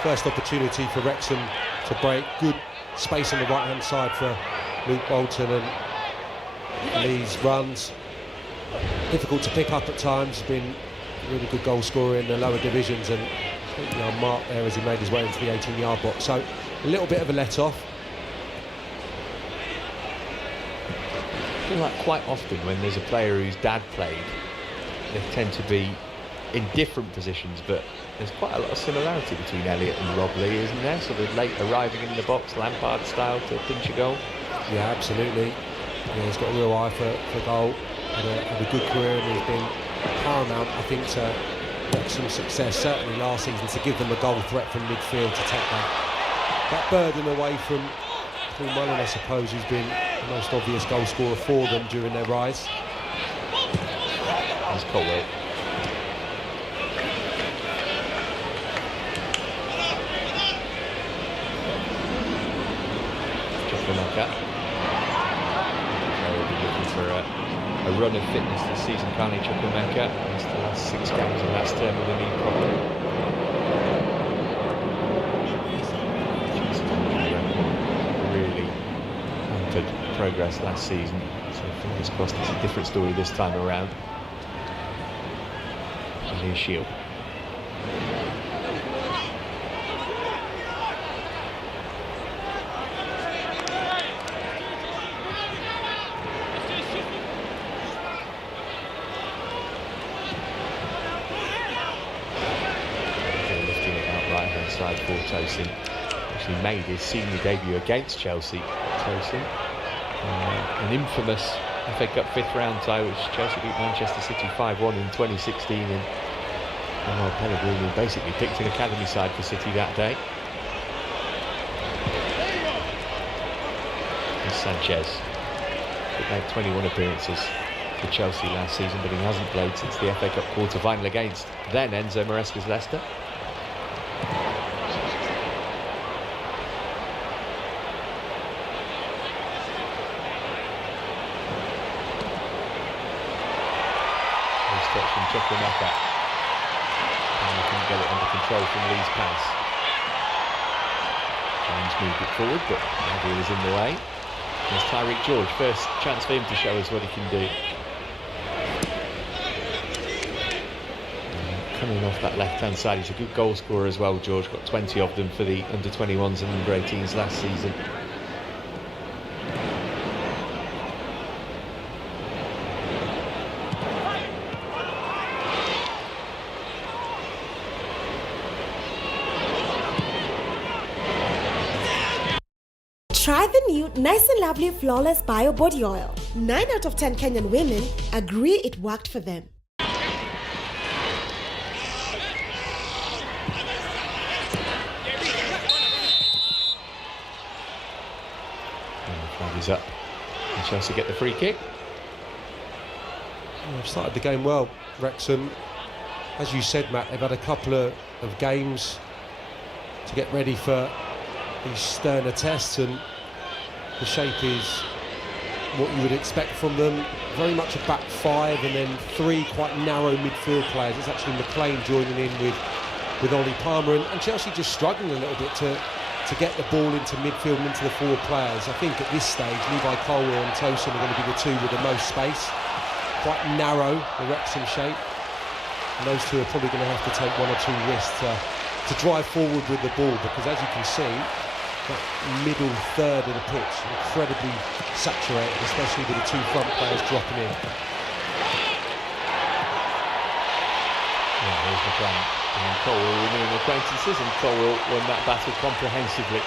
first opportunity for Wrexham to break. Good space on the right-hand side for Luke Bolton, and Lee's runs difficult to pick up at times. Been a really good goal scorer in the lower divisions, and completely unmarked there as he made his way into the 18-yard box. So a little bit of a let-off. I feel like quite often when there's a player whose dad played, they tend to be in different positions, but there's quite a lot of similarity between Elliot and Rob Lee, isn't there? Sort of late arriving in the box, Lampard style to pinch a goal. Yeah, absolutely. Yeah, he's got a real eye for goal. Had a good career, and he's been paramount, I think, to Wrexham's success, certainly last season, to give them a goal threat from midfield, to take that burden away from Paul Mullen, I suppose, who's been the most obvious goal scorer for them during their rise. That's Colwell. Chukwuemeka. They'll be looking for a run of fitness this season, Kani Chukwuemeka. Missed the last 6 games of last term with a knee problem. Really hampered progress last season, so fingers crossed it's a different story this time around. And here's Shield. Side for Tosin. Actually made his senior debut against Chelsea. Tosin, an infamous FA Cup 5th round tie, which Chelsea beat Manchester City 5-1 in 2016, and Pellegrini basically picked an academy side for City that day. And Sanchez made 21 appearances for Chelsea last season, but he hasn't played since the FA Cup quarter-final against then Enzo Maresca's Leicester. From Chukwuemeka, and he couldn't get it under control from Lee's pass. James moved it forward, but Nadia was in the way. There's Tyreek George, first chance for him to show us what he can do. Coming off that left-hand side, he's a good goal scorer as well, George. Got 20 of them for the under-21s and under-18s last season. Try the new Nice and Lovely Flawless Bio Body Oil. 9 out of 10 Kenyan women agree it worked for them. Flag is up. And Chelsea get the free kick. They've started the game well, Wrexham. As you said, Matt, they've had a couple of games to get ready for these sterner tests, and the shape is what you would expect from them. Very much a back 5 and then 3 quite narrow midfield players. It's actually McLean joining in with Ollie Palmer, and Chelsea just struggling a little bit to get the ball into midfield and into the forward players. I think at this stage Levi Colwill and Tosin are going to be the 2 with the most space. Quite narrow, the Wrexham shape. And those 2 are probably going to have to take 1 or 2 risks to drive forward with the ball, because as you can see, that middle third of the pitch incredibly saturated, especially with the 2 front players dropping in. Yeah, here's the plan. And Colwill renewing acquaintances, and Colwill won that battle comprehensively.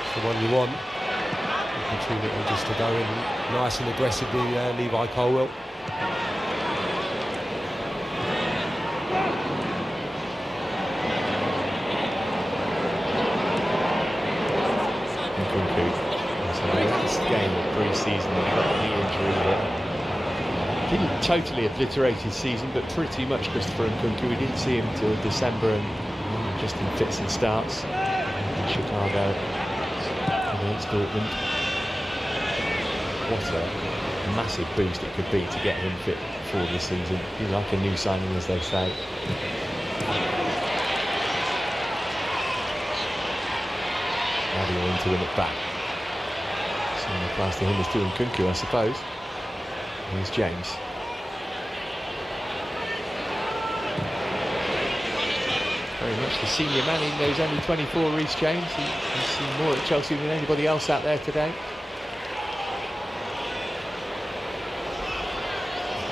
It's the one you want. Looking too little just to go in nice and aggressively, Levi Colwill. Nkunku. So the last game of pre-season, he got a knee injury that didn't totally obliterate his season, but pretty much Christopher Nkunku. We didn't see him till December, and just in fits and starts in Chicago against Dortmund. What a massive boost it could be to get him fit for the season. He's like a new signing, as they say. Nadia in to win it back. Same applies to him as to Nkunku, I suppose. Here's James. Very much the senior man in those under 24, Reece James. He's seen more at Chelsea than anybody else out there today.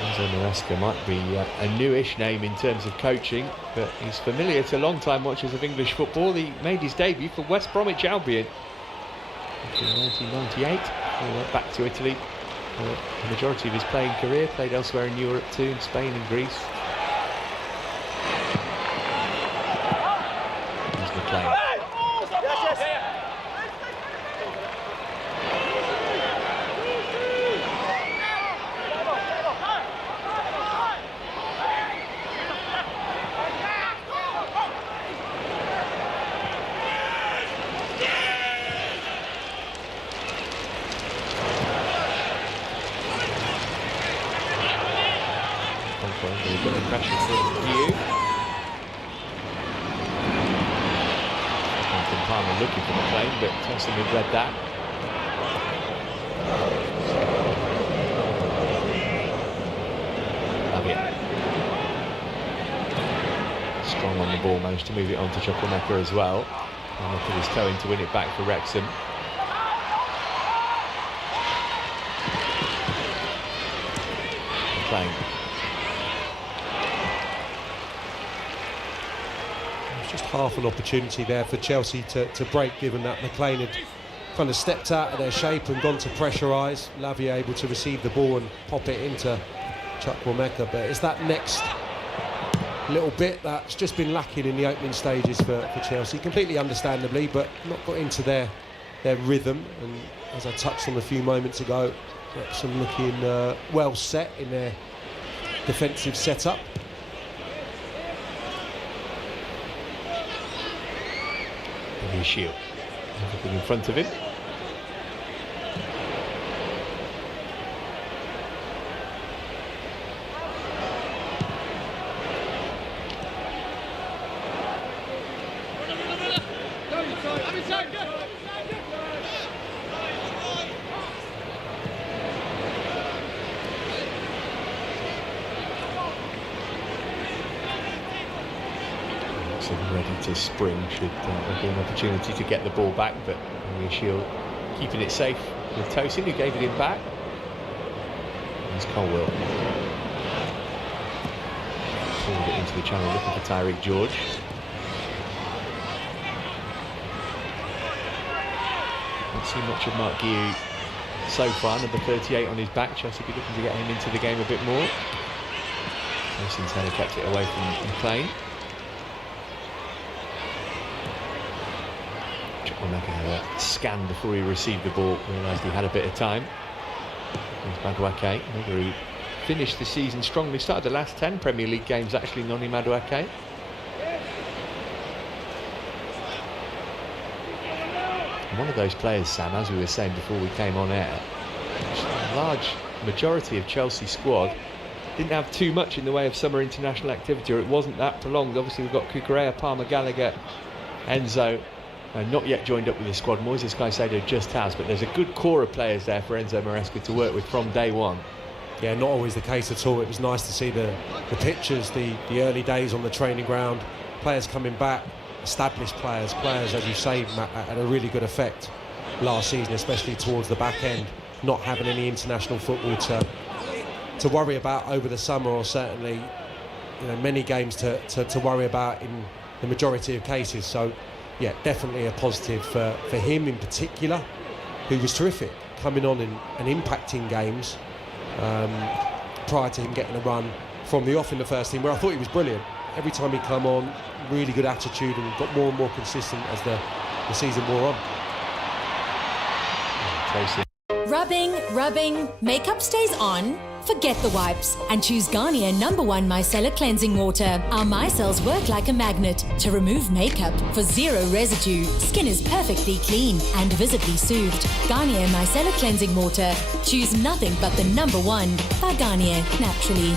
Enzo Maresca might be a newish name in terms of coaching, but he's familiar to long-time watchers of English football. He made his debut for West Bromwich Albion in 1998. He went back to Italy for the majority of his playing career, played elsewhere in Europe too, in Spain and Greece. Here's McLean. We've got the pressure from Guiu. Palmer looking for the plane, but Thompson had read that. Strong on the ball, managed to move it on to Chukwuemeka as well. And put his toe in to win it back for Wrexham. Playing. Just half an opportunity there for Chelsea to break, given that McLean had kind of stepped out of their shape and gone to pressurise. Lavia able to receive the ball and pop it into Chukwuemeka, but it's that next little bit that's just been lacking in the opening stages for Chelsea, completely understandably, but not got into their rhythm. And as I touched on a few moments ago, Wrexham looking well set in their defensive setup. Shield, everything in front of him. Ready to spring should there be an opportunity to get the ball back, but Shield keeping it safe with Tosin, who gave it in back. There's Colwell. Pulled it into the channel looking for Tyreek George. Not seen much of Mark Guiu so far, number 38 on his back. Chelsea be looking to get him into the game a bit more. Tosin's header kept it away from McLean. Chukwuemeka scanned before he received the ball, realised he had a bit of time. There's Madueke, who finished the season strongly, started the last 10 Premier League games actually, Noni Madueke. One of those players, Sam, as we were saying before we came on air, a large majority of Chelsea squad didn't have too much in the way of summer international activity, or it wasn't that prolonged. Obviously we've got Cucurella, Palmer, Gallagher, Enzo, not yet joined up with the squad. Moises Caicedo just has, but there's a good core of players there for Enzo Maresca to work with from day one. Yeah, not always the case at all. It was nice to see the pictures, the early days on the training ground, players coming back, established players, as you say, Matt, had a really good effect last season, especially towards the back end, not having any international football to worry about over the summer, or certainly many games to worry about in the majority of cases. So yeah, definitely a positive for him in particular, who was terrific coming on and impacting games prior to him getting a run from the off in the first team, where I thought he was brilliant. Every time he come on, really good attitude, and got more and more consistent as the season wore on. Rubbing, makeup stays on? Forget the wipes and choose Garnier #1 Micellar Cleansing Water. Our micelles work like a magnet to remove makeup for zero residue. Skin is perfectly clean and visibly soothed. Garnier Micellar Cleansing Water. Choose nothing but the #1 by Garnier, naturally.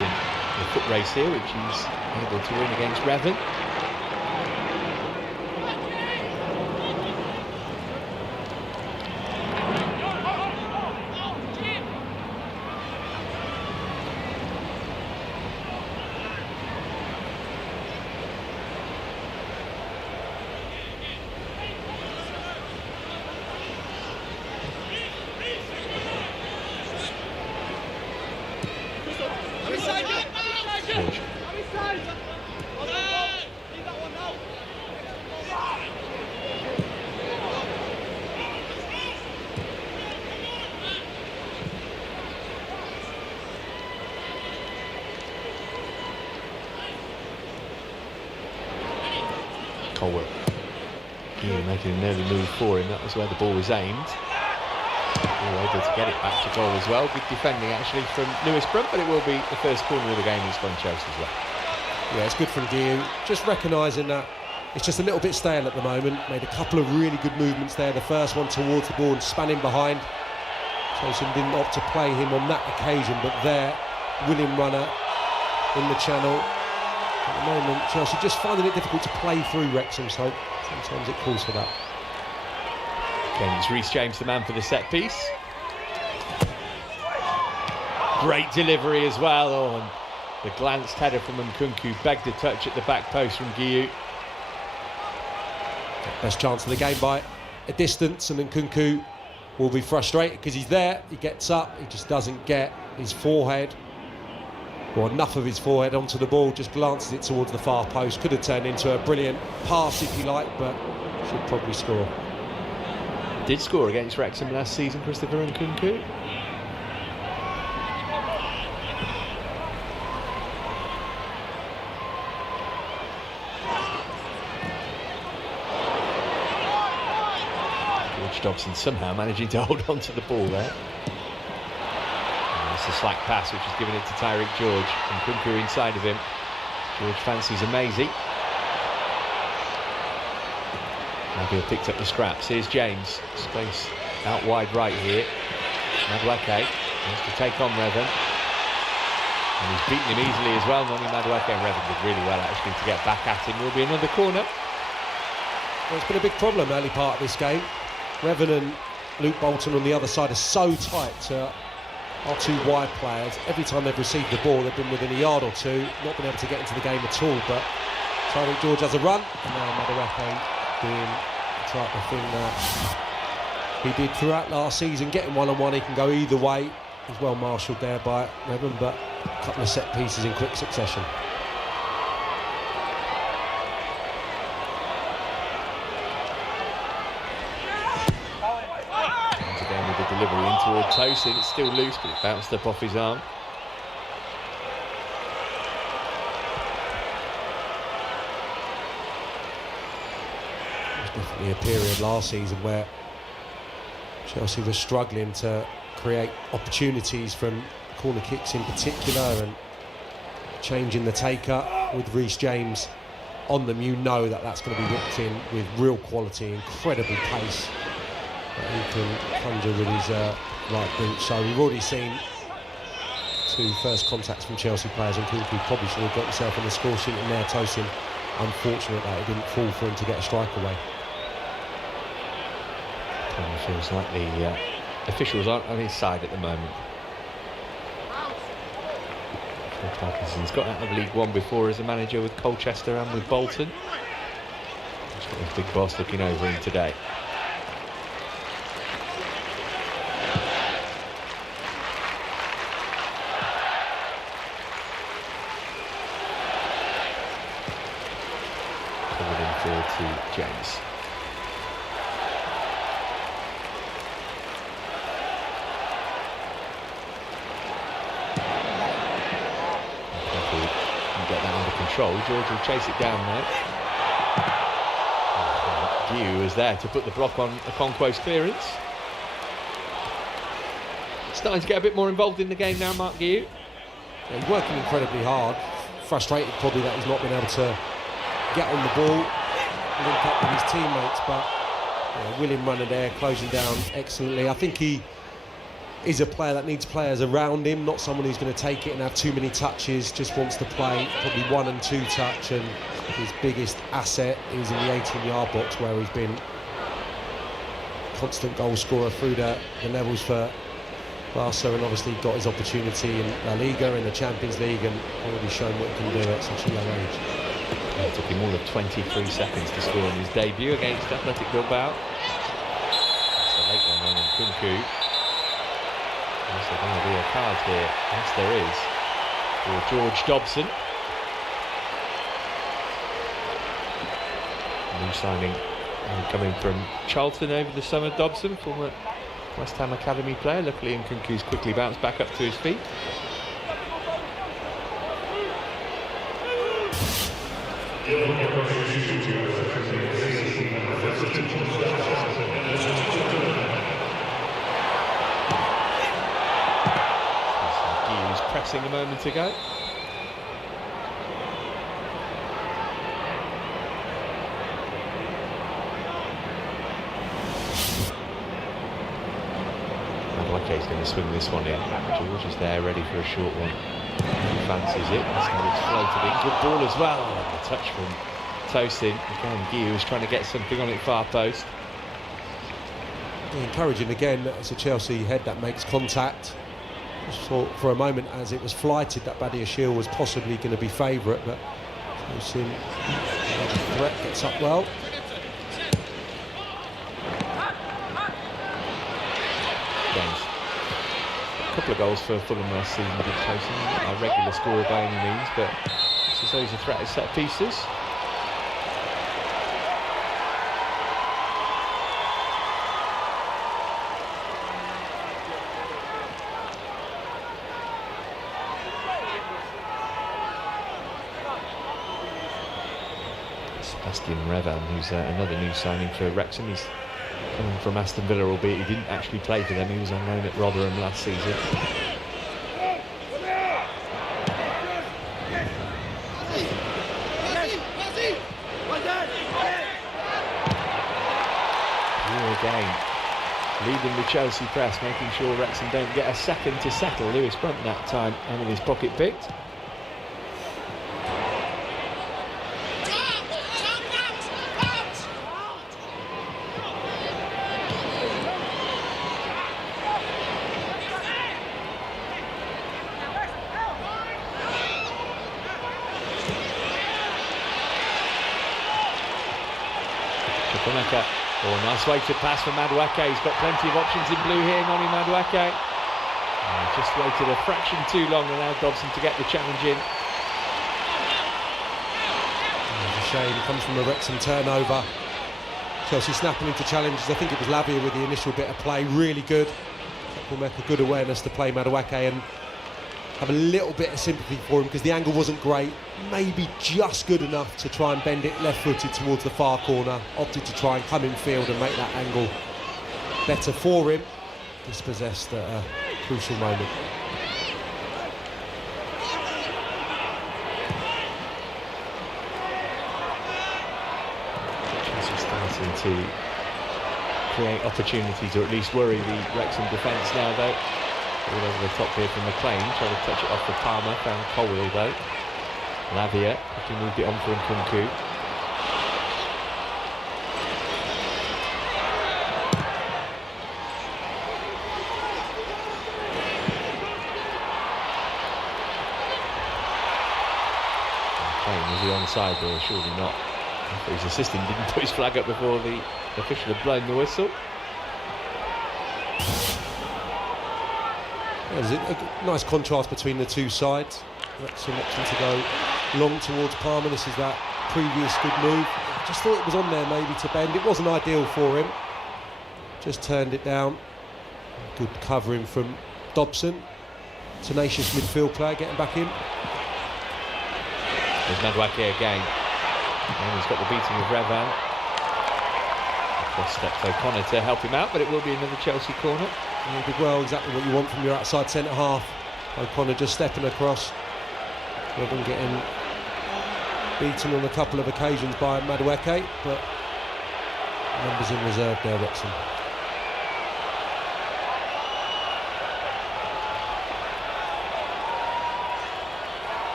The foot race here, which he's able to win against Revan. Colwell. Making an early move for him. That was where the ball was aimed. They were able to get it back to goal as well. Good defending actually from Lewis Brunt, but it will be the first corner of the game. It's gone Chelsea as well. Yeah, it's good from Guiu. Just recognising that it's just a little bit stale at the moment. Made a couple of really good movements there. The first one towards the ball and spanning behind. Chelsea didn't opt to play him on that occasion, but there, willing runner, in the channel. At the moment, Chelsea just finding it difficult to play through Wrexham, so sometimes it calls for that. Again, it's Reece James, the man for the set piece. Great delivery as well. Oh, and the glanced header from Nkunku begged a touch at the back post from Guiu. Best chance of the game by a distance, and Nkunku will be frustrated because he's there, he gets up, he just doesn't get his forehead, or enough of his forehead onto the ball, just glances it towards the far post. Could have turned into a brilliant pass if you like, but should probably score. Did score against Wrexham last season, Christopher Nkunku. Dobson somehow managing to hold on to the ball there. And it's a slack pass which is given it to Tyreek George, and Nkunku inside of him. George fancies a Maisie. Nabil picked up the scraps. Here's James. Space out wide right here. Madueke wants to take on Revan. And he's beaten him easily as well, Noni Madueke, and Revan did really well actually to get back at him. Will be another corner. Well, it's been a big problem early part of this game. Revan and Luke Bolton on the other side are so tight to our two wide players. Every time they've received the ball, they've been within a yard or two, not been able to get into the game at all. But Tyreek George has a run, and now Madueke doing the type of thing that he did throughout last season, getting one-on-one. He can go either way. He's well marshalled there by Revan, but a couple of set pieces in quick succession. Delivery in toward Tosin. It's still loose, but it bounced up off his arm. There's definitely a period last season where Chelsea was struggling to create opportunities from corner kicks in particular, and changing the taker with Reece James on them, you know that that's going to be whipped in with real quality, incredible pace that he can conjure with his right boot. So we've already seen two first contacts from Chelsea players, and Nkunku probably should have got himself on the score sheet in there. Tosin, unfortunate that it didn't fall for him to get a strike away. It feels like the officials aren't on his side at the moment. Parkinson's got out of League One before as a manager with Colchester and with Bolton. He's got his big boss looking over him today. To James. Can get that under control. George will chase it down now. Guiu is there to put the block on Okonkwo's clearance. Starting to get a bit more involved in the game now, Mark Guiu. Yeah, he's working incredibly hard. Frustrated probably that he's not been able to get on the ball, link up with his teammates, but willing runner there, closing down excellently. I think he is a player that needs players around him, not someone who's going to take it and have too many touches, just wants to play probably 1 and 2 touch, and his biggest asset is in the 18-yard box, where he's been constant goal scorer through the levels for Barca, and obviously got his opportunity in La Liga, in the Champions League, and already shown what he can do at such a young age. It took him all of 23 seconds to score in his debut against Athletic Bilbao. That's a late one on Nkunku. Is there going to be a card here? Yes, there is. For George Dobson. New signing coming from Charlton over the summer. Dobson, former West Ham Academy player. Luckily, Nkunku's quickly bounced back up to his feet. Guiu's pressing a moment ago. Madueke is going to swing this one in. George is there ready for a short one. Fancies it. That's how it's floated in. Good ball as well. And a touch from Tosin. Again, Guy was trying to get something on it far post. Encouraging again as a Chelsea head that makes contact. Just thought for a moment as it was flighted that Badiashile was possibly going to be favourite, but Tosin, the threat gets up well. A couple of goals for Fulham last season against Tosin. Not a regular scorer by any means, but it's as though he's a threat at set pieces. Revan, who's another new signing for Wrexham. He's coming from Aston Villa, albeit he didn't actually play for them. He was on loan at Rotherham last season. Here again, leading the Chelsea press, making sure Wrexham don't get a second to settle. Lewis Brunt that time having his pocket picked. Oh, nice weighted pass from Madueke. He's got plenty of options in blue here, Noni Madueke. Just waited a fraction too long, allowed Dobson to get the challenge in. It's a shame, it comes from a Wrexham turnover. Chelsea snapping into challenges. I think it was Lavia with the initial bit of play, really good. Will make a good awareness to play Madueke and have a little bit of sympathy for him because the angle wasn't great, maybe just good enough to try and bend it left-footed towards the far corner. Opted to try and come in field and make that angle better for him. Dispossessed at a crucial moment. Chelsea starting to create opportunities, or at least worry the Wrexham defence now, though. All over the top here from McLean, trying to touch it off for Palmer, found Colwill though. Lavia quickly moved it on for Nkunku. McLean, was he onside or surely not? His assistant didn't put his flag up before the official had blown the whistle. There's a nice contrast between the two sides. Wrexham opting to go long towards Palmer. This is that previous good move. I just thought it was on there maybe to bend. It wasn't ideal for him. Just turned it down. Good covering from Dobson. Tenacious midfield player getting back in. There's Madueke again. And he's got the beating of Revan. Across steps O'Connor to help him out, but it will be another Chelsea corner. Yeah, did well, exactly what you want from your outside centre half. O'Connor just stepping across. Revan getting beaten on a couple of occasions by Madueke, but numbers in reserve there, Wrexham.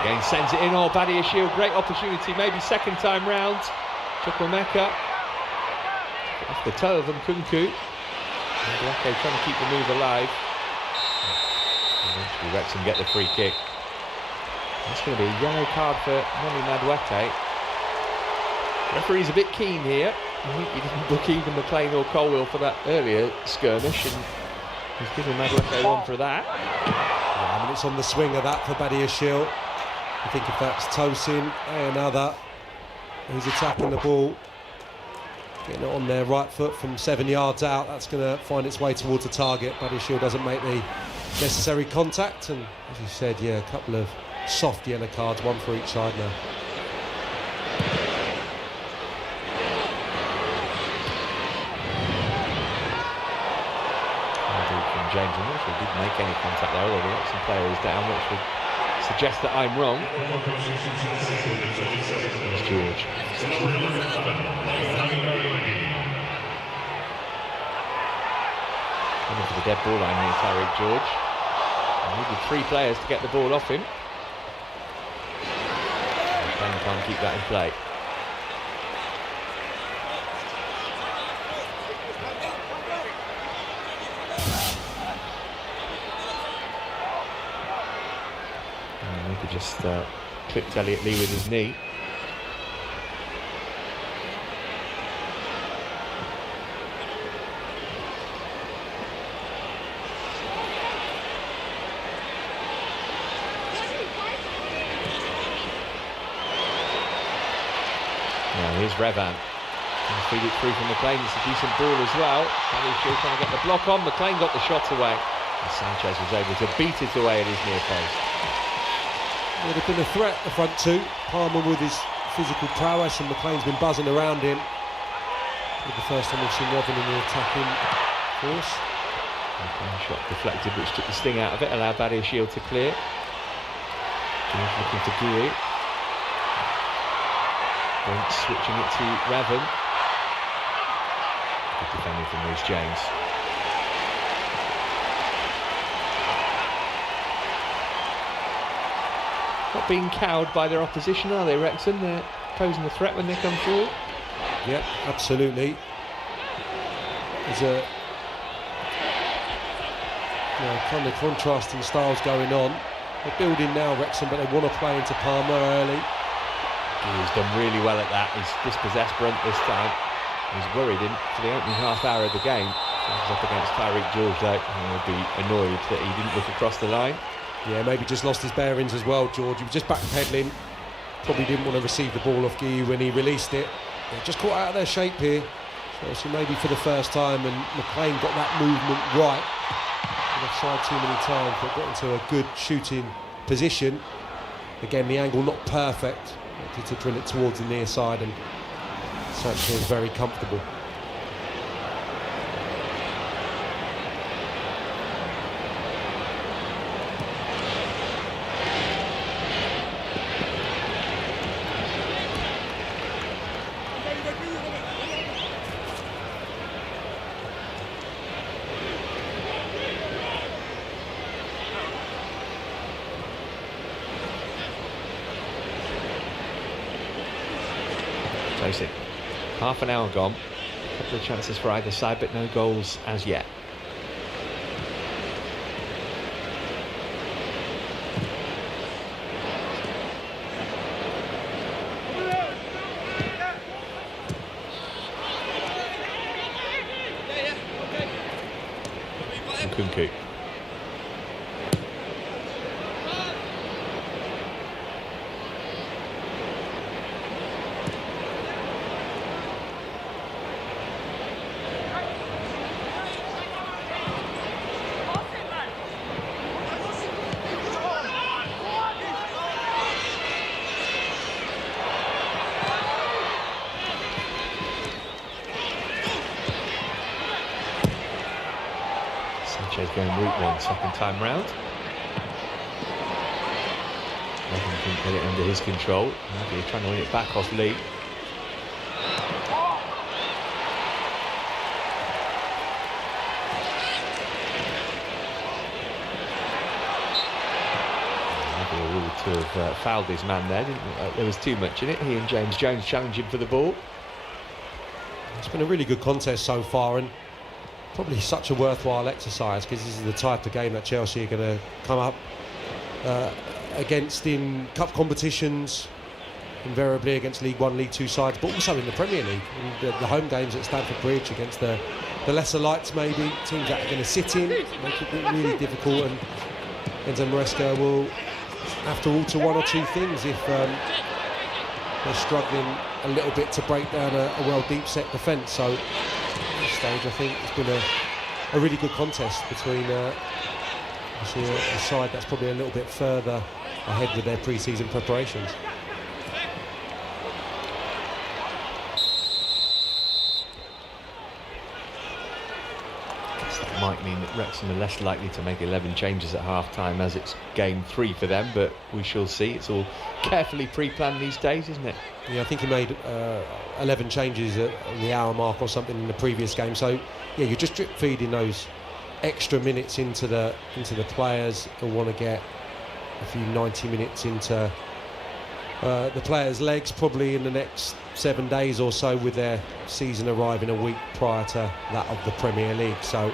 Again, sends it in. Oh, Badiashile, great opportunity, maybe second time round. Chukwuemeka off the toe of Nkunku. Madueke trying to keep the move alive. Eventually Wrexham get the free kick. That's going to be a yellow card for Noni Madueke. Referee's a bit keen here. I think he didn't book even McLean or Colwill for that earlier skirmish, and he's giving Madueke one for that. Yeah, I mean, it's on the swing of that for Badiashile. I think if that's Tosin, another who's attacking the ball, getting it on their right foot from 7 yards out, that's going to find its way towards the target. Badiashile doesn't make the necessary contact, and as you said, yeah, a couple of soft yellow cards, one for each side now. James and Wilson didn't make any contact there, although the Wrexham player is down, which would suggest that I'm wrong. There's George. Looking for the dead ball line here, Tyreek George. He needed 3 players to get the ball off him. McLean can't keep that in play. And he could just clipped Elliot Lee with his knee. Here's Revan. Feed it through from McLean. It's a decent ball as well. Paddy Shield trying to get the block on. McLean got the shot away. And Sanchez was able to beat it away at his near post. Would have been a threat, the front two. Palmer with his physical prowess, and McLean's been buzzing around him. For the first time we've seen Revan in the attacking force. Shot deflected, which took the sting out of it, allowed Paddy Shield to clear. Looking to Gui. Brent switching it to Revan. Good defending from Reece James. Not being cowed by their opposition, are they, Wrexham? They're posing a threat when they come forward. Yep, absolutely. There's a kind of contrasting styles going on. They're building now, Wrexham, but they want to play into Palmer early. He's done really well at that. He's dispossessed Brent this time. He's worried in for the opening half hour of the game. He's up against Tyreek George though, and he'll be annoyed that he didn't look across the line. Yeah, maybe just lost his bearings as well, George. He was just backpedaling. Probably didn't want to receive the ball off Guy when he released it. They're just caught out of their shape here. So maybe for the first time, and McLean got that movement right. Offside too many times, but got into a good shooting position. Again, the angle not perfect. To drill it towards the near side, and Sanchez is very comfortable. Half an hour gone, a couple of chances for either side, but no goals as yet. Nkunku. Going route one second time round. Revan couldn't get it under his control. Maybe trying to win it back off Lee. Maybe a rule to have fouled his man there, didn't there was too much in it. He and James Jones challenging for the ball. It's been a really good contest so far, and probably such a worthwhile exercise, because this is the type of game that Chelsea are going to come up against in cup competitions, invariably against League One, League Two sides, but also in the Premier League. The home games at Stamford Bridge against the lesser lights, maybe teams that are going to sit in, make it really difficult, and Enzo Maresca will have to alter one or two things if they're struggling a little bit to break down a well deep set defence. So at this stage, I think it's been a really good contest between a side that's probably a little bit further ahead with their pre-season preparations. That might mean that Wrexham are less likely to make 11 changes at half-time, as it's game 3 for them, but we shall see. It's all carefully pre-planned these days, isn't it? Yeah, I think he made 11 changes at the hour mark or something in the previous game, so yeah, you're just drip feeding those extra minutes into the players. He'll want to get a few 90 minutes into the players' legs probably in the next 7 days or so, with their season arriving a week prior to that of the Premier League. So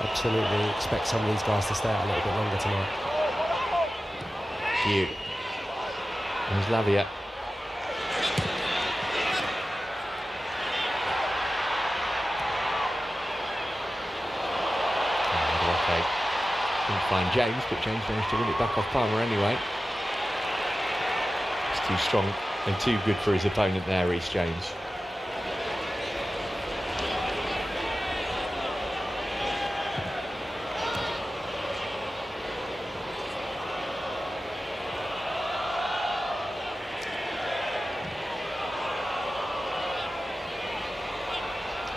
absolutely expect some of these guys to stay out a little bit longer tonight. Cute. There's Lavia. Okay. Couldn't find James, but James managed to win it back off Palmer anyway. It's too strong and too good for his opponent there, Reece James.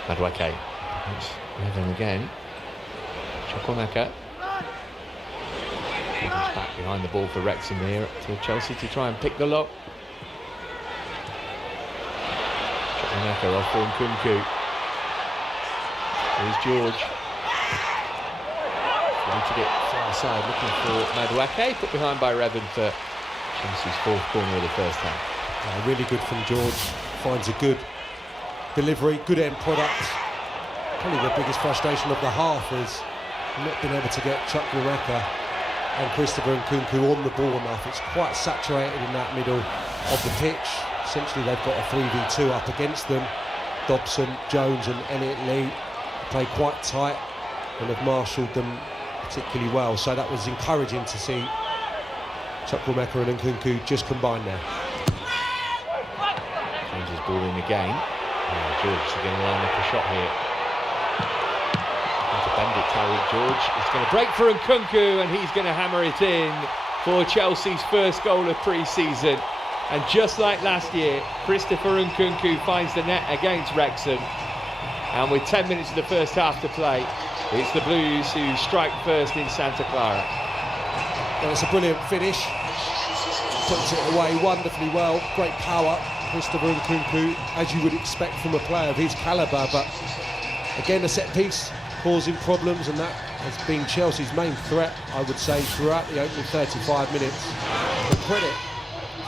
Madueke. Then again. Chukwuemeka. He's back behind the ball for Wrexham here to Chelsea to try and pick the lock. Chukwuemeka off for Nkunku. Here's George. Floated it far side, looking for Madueke. Put behind by Revan for Chelsea's fourth corner of the first half. Really good from George. Finds a good delivery, good end product. Probably the biggest frustration of the half is not being able to get Chukwuemeka and Christopher Nkunku on the ball enough. It's quite saturated in that middle of the pitch. Essentially they've got a 3v2 up against them. Dobson, Jones and Elliot Lee play quite tight and have marshalled them particularly well. So that was encouraging to see Chukwuemeka and Nkunku just combine there. Changes ball in again. George is going to line up a shot here. To bend it, Tariq George. It's going to break for Nkunku and he's going to hammer it in for Chelsea's first goal of pre-season. And just like last year, Christopher Nkunku finds the net against Wrexham. And with 10 minutes of the first half to play, it's the Blues who strike first in Santa Clara. Well, it's a brilliant finish. Puts it away wonderfully well. Great power. Christopher Nkunku, as you would expect from a player of his calibre, but again a set piece causing problems, and that has been Chelsea's main threat, I would say, throughout the opening 35 minutes. The credit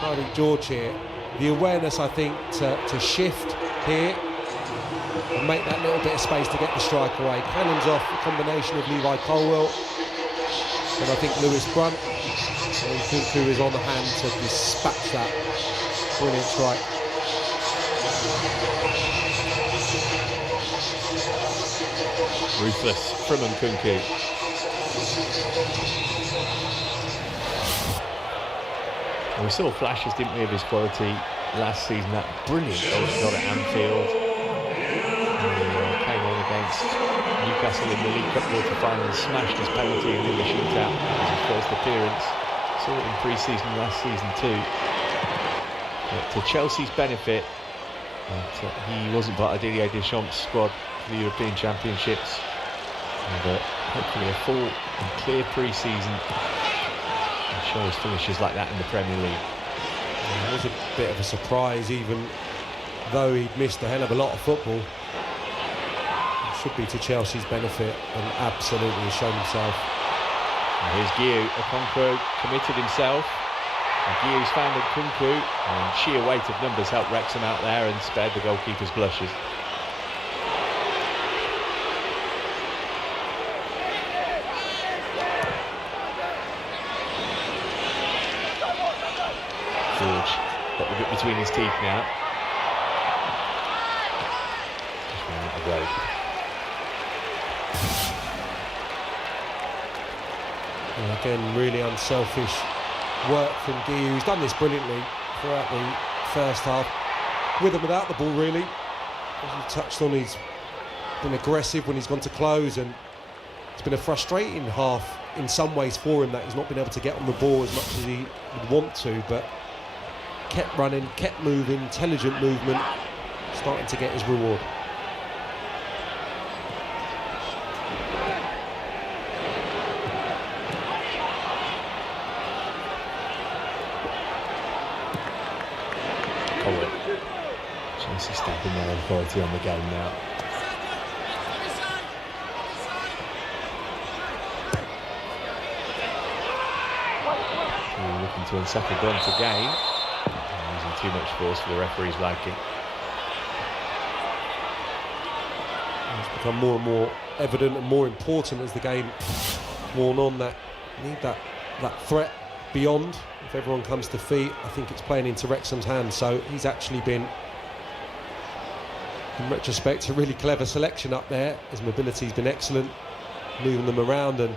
Tariq George here, the awareness I think to shift here and make that little bit of space to get the strike away. Cannons off, a combination of Levi Colwell and I think Lewis Brunt, and Nkunku is on the hand to dispatch that brilliant strike. Ruthless from Nkunku. And we saw flashes, didn't we, of his quality last season. That brilliant goal he got at Anfield. He came on against Newcastle in the League Cup quarter-final and smashed his penalty in the shootout. That was his first appearance. Saw it in pre-season last season too. But to Chelsea's benefit, he wasn't part of Didier Deschamps' squad for the European Championships. And hopefully a full and clear pre-season and show us finishes like that in the Premier League. It was a bit of a surprise, even though he'd missed a hell of a lot of football. It should be to Chelsea's benefit, and absolutely has shown himself. And here's Guiu. Okonkwo committed himself. And Guiu's found Nkunku, and sheer weight of numbers helped Wrexham out there and spared the goalkeeper's blushes. George got the bit between his teeth now. Just ran out of road. And again, really unselfish work from Guiu. He's done this brilliantly throughout the first half, with and without the ball really. As you touched on, he's been aggressive when he's gone to close, and it's been a frustrating half in some ways for him that he's not been able to get on the ball as much as he would want to, but kept running, kept moving, intelligent movement, starting to get his reward. Chelsea stamping their authority on the game now. to unsettle Blunt again. Using too much force for the referee's liking. It's become more and more evident and more important as the game worn on that you need that threat beyond. If everyone comes to feet, I think it's playing into Wrexham's hands. So he's actually been, in retrospect, a really clever selection up there. His mobility's been excellent, moving them around and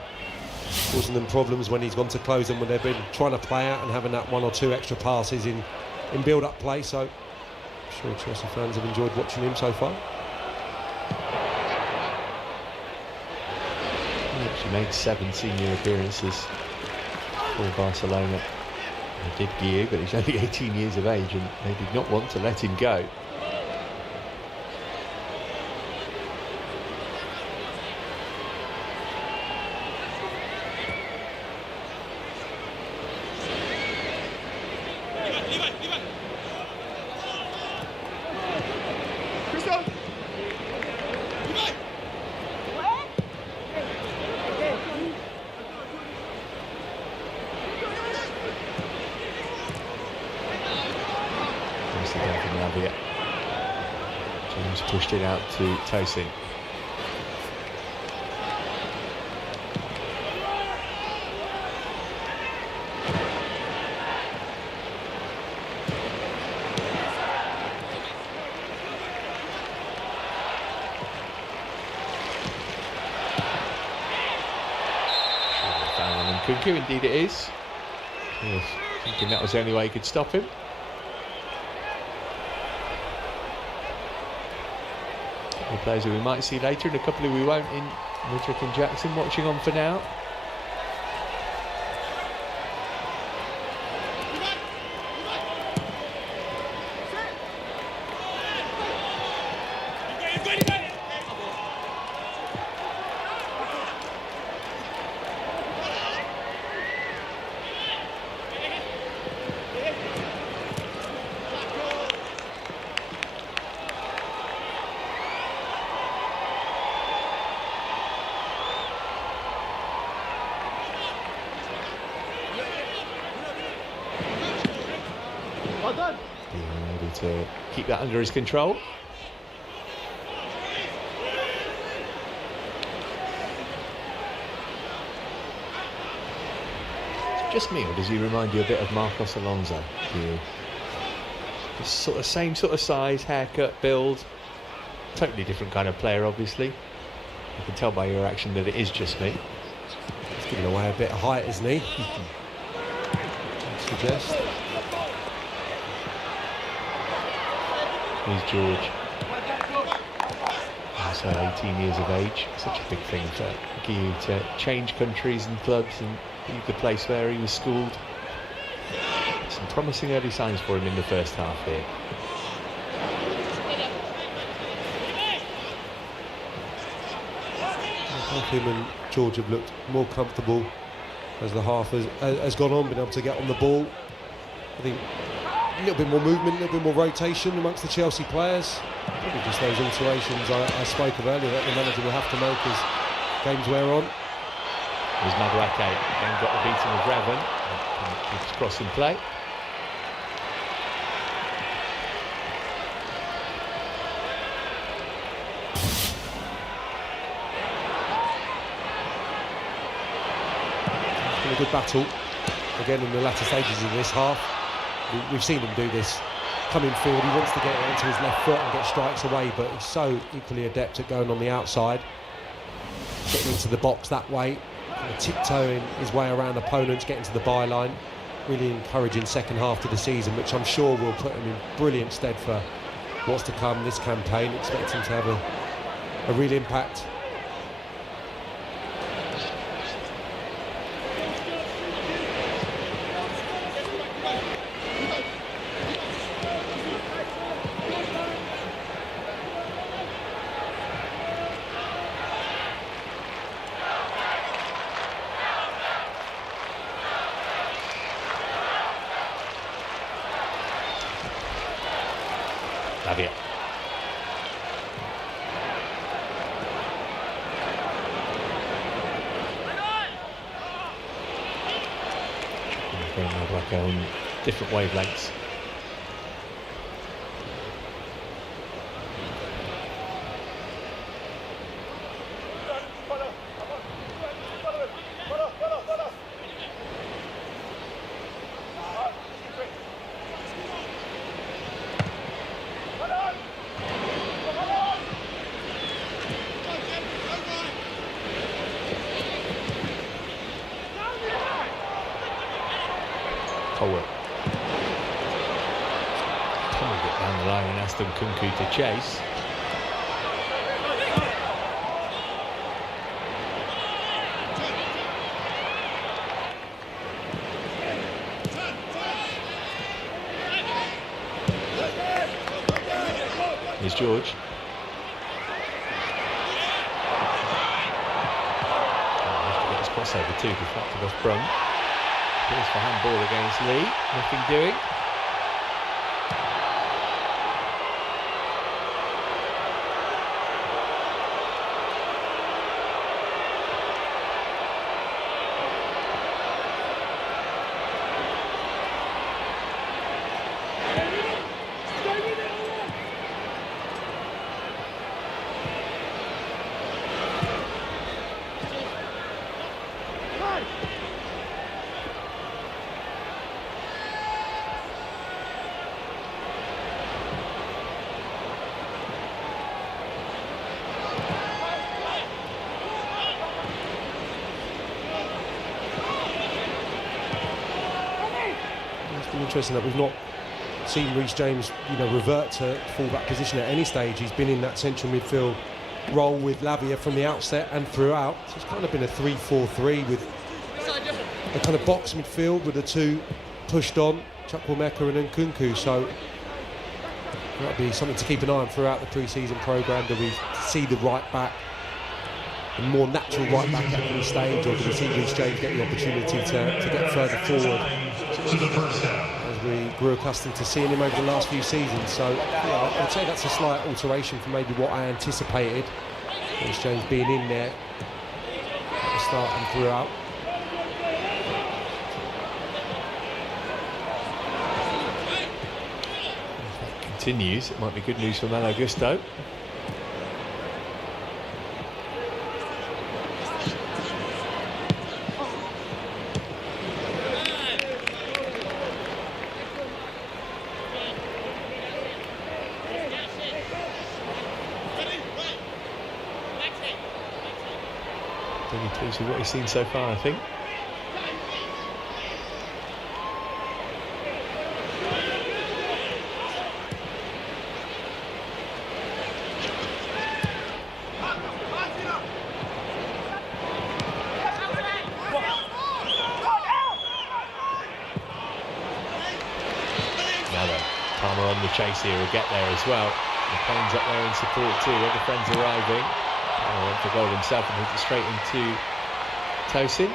causing them problems when he's gone to close them when they've been trying to play out and having that one or two extra passes in build-up play. So I'm sure Chelsea fans have enjoyed watching him so far. He actually made 7 senior appearances for Barcelona. They did Guiu, but he's only 18 years of age and they did not want to let him go. James pushed it out to Tosin. Down on Nkunku, indeed it is. He was thinking that was the only way he could stop him. The players who we might see later and a couple who we won't in Mudryk and Jackson watching on for now. Being able to keep that under his control. Just me, or does he remind you a bit of Marcos Alonso? Same sort of size, haircut, build. Totally different kind of player, obviously. You can tell by your action that it is just me. He's giving away a bit of height, isn't he? Suggest. Here's George. Also 18 years of age. Such a big thing for Guiu to change countries and clubs and leave the place where he was schooled. Some promising early signs for him in the first half here. Both him and George have looked more comfortable as the half has gone on, been able to get on the ball. I think a little bit more movement, a little bit more rotation amongst the Chelsea players. Probably just those alterations I spoke of earlier that the manager will have to make as games wear on. There's Madueke, then got the beating of Revan. Keeps crossing play. It's been a good battle again in the latter stages of this half. We've seen him do this. Come in field, he wants to get it onto his left foot and get strikes away, but he's so equally adept at going on the outside, getting into the box that way, kind of tiptoeing his way around opponents, getting to the byline. Really encouraging second half to the season, which I'm sure will put him in brilliant stead for what's to come this campaign. Expect him to have a real impact. Taveta. go on different wavelengths. Pummeled it down the line and asked Nkunku to chase. Here's George. Have to get his crossover too, deflected off Brun. Here's for handball against Lee, nothing doing. Interesting that we've not seen Reece James, revert to full-back position at any stage. He's been in that central midfield role with Lavia from the outset and throughout. So it's kind of been a 3-4-3 with a kind of box midfield with the two pushed on, Chukwuemeka and Nkunku. So that'll be something to keep an eye on throughout the pre-season programme. Do we see the right back, a more natural right back at any stage, or do we see Reece James get the opportunity to get further forward, as we grew accustomed to seeing him over the last few seasons? So I'd say that's a slight alteration from maybe what I anticipated. Reece James being in there at the start and throughout. If that continues, it might be good news for Malo Gusto. Really pleased with what he's seen so far, I think. Palmer on the chase here will get there as well. McLean's up there in support too. Other friends arriving. Palmer went for goal himself and hit it straight into Tosin.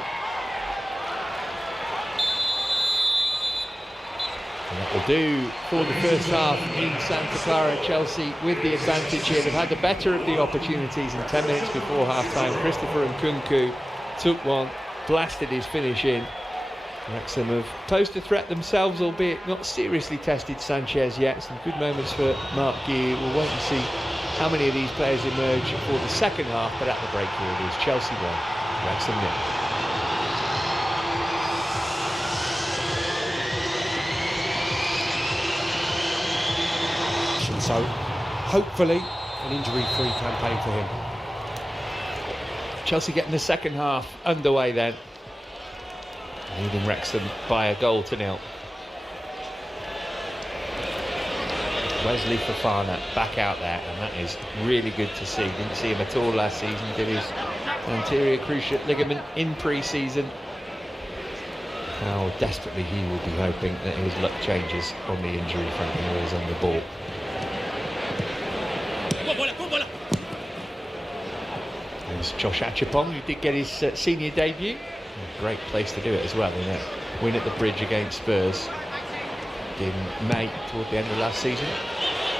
And that will do for the first half in Santa Clara. Chelsea with the advantage here. They've had the better of the opportunities, and 10 minutes before half-time, Christopher Nkunku took one, blasted his finish in. Wrexham have posed a threat themselves, albeit not seriously tested Sanchez yet. Some good moments for Mark Guy. We'll wait and see how many of these players emerge for the second half, but at the break here it is Chelsea 1, Wrexham 0. So hopefully an injury-free campaign for him. Chelsea getting the second half underway then, leading Wrexham by a goal to 0. Wesley Fofana back out there, and that is really good to see. Didn't see him at all last season. Did his anterior cruciate ligament in pre-season. How desperately he will be hoping that his luck changes on the injury front when he is on the ball. There's Josh Achapong, who did get his senior debut. A great place to do it as well, in a win at the Bridge against Spurs in May, toward the end of last season.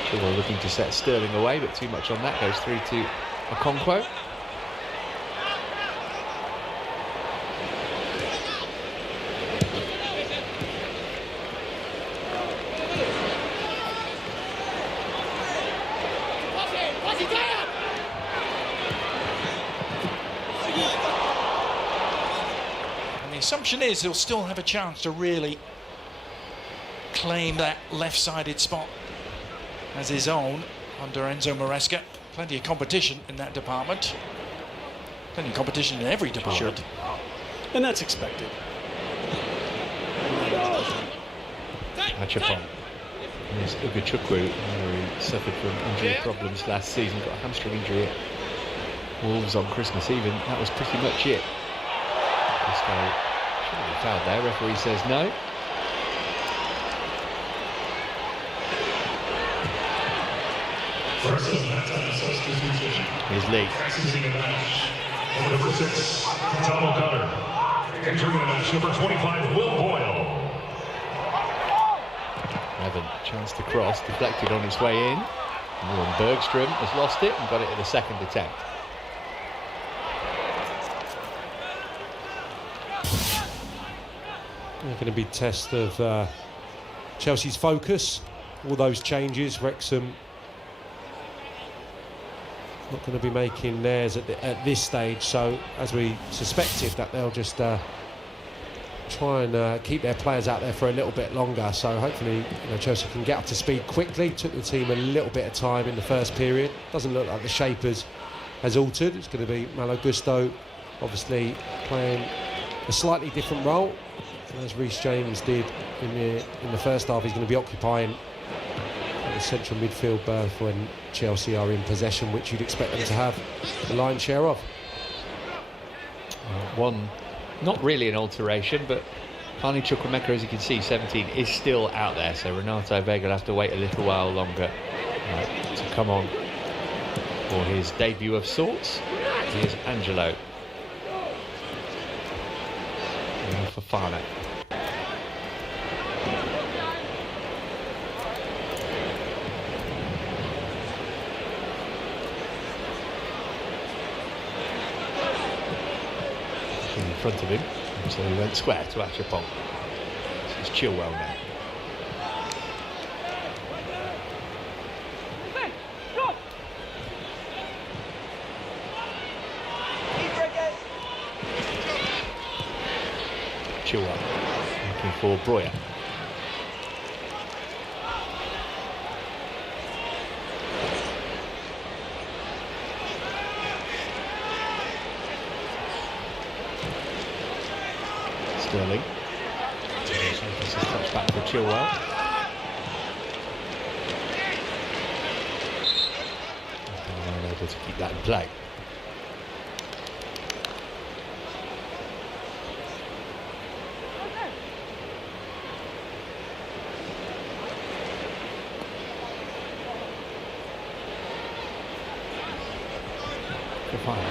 Sure, we're looking to set Sterling away, but too much on that goes through to Okonkwo. assumption is he'll still have a chance to really claim that left-sided spot as his own under Enzo Maresca. Plenty of competition in that department. Plenty of competition in every department. Sure. And that's expected. Achapong. There's Ugachukwu, who suffered from injury problems last season, got a hamstring injury at Wolves on Christmas Eve, and that was pretty much it. This guy shouldn't be fouled there, referee says no. Here's Lee. Number 6, Tom O'Connor. Entering the match, number 25, Will Boyle. Evan, chance to cross, deflected on its way in. And Bergstrom has lost it and got it at the second attempt. They're going to be a test of Chelsea's focus. All those changes, Wrexham not going to be making theirs at this stage, so as we suspected that they'll just try and keep their players out there for a little bit longer. So hopefully, Chelsea can get up to speed quickly. Took the team a little bit of time in the first period. Doesn't look like the shape has altered. It's going to be Malo Gusto, obviously playing a slightly different role as Reece James did in the first half. He's going to be occupying the central midfield berth when Chelsea are in possession, which you'd expect them to have the lion's share of. One, not really an alteration, but Carney Chukwuemeka, as you can see, 17, is still out there, so Renato Vega will have to wait a little while longer to come on for his debut of sorts. Here's Angelo. And Fofana. In front of him, so he went square to Achapong. This is Chilwell now. Chilwell looking for Breuer. Sterling. This is touch back for Chilwell. And able to keep that in play. Fofana.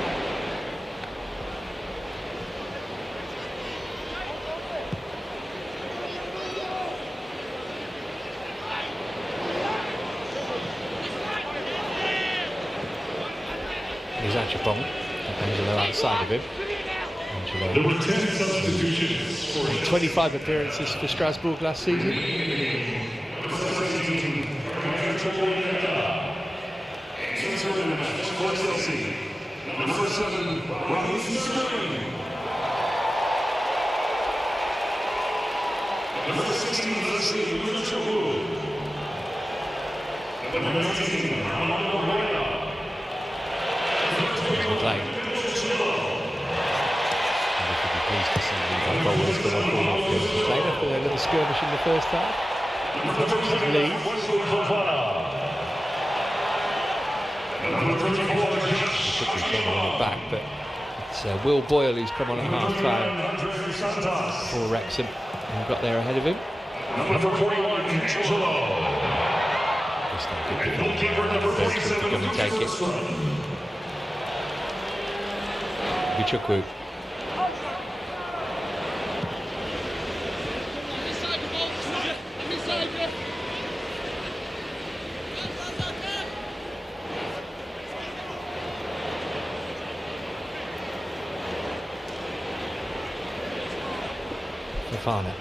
Here's Achapong. Angelo outside of him. Angelo. 25 appearances for Strasbourg last season. Number 7, Robinson Sterling. Number 16, Leslie Luchawu. Number 19, Armando Moya. Play. I could be pleased to see that goal has been played after their little skirmish in the first half. Lee. Could be coming on it back, but it's Will Boyle who's come on at half-time for Wrexham, and got there ahead of him. Number 41, Angelo. Goalkeeper number 47, going to take it. Bichukwu. Fofana.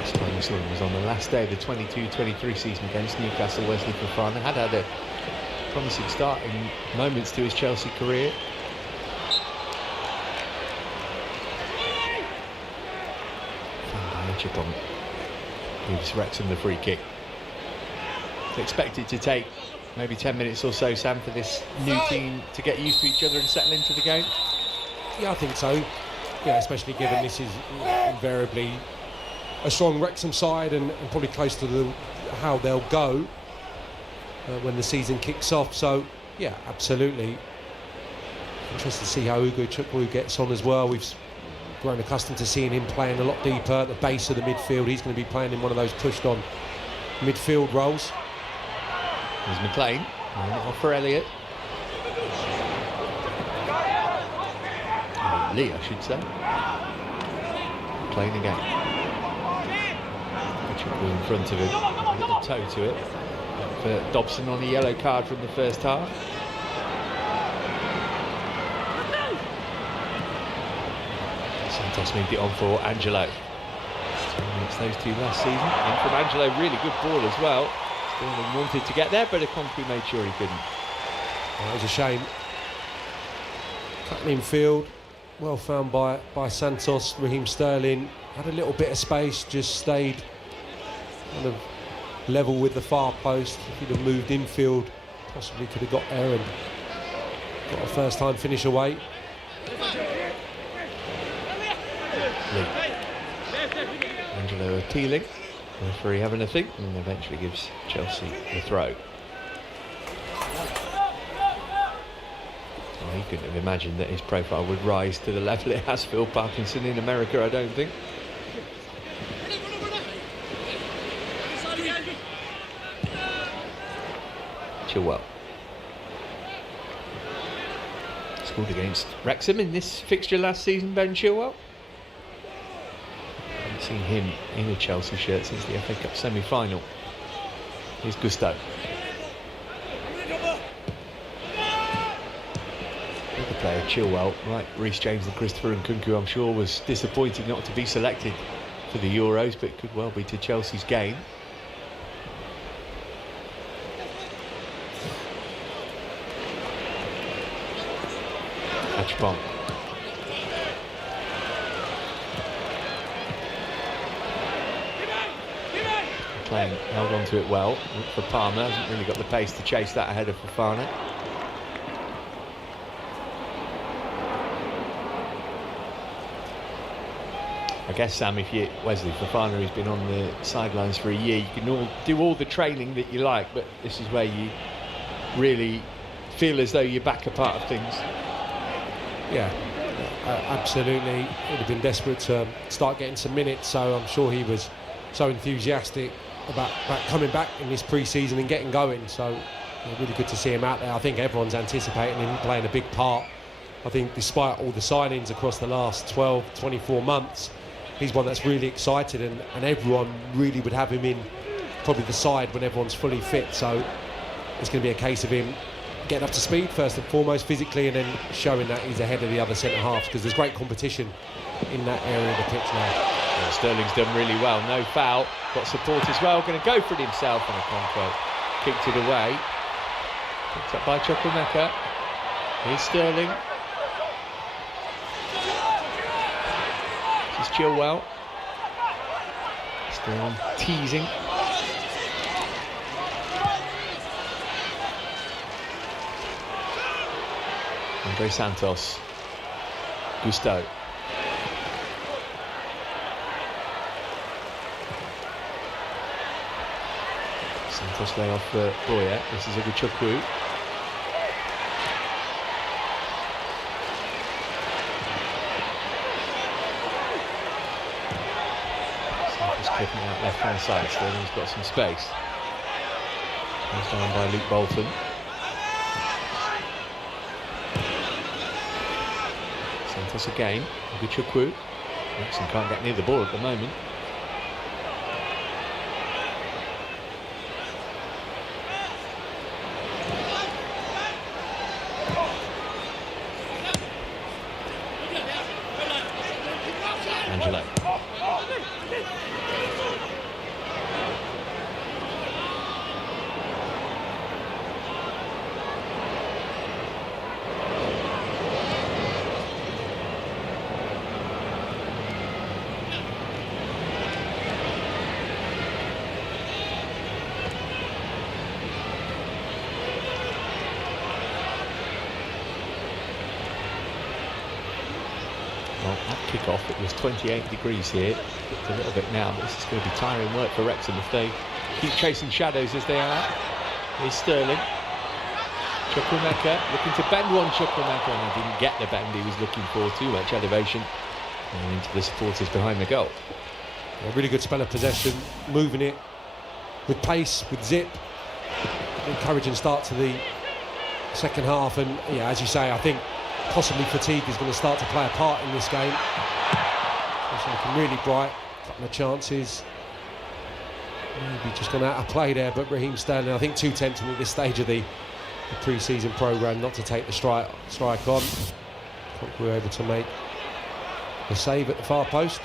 This time we saw him was on the last day of the 22-23 season against Newcastle. Wesley Fofana had a promising start in moments to his Chelsea career. Achapong gives Wrexham the free kick. It's expected to take maybe 10 minutes or so, Sam, for this new team to get used to each other and settle into the game. Yeah, I think so. Yeah, especially given this is invariably a strong Wrexham side and probably close to how they'll go when the season kicks off. So, yeah, absolutely. Interested to see how Ugo Chukwu gets on as well. We've grown accustomed to seeing him playing a lot deeper at the base of the midfield. He's going to be playing in one of those pushed-on midfield roles. There's McLean, off for Elliott. Lee, I should say. McLean again. Chukwu in front of him, a little toe to it. For Dobson on a yellow card from the first half. Santos moved it on for Angelo. It's those two last season. And from Angelo, really good ball as well. Sterling wanted to get there, but Nkunku made sure he couldn't. That was a shame. Cutting in field, well found by Santos. Raheem Sterling had a little bit of space, just stayed kind of level with the far post. If he'd have moved infield, possibly could have got there and got a first time finish away. Angelo appealing, referee having a think, and eventually gives Chelsea the throw. Oh, he couldn't have imagined that his profile would rise to the level it has. Phil Parkinson in America, I don't think. Chilwell scored against Wrexham in this fixture last season. Ben Chilwell. Haven't seen him in a Chelsea shirt since the FA Cup semi-final. Here's Gusto. The player Chilwell, like Reece James and Christopher Nkunku, I'm sure was disappointed not to be selected for the Euros, but could well be to Chelsea's gain. Achapong. McLean held on to it well for Palmer, hasn't really got the pace to chase that ahead of Fofana. I guess, Sam, if you Wesley Fofana, who's been on the sidelines for a year, you can do all the training that you like, but this is where you really feel as though you're back a part of things. Yeah, absolutely. He'd have been desperate to start getting some minutes, so I'm sure he was so enthusiastic about coming back in this pre-season and getting going. So really good to see him out there. I think everyone's anticipating him playing a big part. I think despite all the signings across the last 12, 24 months, he's one that's really excited, and everyone really would have him in probably the side when everyone's fully fit. So it's going to be a case of him getting up to speed first and foremost physically, and then showing that he's ahead of the other centre-halves, because there's great competition in that area of the pitch now. Yeah, Sterling's done really well, no foul, got support as well, going to go for it himself, and Okonkwo kicked it away. Picked up by Chukwuemeka. Here's Sterling. This is Chilwell. Sterling teasing. Andre Santos. Gusto. Santos lay off for Boyer. This is Chukwu. Santos clipping out left hand side. Sterling's got some space. Goes down by Luke Bolton. Santos again. Chukwu. Wrexham can't get near the ball at the moment. Angelo. kick-off. It was 28 degrees here. It's a little bit now, but this is going to be tiring work for Wrexham if they keep chasing shadows as they are. Here's Sterling. Chukwuemeka looking to bend one. Chukwuemeka, and he didn't get the bend he was looking for. Too much elevation. And into the supporters behind the goal. A really good spell of possession, moving it with pace, with zip. Encouraging start to the second half, and yeah, as you say, I think possibly fatigue is going to start to play a part in this game. It's looking really bright, a couple of chances. Maybe just gone out of play there, but Raheem Sterling, I think too tempting at this stage of the pre-season programme not to take the strike on. I think we were able to make the save at the far post.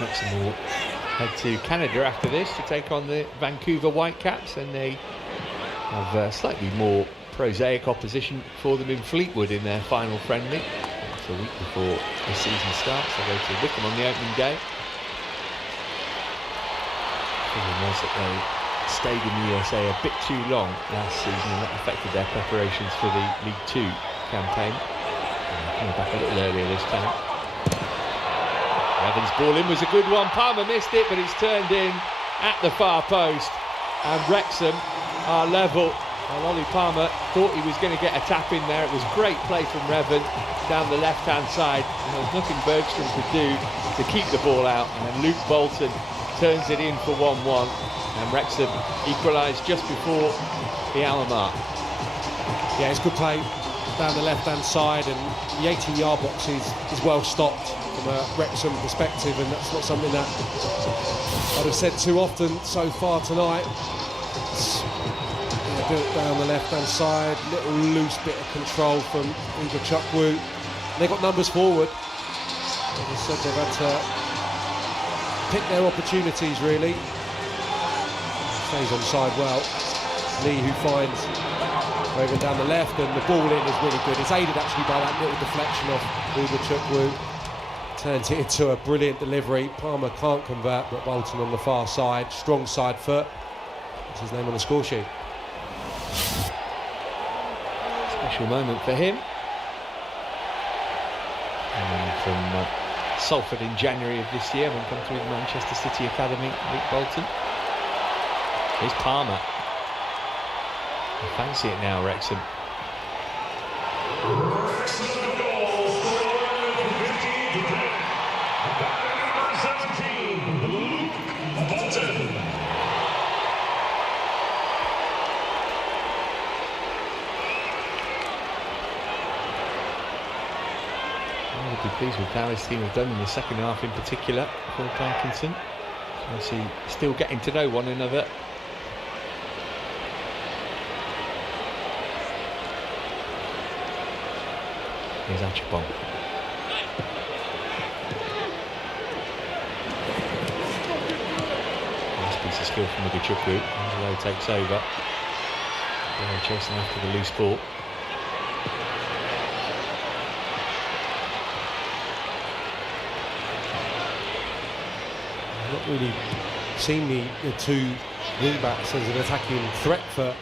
Wrexham will head to Canada after this to take on the Vancouver Whitecaps, and they have slightly more prosaic opposition for them in Fleetwood in their final friendly. It's a week before the season starts. They go to Wickham on the opening day. The feeling was that they stayed in the USA a bit too long last season, and that affected their preparations for the League Two campaign. Coming back a little earlier this time. Evans' ball in was a good one. Palmer missed it, but it's turned in at the far post. And Wrexham are level. And Ollie Palmer thought he was going to get a tap in there. It was great play from Revan down the left-hand side. And there was nothing Bergstrom could do to keep the ball out. And then Luke Bolton turns it in for 1-1. And Wrexham equalised just before the hour mark. Yeah, it's good play down the left-hand side, and the 18-yard box is well stocked from a Wrexham perspective, and that's not something that I'd have said too often so far tonight. Built down the left-hand side, little loose bit of control from Ugo Chukwu. They got numbers forward. As I said, they've had to pick their opportunities really. Stays onside well. Lee who finds over down the left, and the ball in is really good. It's aided actually by that little deflection off Ugo Chukwu. Turns it into a brilliant delivery. Palmer can't convert, but Bolton on the far side, strong side foot. That's his name on the score sheet. Special moment for him. And from Salford in January of this year, when come to the Manchester City Academy, Luke Bolton. Here's Palmer. I fancy it now, Wrexham. I'll be pleased with how his team have done in the second half in particular. Paul Parkinson. Chelsea still getting to know one another. Here's Achapong. Nice piece of skill from Ugo Chukwu. Angelo takes over. They're chasing after the loose ball. Not really seen the two wing-backs as an attacking threat for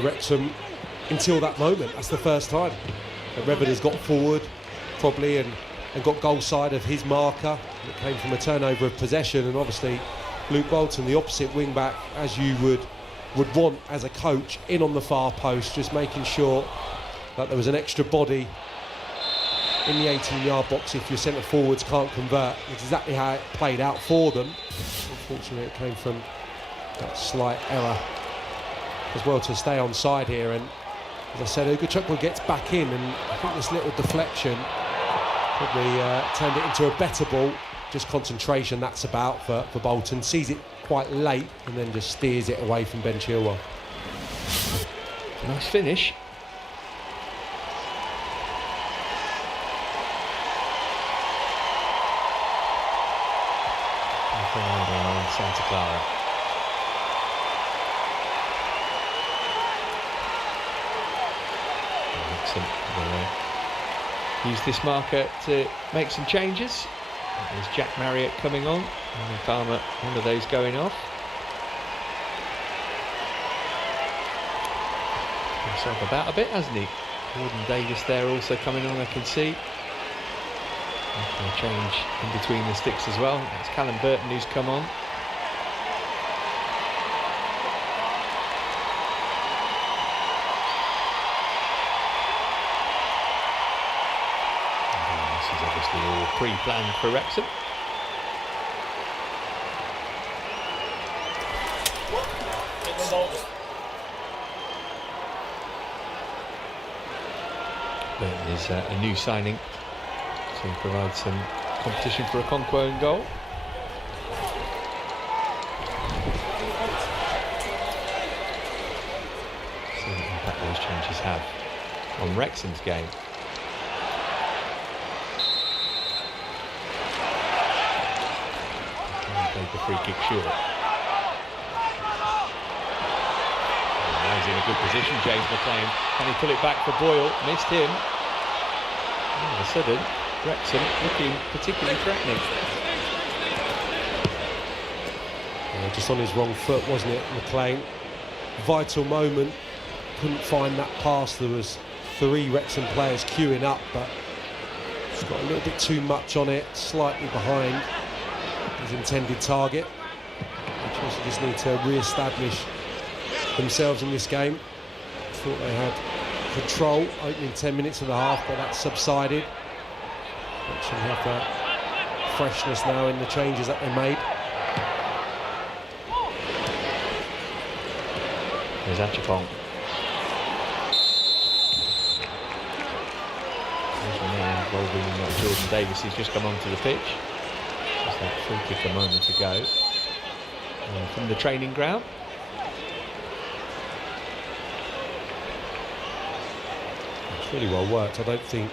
Wrexham until that moment. That's the first time. Revan has got forward probably and got goal side of his marker. It came from a turnover of possession, and obviously Luke Bolton, the opposite wing back, as you would want as a coach, in on the far post, just making sure that there was an extra body in the 18-yard box if your centre forwards can't convert. It's exactly how it played out for them. Unfortunately, it came from that slight error as well to stay on side here. And as I said, Ugo Chukwu gets back in, and I think this little deflection probably turned it into a better ball. Just concentration, that's about for Bolton. Sees it quite late and then just steers it away from Ben Chilwell. Nice finish. Santa Clara. use this marker to make some changes. There's Jack Marriott coming on, and Palmer, one of those going off. Himself about a bit, hasn't he? Gordon Davis there also coming on, I can see. A change in between the sticks as well. It's Callum Burton who's come on. And this is obviously all pre-planned for Wrexham. There's a new signing to provide some competition for a Okonkwo in goal. See what impact those changes have on Wrexham's game. And played the free kick short. Now he's in a good position, James McLean. Can he pull it back for Boyle? Missed him. All of a sudden, Wrexham looking particularly threatening. Yeah, just on his wrong foot, wasn't it, McLean? Vital moment, couldn't find that pass. There was 3 Wrexham players queuing up, but he's got a little bit too much on it, slightly behind his intended target. Chelsea just need to re-establish themselves in this game. Thought they had control opening 10 minutes of the half, but that subsided. Actually have that freshness now in the changes that they made. There's Achapong. There's one there involving Jordan Davis, who's just come onto the pitch. Just that free kick a moment ago from the training ground. Really well worked. I don't think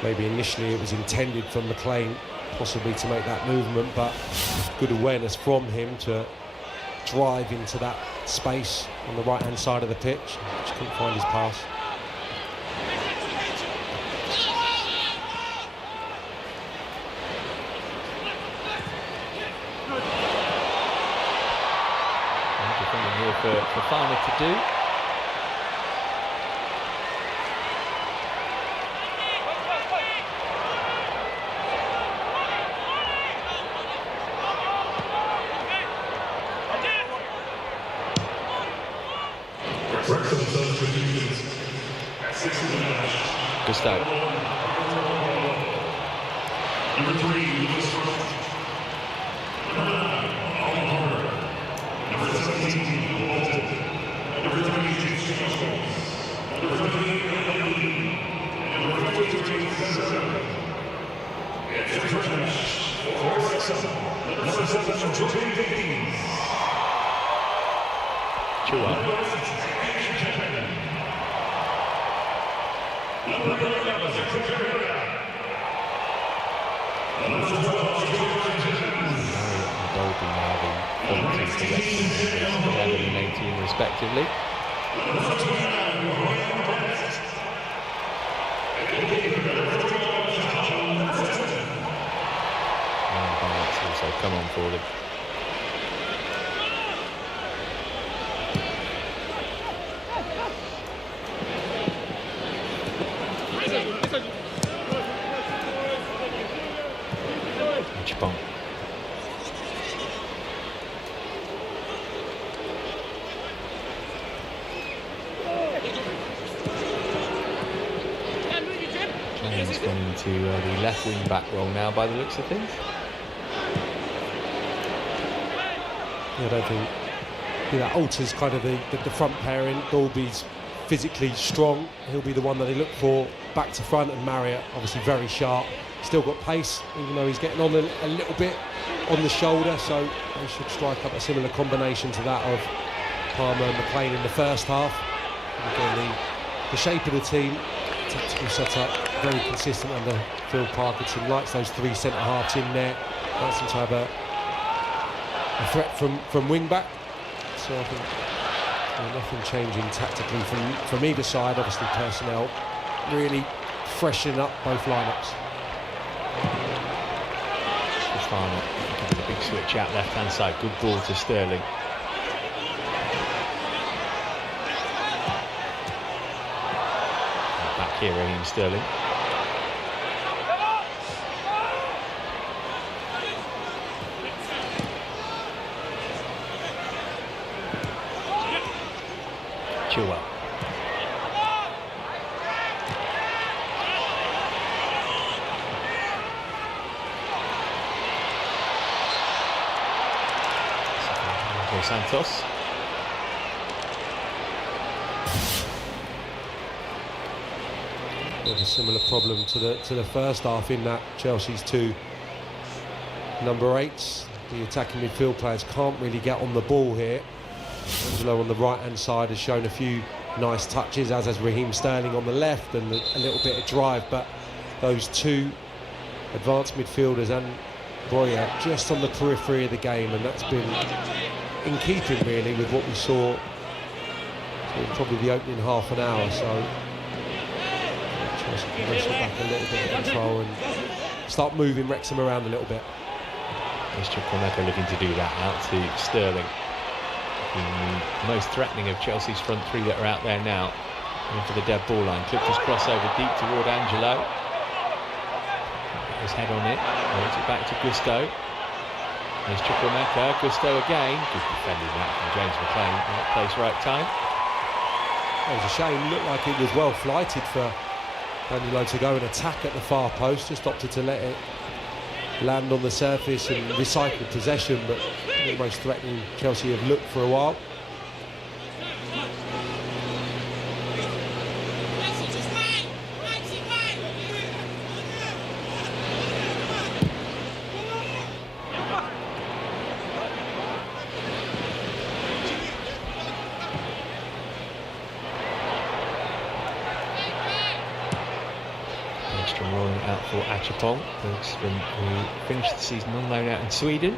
maybe initially it was intended from McLean possibly to make that movement, but good awareness from him to drive into that space on the right hand side of the pitch. Just couldn't find his pass. Defending here for Farner to do. Gustav. Number 3, Lucas Front. Number 9, Ollie Palmer. Number 17, Walton. Number 30, James Jones. Number 38, Lee. Number 43, Cesar. It's a match for Wrexham. Number 7, Joey Davies. Chua. Number 11, Zakaria. Number 12, Dolby now the 14th for Wrexham, 11 and 18 respectively. And Barnett's also come on for them. Chipong. Clemens gone into the left wing back role now by the looks of things. I don't think that alters kind of the front pairing. Dolby's physically strong. He'll be the one that they look for back to front, and Marriott obviously very sharp. Still got pace, even though he's getting on a little bit on the shoulder, so they should strike up a similar combination to that of Palmer and McLean in the first half. And again, the shape of the team, tactical setup, very consistent under Phil Parkinson. Likes those 3 centre-halves in there. Likes them to have a threat from wing-back. So I think nothing changing tactically from either side. Obviously personnel really freshening up both lineups. Fofana giving a big switch out left-hand side. Good ball to Sterling. Back here, Raheem Sterling. Chilwell. Santos. Bit of a similar problem to the first half in that Chelsea's two number 8s. The attacking midfield players can't really get on the ball here. Angelo on the right-hand side has shown a few nice touches, as has Raheem Sterling on the left, and a little bit of drive, but those two advanced midfielders and Boya just on the periphery of the game, and that's been in keeping really with what we saw in probably the opening half an hour. So Chelsea can wrestle back a little bit of control and start moving Wrexham around a little bit. There's Chukwuemeka looking to do that out to Sterling. The most threatening of Chelsea's front three that are out there now. Into the dead ball line. Clipped his crossover deep toward Angelo. His head on it. Moves it back to Gusto. There's Chukwuemeka. Gusto again. Good defending that from James McLean. Right place, right time. It was a shame. It looked like it was well flighted for Angelo to go and attack at the far post. Just opted to let it land on the surface and recycle possession, but almost threatening Chelsea have looked for a while. Rolling out for Achapong, who finished the season on loan out in Sweden.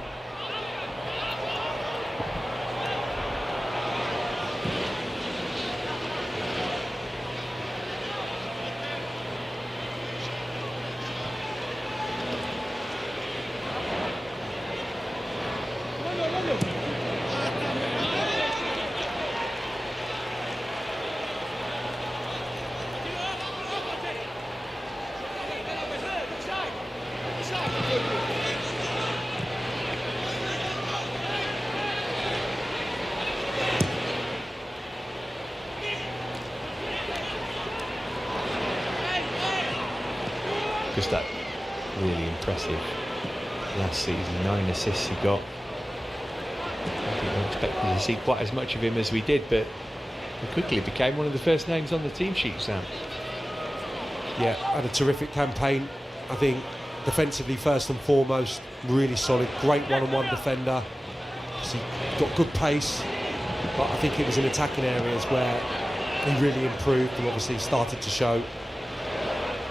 Gusto, really impressive last season. 9 assists he got. I think we expected to see quite as much of him as we did, but he quickly became one of the first names on the team sheet, Sam. Yeah, had a terrific campaign. I think defensively first and foremost, really solid, great one-on-one defender. He got good pace, but I think it was in attacking areas where he really improved and obviously started to show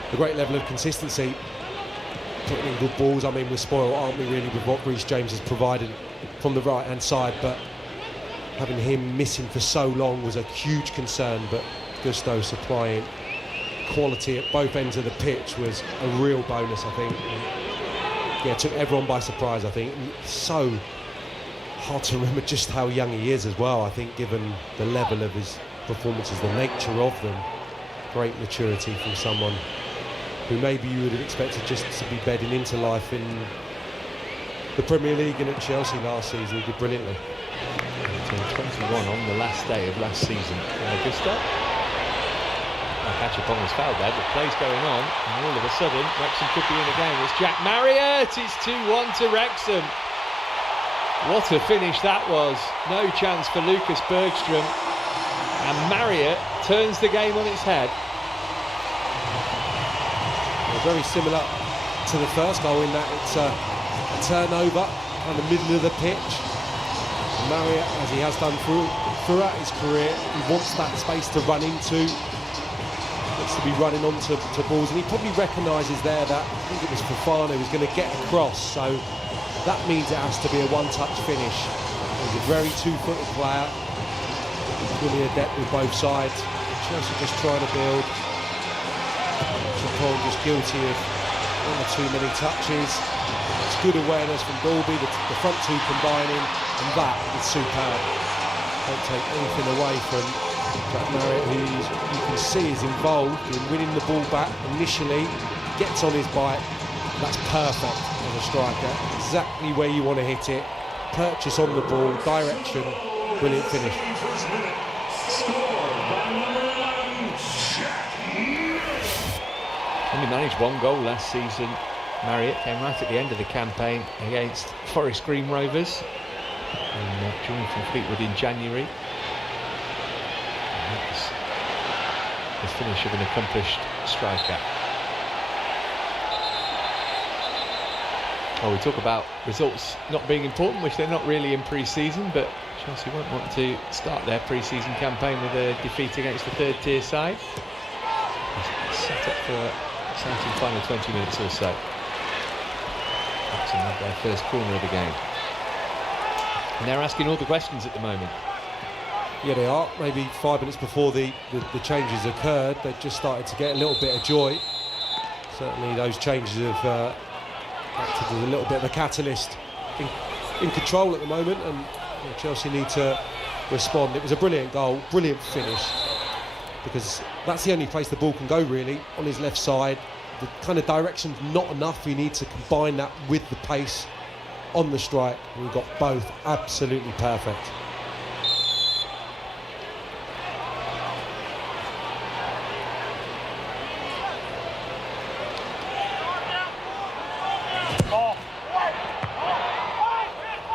a great level of consistency, putting in good balls. I mean, we're spoiled, aren't we, really, with what Reece James has provided from the right-hand side, but having him missing for so long was a huge concern. But Gusto supplying quality at both ends of the pitch was a real bonus, I think. And yeah, took everyone by surprise, I think. So hard to remember just how young he is as well, I think, given the level of his performances, the nature of them. Great maturity from someone who maybe you would have expected just to be bedding into life in the Premier League and at Chelsea last season. He did brilliantly. 21 on the last day of last season. Gusto. Achapong was fouled there, but play's going on, and all of a sudden Wrexham could be in the game. It's Jack Marriott. It's 2-1 to Wrexham. What a finish that was. No chance for Lucas Bergstrom, and Marriott turns the game on its head. Very similar to the first goal in that it's a turnover on the middle of the pitch. Marriott, as he has done throughout his career, he wants that space to run into, wants to be running onto balls, and he probably recognises there that, I think it was Fofana who was going to get across, so that means it has to be a one-touch finish. He's a very two-footed player, really adept with both sides. Chelsea just trying to build. Akon just guilty of one or too many touches. It's good awareness from Dalby, the front two combining, and that is superb. Don't take anything away from Jack Marriott, who you can see is involved in winning the ball back initially, gets on his bike. That's perfect as a striker, exactly where you want to hit it. Purchase on the ball, direction, brilliant finish. Only managed one goal last season. Marriott came right at the end of the campaign against Forest Green Rovers and joined from Fleetwood in January. And that's the finish of an accomplished striker. Oh, we talk about results not being important, which they're not really in pre-season, but Chelsea won't want to start their pre-season campaign with a defeat against the third-tier side. It's set up for a exciting final 20 minutes or so. Jackson had their first corner of the game. And they're asking all the questions at the moment. Yeah, they are. Maybe 5 minutes before the changes occurred, they just started to get a little bit of joy. Certainly those changes have acted as a little bit of a catalyst in control at the moment, and Chelsea need to respond. It was a brilliant goal, brilliant finish, because that's the only place the ball can go really, on his left side. The kind of direction's not enough. You need to combine that with the pace on the strike, and we've got both absolutely perfect.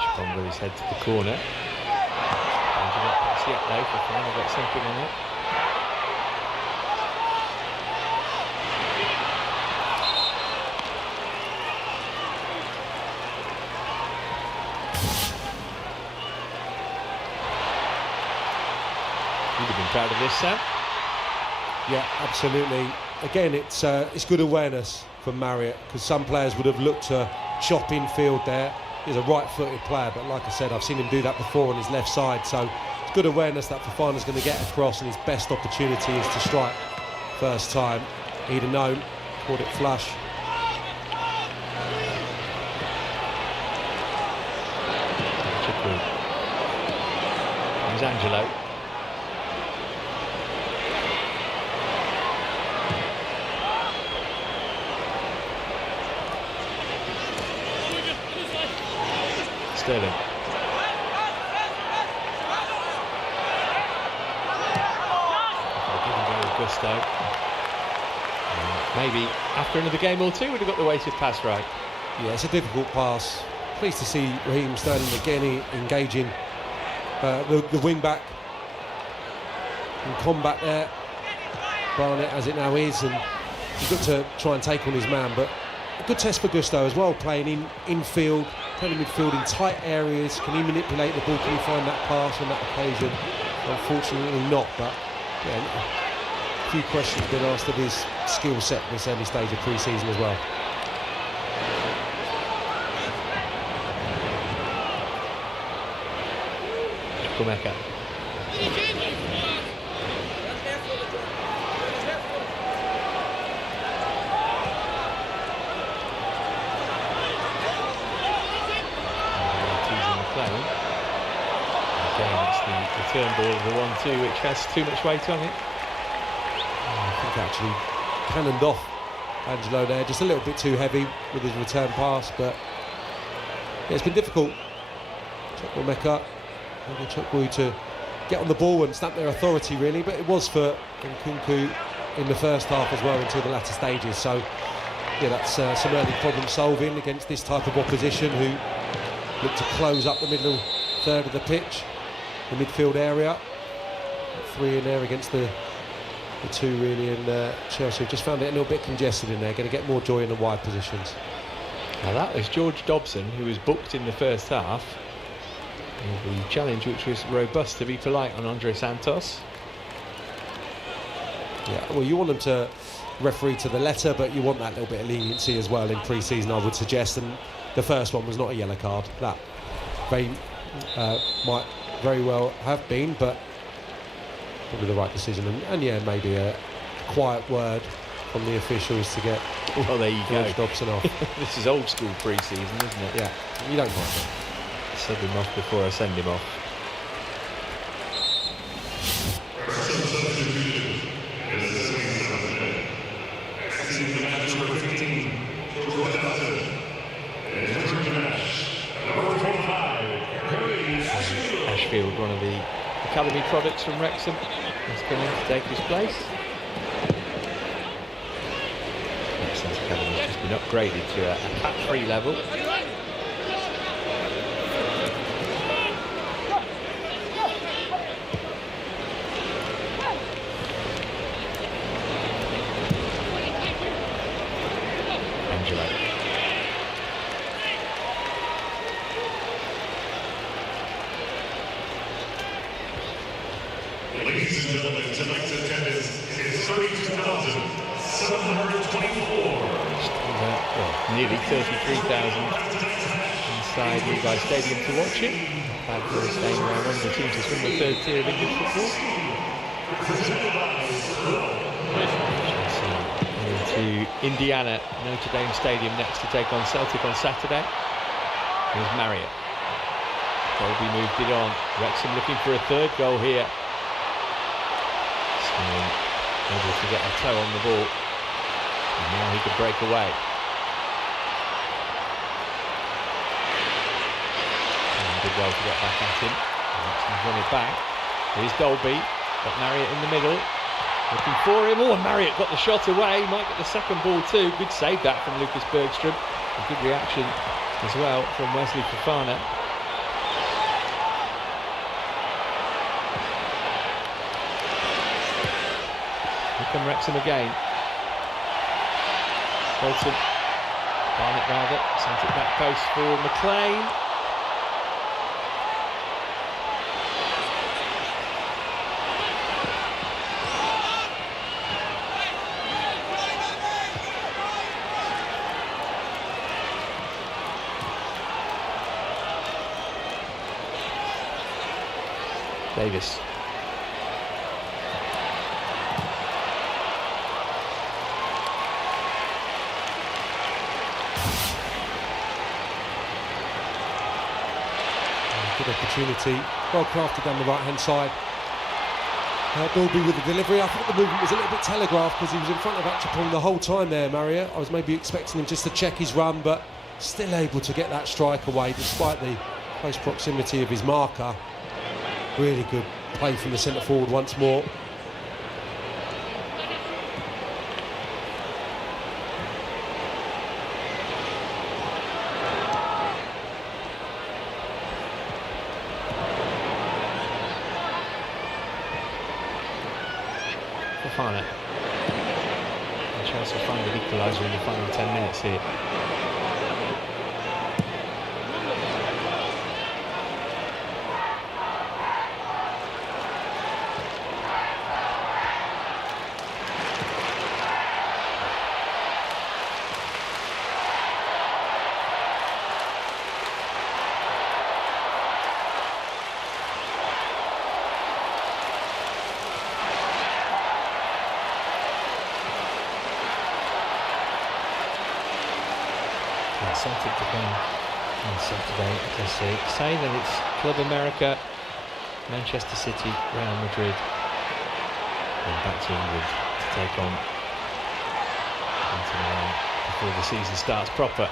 Chipong with his head to the corner. Not pass yet though, for finally got something on it. You'd have been proud of this, Sam. Yeah, absolutely. Again, it's good awareness from Marriott, because some players would have looked to chop in field there. He's a right-footed player, but like I said, I've seen him do that before on his left side, so it's good awareness that Fofana's going to get across, and his best opportunity is to strike first time. He'd have known, caught it flush. Here's Angelo. Sterling. Gusto. Maybe after another game or two would have got the weighted pass right. Yeah, it's a difficult pass. Pleased to see Raheem Sterling again engaging the wing back in combat there. Barnett as it now is, and he's got to try and take on his man, but a good test for Gusto as well, playing infield, playing midfield in tight areas. Can he manipulate the ball? Can he find that pass on that occasion? Unfortunately not, but yeah, a few questions been asked of his skill set this early stage of pre-season as well. Kumeka. Again, it's the return ball of the 1-2 which has too much weight on it. I think actually cannoned off Angelo there, just a little bit too heavy with his return pass, but yeah, it's been difficult. Chukwuemeka and Chukwu to get on the ball and stamp their authority really, but it was for Nkunku in the first half as well until the latter stages. So yeah, that's some early problem solving against this type of opposition who look to close up the middle third of the pitch, the midfield area. 3 in there against the 2 really, and Chelsea have just found it a little bit congested in there, going to get more joy in the wide positions. Now that was George Dobson, who was booked in the first half. The challenge, which was robust, to be polite, on Andre Santos. Yeah, well, you want them to referee to the letter, but you want that little bit of leniency as well in pre-season, I would suggest. And the first one was not a yellow card. That might very well have been, but probably the right decision. And yeah, maybe a quiet word from the officials to get Well, there you go. Dobson off. This is old school pre-season, isn't it? Yeah, you don't mind it. Sub him off before I send him off. Ashfield, one of the academy products from Wrexham, has come in to take his place. Wrexham's academy has just been upgraded to a Cat 3 level. Ladies and gentlemen, tonight's attendance is 32,724. Nearly 33,000 inside Levi Stadium to watch it. Bad for staying around one of the teams that's won the third tier of English football. Into Indiana, Notre Dame Stadium next to take on Celtic on Saturday. Here's Marriott. Colby moved it on. Wrexham looking for a third goal here. Able to get a toe on the ball, and now he could break away. And did well to get back at him. Wrexham's run it back. Here's Dolby, got Marriott in the middle, looking for him. Oh, and Marriott got the shot away. Might get the second ball too. Good save that from Lucas Bergstrom. A good reaction as well from Wesley Fofana. Come Wrexham again. Bolton, Barnett rather, sent it back post for McLean. Davis. Good opportunity, well crafted down the right hand side. Dolby with the delivery. I thought the movement was a little bit telegraphed because he was in front of Achapong the whole time there, Marriott. I was maybe expecting him just to check his run, but still able to get that strike away despite the close proximity of his marker. Really good play from the centre forward once more. Fofana. And Chelsea find an equaliser in the final 10 minutes here. Celtic to come on Saturday to say that it's Club America, Manchester City, Real Madrid, and back to England to take on Inter Milan before the season starts proper.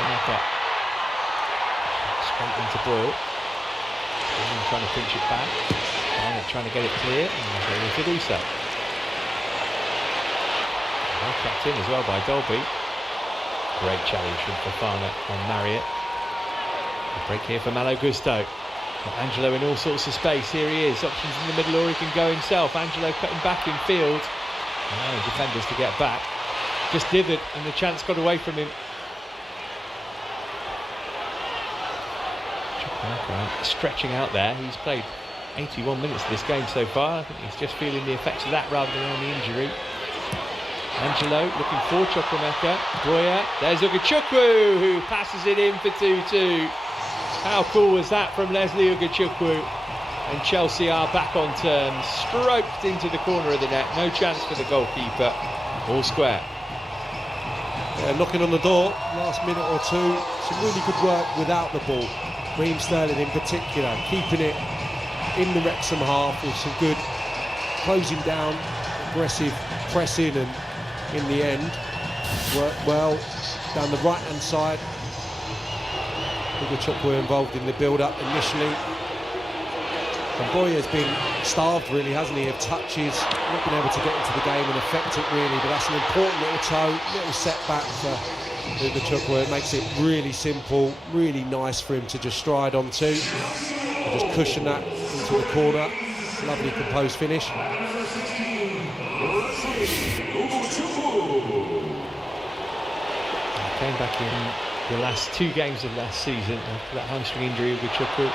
America straight into Boyle, trying to pinch it back, trying to get it clear, and able to do so. Well trapped in as well by Dolby. Great challenge from Fofana on Marriott. A break here for Malo Gusto. Got Angelo in all sorts of space. Here he is. Options in the middle, or he can go himself. Angelo cutting back in field. Defenders to get back. Just dithered, and the chance got away from him. Stretching out there. He's played 81 minutes of this game so far. I think he's just feeling the effects of that rather than on the injury. Angelo looking for Chukwuemeka. Boyer, there's Ugachukwu, who passes it in for 2-2. How cool was that from Leslie Ugachukwu? and Chelsea are back on terms. Stroked into the corner of the net, no chance for the goalkeeper. All square. Knocking on the door, last minute or two. Some really good work without the ball. Raheem Sterling in particular, keeping it in the Wrexham half with some good closing down, aggressive pressing, and in the end worked well down the right hand side. Chuck were involved in the build-up initially. And Boy has been starved, really, hasn't he, of touches, not been able to get into the game and affect it, really, but that's an important little toe, little setback for Chuck, where it makes it really simple, really nice for him to just stride onto and just cushion that into the corner. Lovely composed finish. Came back in the last 2 games of last season after that hamstring injury with Chuku.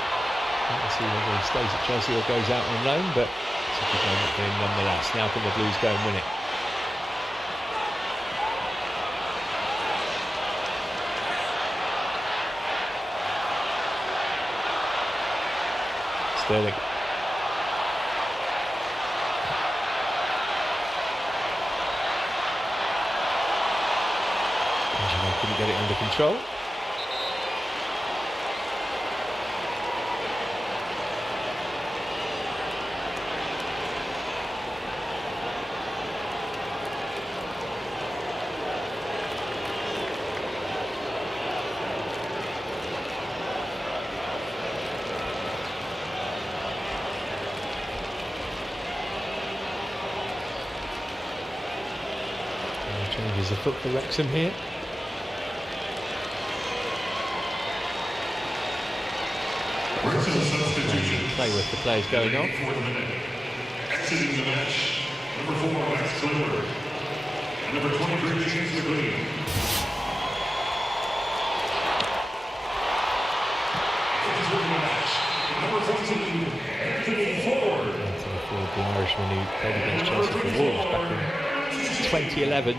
Let's see whether he stays at Chelsea or goes out on loan, but it's a good moment for him nonetheless. Now can the Blues go and win it? Sterling. Couldn't get it under control. Changes the foot for Wrexham here. Play with the players going on. Exiting the match, number 4, Max Clever. And number 23, James McLean. Exiting the match, number 14, Anthony Ford. Anthony Ford, the Irishman who played against Chelsea for Wolves back in 2011.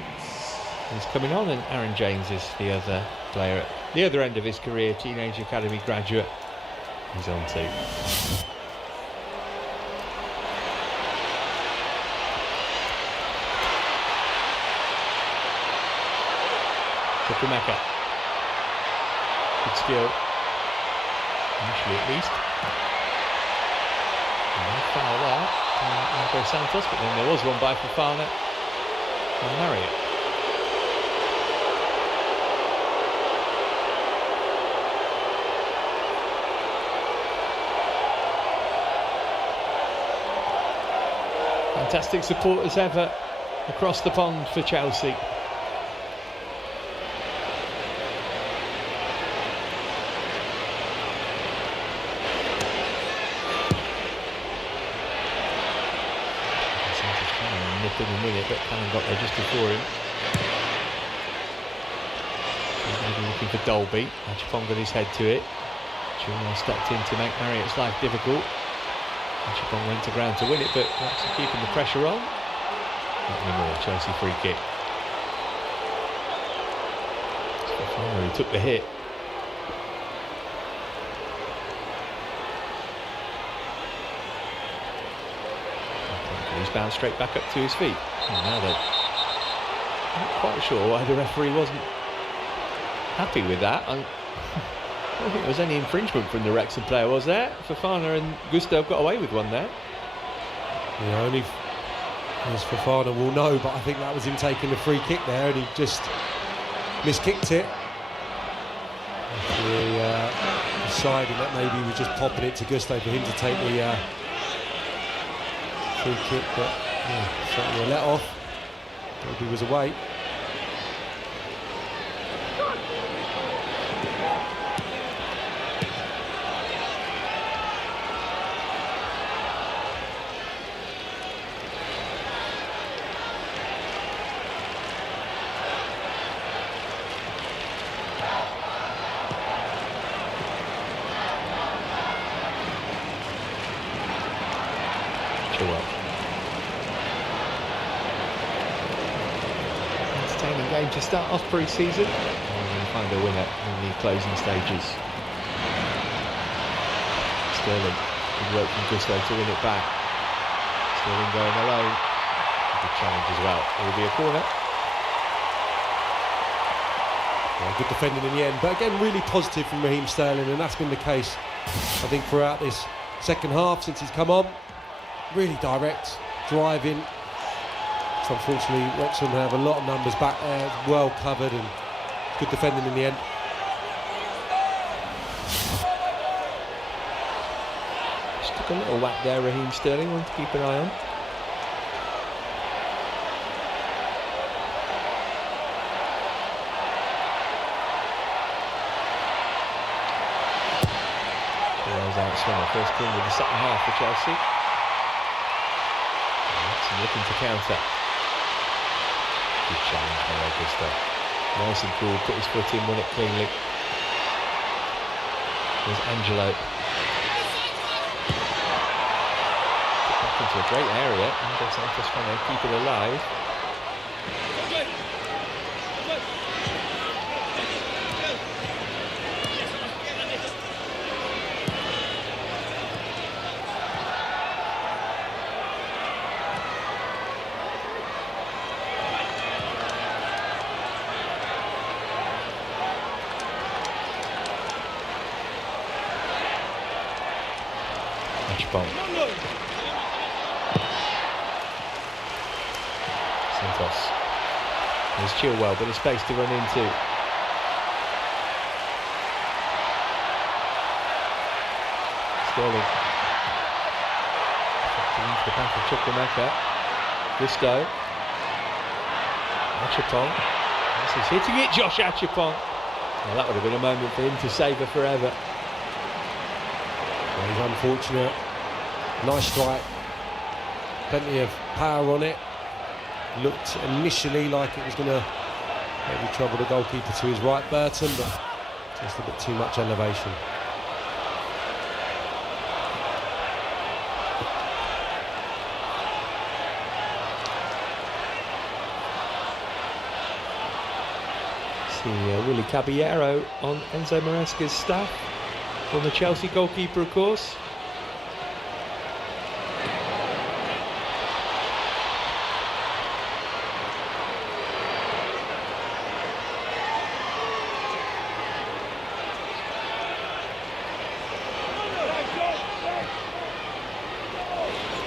He's coming on, and Aaron James is the other player at the other end of his career, Teenage Academy graduate. He's on too. Chukwuemeka. Good skill. Initially at least. No foul there by Andre Santos, but then there was one by Fofana and Marriott. Fantastic support as ever across the pond for Chelsea. Nipped in a minute, but Cannon got there just before him. He's maybe looking for Dolby. Achapong got his head to it. Chilwell stepped in to make Marriott's life difficult. Achapong went to ground to win it, but that's keeping the pressure on. Not anymore. Chelsea free kick. Fofana, who took the hit. He's bounced straight back up to his feet. And now they're not quite sure why the referee wasn't happy with that. I don't think there was any infringement from the Wrexham player, was there? Fofana and Gustav got away with one there. Yeah, only as Fofana will know, but I think that was him taking the free kick there, and he just miskicked it. Deciding that maybe he was just popping it to Gustav for him to take the free kick, but yeah, certainly a let off. Maybe he was away. Entertaining game to start off pre-season. And find a winner in the closing stages. Sterling. Good work from Gusto to win it back. Sterling going alone. Good challenge as well. It will be a corner. Yeah, good defending in the end, but again, really positive from Raheem Sterling, and that's been the case, I think, throughout this second half since he's come on. Really direct, driving. So unfortunately, Wrexham have a lot of numbers back there, well covered, and good defending in the end. Just took a little whack there, Raheem Sterling, one to keep an eye on. First clean in the second half for Chelsea. Wrexham looking to counter. Good challenge by Augusto. Nice and cool, put his foot in, won it cleanly. There's Angelo. Put back into a great area, and Dos Santos trying to keep it alive. Santos. There's Chilwell, but a space to run into. Sterling. Into the back of Chukwuemeka. Gusto. Achapong. He's hitting it, Josh Achapong. Well, that would have been a moment for him to savour forever. Well, he's unfortunate. Nice strike. Plenty of power on it. Looked initially like it was going to maybe trouble the goalkeeper to his right, Burton, but just a bit too much elevation. See Willie Caballero on Enzo Maresca's staff, from the Chelsea goalkeeper, of course.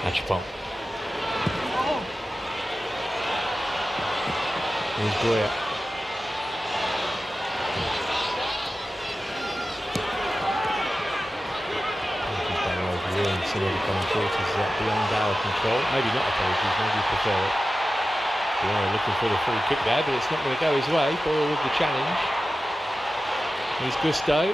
Achapong. Here's Goya. Some of the commentators that beyond our control. Maybe not apologies, maybe you prefer it. Boyle looking for the free kick there, but it's not going to go his way. Boyle with the challenge. Here's Gusto.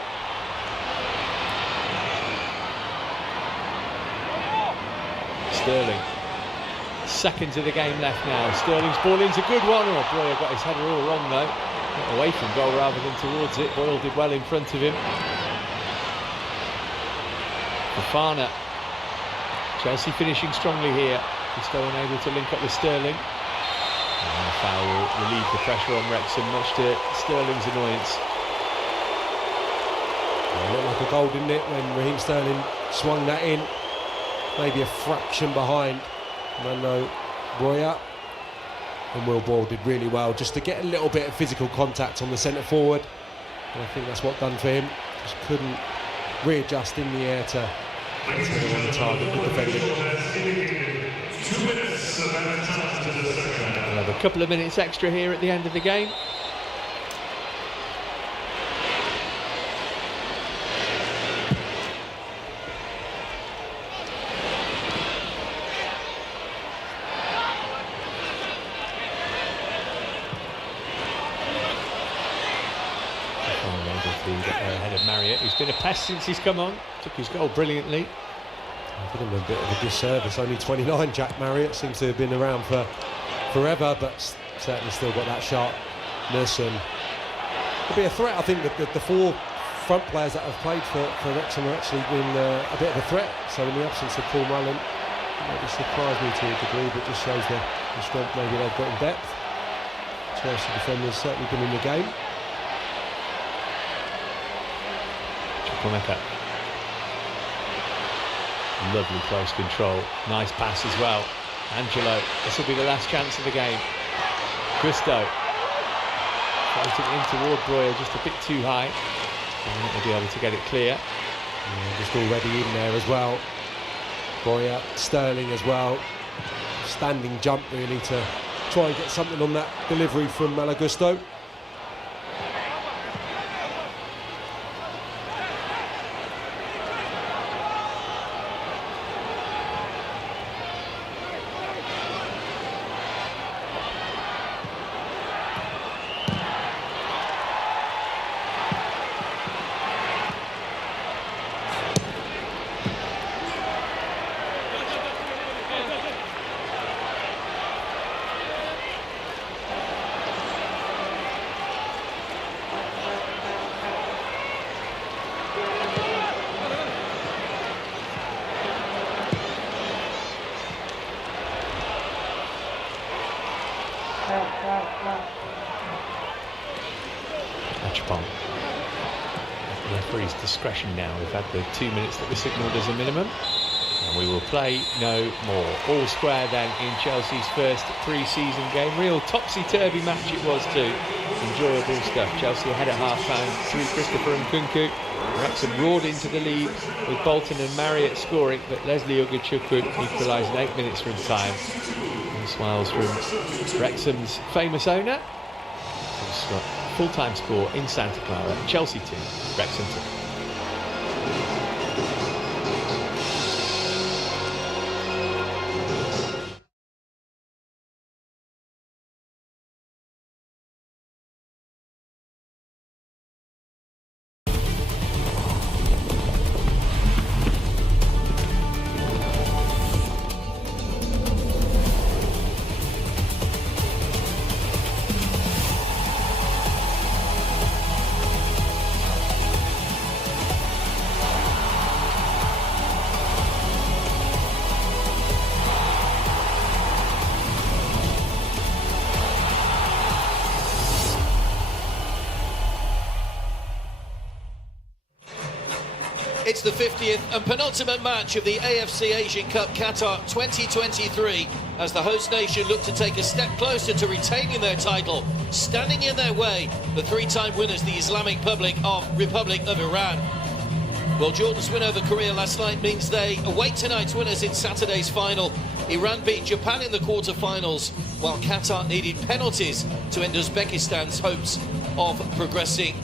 Sterling. Seconds of the game left now. Sterling's ball in's a good one. Oh, Boyle got his header all wrong though. Not away from goal rather than towards it. Boyle did well in front of him. Fofana. Chelsea finishing strongly here. Gusto unable to link up with Sterling. And the foul will relieve the pressure on Wrexham, much to Sterling's annoyance. It looked like a goal, didn't it, when Raheem Sterling swung that in. Maybe a fraction behind Mano Broya. And Will Boyle did really well just to get a little bit of physical contact on the centre forward. And I think that's what done for him. Just couldn't readjust in the air to get him on the target. Good defending. 2 minutes of added time to the second. We'll have a couple of minutes extra here at the end of the game. Ahead of Marriott, who's been a pest since he's come on. Took his goal brilliantly. I did him a bit of a disservice. Only 29, Jack Marriott. Seems to have been around for forever, but certainly still got that sharpness and could be a threat. I think that the four front players that have played for Wrexham have actually been a bit of a threat. So in the absence of Paul Mullen, it maybe surprised me to a degree, but just shows the strength maybe they've got in depth. Chelsea defenders certainly been in the game. Chukwuemeka. Lovely close control. Nice pass as well. Angelo, this will be the last chance of the game. Gusto. Floating in toward Breuer, just a bit too high. And he'll be able to get it clear. Yeah, just already in there as well. Breuer, Sterling as well. Standing jump really to try and get something on that delivery from Malagusto. Match ball. The referee's discretion now. We've had the 2 minutes that were signalled as a minimum. And we will play no more. All square then in Chelsea's first pre-season game. Real topsy-turvy match it was too. Enjoyable stuff. Chelsea ahead at half-time through Christopher Nkunku. Wrexham roared into the lead with Bolton and Marriott scoring, but Leslie Ugochukwu equalised in 8 minutes from time. And smiles from Wrexham's famous owner. Full-time score in Santa Clara. Chelsea 2, Wrexham 2. It's the 50th and penultimate match of the AFC Asian Cup Qatar 2023 as the host nation look to take a step closer to retaining their title. Standing in their way, the three-time winners, the Islamic Republic of Iran. Well, Jordan's win over Korea last night means they await tonight's winners in Saturday's final. Iran beat Japan in the quarter-finals, while Qatar needed penalties to end Uzbekistan's hopes of progressing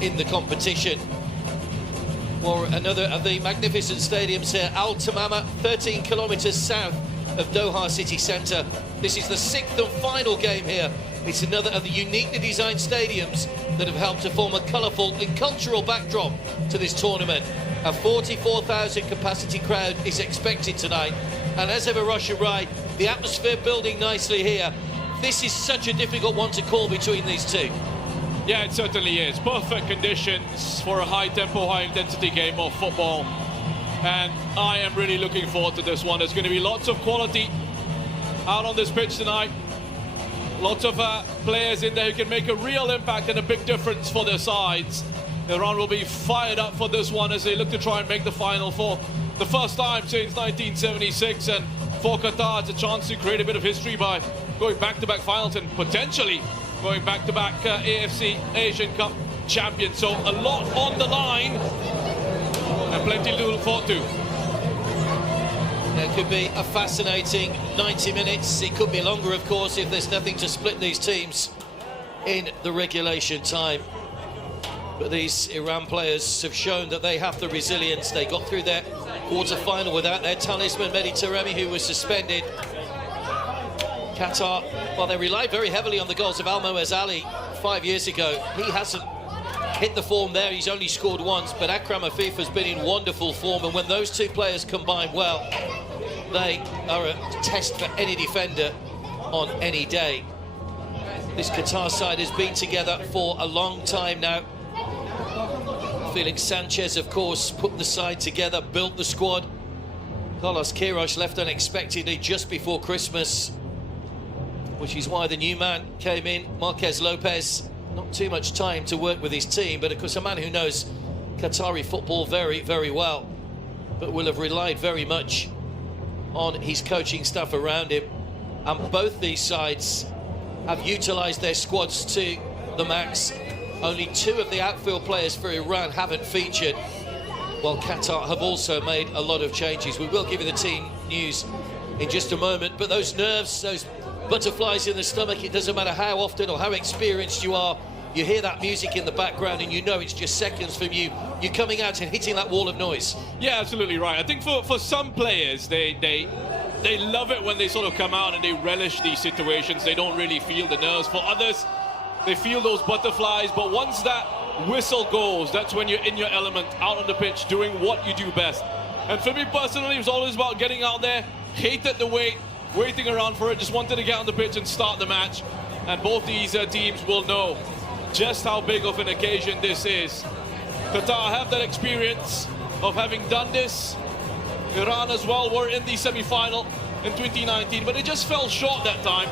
in the competition. Or another of the magnificent stadiums here, Al Tamama, 13 kilometres south of Doha city centre. This is the 6th and final game here. It's another of the uniquely designed stadiums that have helped to form a colourful and cultural backdrop to this tournament. A 44,000 capacity crowd is expected tonight. And as ever, Russia right, the atmosphere building nicely here. This is such a difficult one to call between these two. Yeah, it certainly is. Perfect conditions for a high-tempo, high-intensity game of football. And I am really looking forward to this one. There's going to be lots of quality out on this pitch tonight. Lots of players in there who can make a real impact and a big difference for their sides. Iran will be fired up for this one as they look to try and make the final for the first time since 1976. And for Qatar, it's a chance to create a bit of history by going back-to-back finals and potentially going back-to-back AFC Asian Cup champions. So a lot on the line and plenty to look forward to. It could be a fascinating 90 minutes. It could be longer, of course, if there's nothing to split these teams in the regulation time. But these Iran players have shown that they have the resilience. They got through their quarter-final without their talisman, Mehdi Taremi, who was suspended. Qatar, well, they relied very heavily on the goals of Almoez Ali 5 years ago. He hasn't hit the form there. He's only scored once, but Akram Afif has been in wonderful form, and when those two players combine well, they are a test for any defender on any day. This Qatar side has been together for a long time now. Felix Sanchez, of course, put the side together, built the squad. Carlos Queiroz left unexpectedly just before Christmas, which is why the new man came in, Marquez Lopez. Not too much time to work with his team, but of course a man who knows Qatari football very, very well. but will have relied very much on his coaching staff around him. And both these sides have utilised their squads to the max. Only 2 of the outfield players for Iran haven't featured, while Qatar have also made a lot of changes. We will give you the team news in just a moment, but those nerves, those butterflies in the stomach, it doesn't matter how often or how experienced you are, you hear that music in the background and you know it's just seconds from you coming out and hitting that wall of noise. Yeah, absolutely right. I think for some players, they love it when they sort of come out and they relish these situations. They don't really feel the nerves. For others, they feel those butterflies, but once that whistle goes, that's when you're in your element, out on the pitch, doing what you do best. And for me personally, it was always about getting out there, hated the wait, waiting around for it, just wanted to get on the pitch and start the match. And both these teams will know just how big of an occasion this is. Qatar have that experience of having done this. Iran as well were in the semi-final in 2019, but it just fell short that time.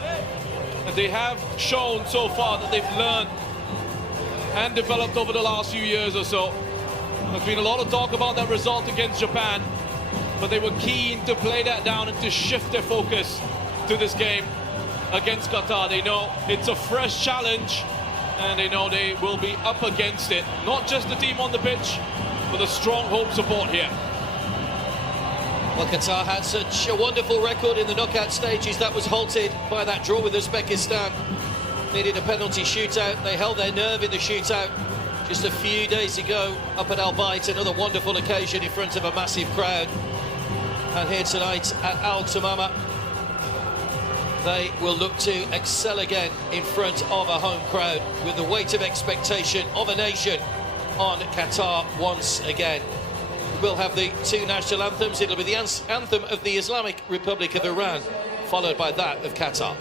And they have shown so far that they've learned and developed over the last few years or so. There's been a lot of talk about that result against Japan, but they were keen to play that down and to shift their focus to this game against Qatar. They know it's a fresh challenge, and they know they will be up against it. Not just the team on the pitch, but a strong home support here. Well, Qatar had such a wonderful record in the knockout stages. That was halted by that draw with Uzbekistan. Needed a penalty shootout. They held their nerve in the shootout just a few days ago up at Al Bayt. Another wonderful occasion in front of a massive crowd. And here tonight at Al Tamama, they will look to excel again in front of a home crowd with the weight of expectation of a nation on Qatar once again. We'll have the 2 national anthems. It'll be the anthem of the Islamic Republic of Iran, followed by that of Qatar.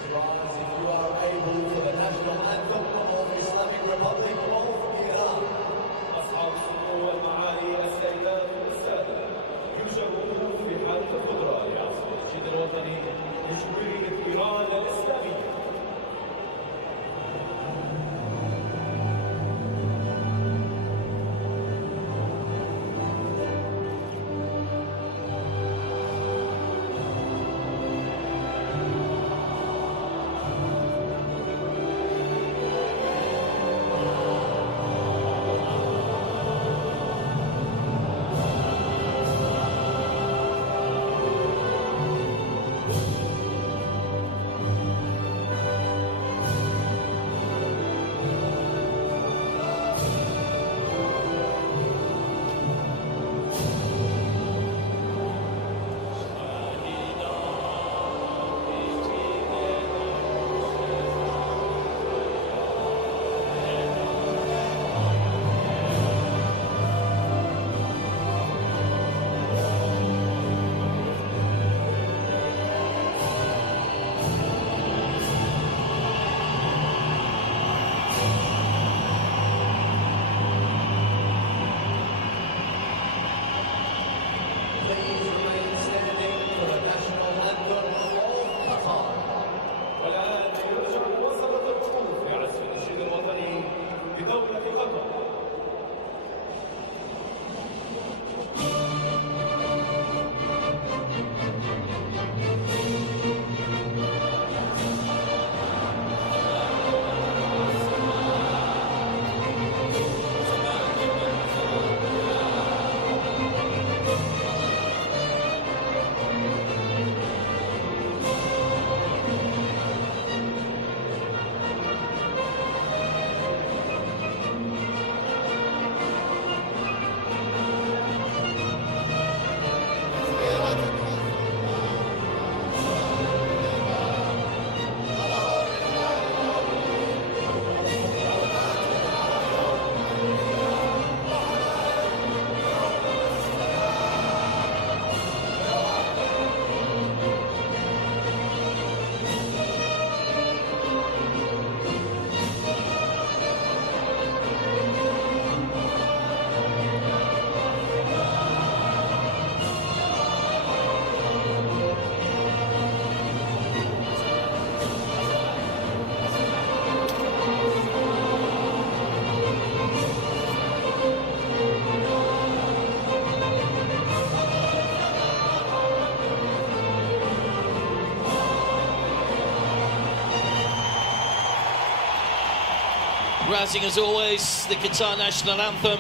Rousing as always, the Qatar national anthem.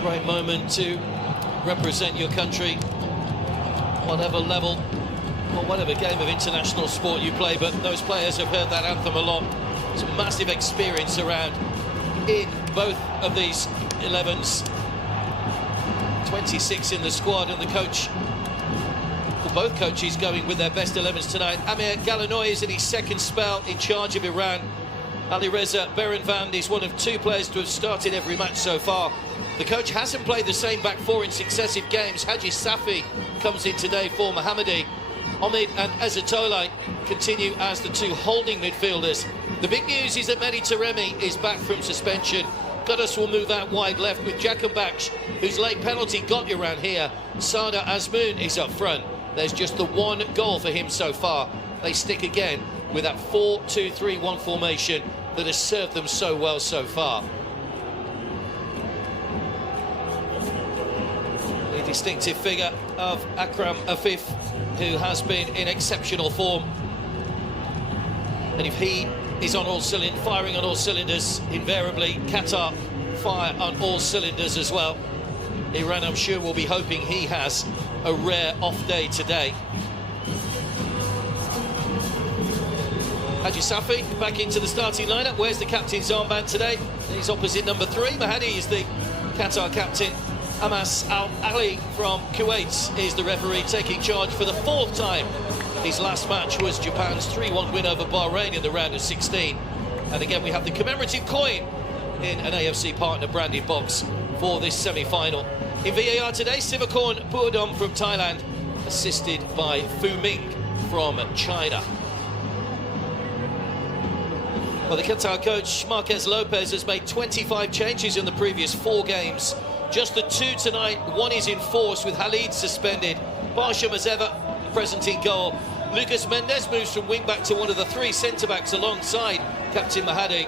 Great moment to represent your country, whatever level or whatever game of international sport you play, but those players have heard that anthem a lot. It's a massive experience around in both of these 11s. 26 in the squad, and the coach, well, both coaches going with their best 11s tonight. Amir Galanoy is in his second spell in charge of Iran. Ali Reza Berenvand is one of two players to have started every match so far. The coach hasn't played the same back four in successive games. Haji Safi comes in today for Mohammadi. Omid and Azatola continue as the two holding midfielders. The big news is that Mehdi Taremi is back from suspension. Kudus will move out wide left with Jakobac, whose late penalty got you around here. Sada Azmoun is up front. There's just the one goal for him so far. They stick again with that 4-2-3-1 formation that has served them so well so far. The distinctive figure of Akram Afif, who has been in exceptional form. And if he is on firing on all cylinders, invariably Qatar fire on all cylinders as well. Iran, I'm sure, will be hoping he has a rare off day today. Haji Safi back into the starting lineup. Where's the captain's armband today? He's opposite number 3. Mahdi is the Qatar captain. Amas Al-Ali from Kuwait is the referee, taking charge for the 4th time. His last match was Japan's 3-1 win over Bahrain in the round of 16. And again, we have the commemorative coin in an AFC partner branded box for this semi-final. In VAR today, Sivakorn Puadom from Thailand, assisted by Fu Ming from China. Well, the Qatar coach, Marquez Lopez, has made 25 changes in the previous 4 games. Just the 2 tonight, 1 is in force with Khalid suspended. Barsham as ever, present in goal. Lucas Mendes moves from wing-back to one of the 3 centre-backs alongside Captain Mahadi.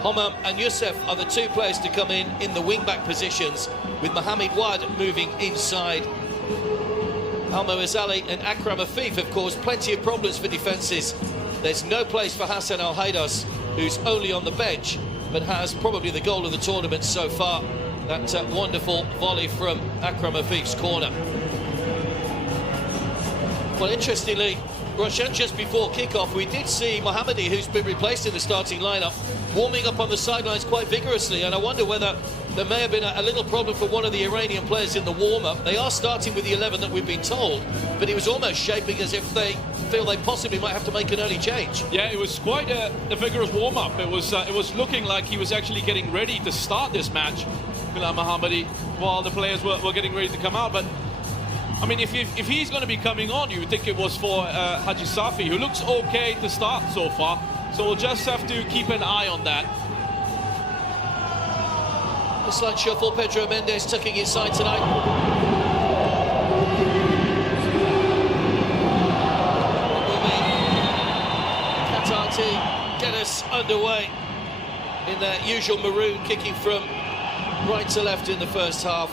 Homam and Youssef are the 2 players to come in the wing-back positions, with Mohamed Wad moving inside. Almo Azali and Akram Afif have caused plenty of problems for defences. There's no place for Hassan Al-Haidas, who's only on the bench, but has probably the goal of the tournament so far. That wonderful volley from Akram Afif's corner. Well, interestingly, Roshan, just before kick-off, we did see Mohammadi, who's been replaced in the starting lineup, warming up on the sidelines quite vigorously, and I wonder whether there may have been a little problem for one of the Iranian players in the warm-up. They are starting with the 11 that we've been told, but it was almost shaping as if they feel they possibly might have to make an early change. Yeah, it was quite a vigorous warm-up. It was looking like he was actually getting ready to start this match, Ghulam Mohammadi, while the players were getting ready to come out. But I mean, if he's going to be coming on, you would think it was for Haji Safi, who looks okay to start so far. So we'll just have to keep an eye on that. The slight shuffle, Pedro Mendes tucking inside tonight. Qatar team get us underway in their usual maroon, kicking from right to left in the first half.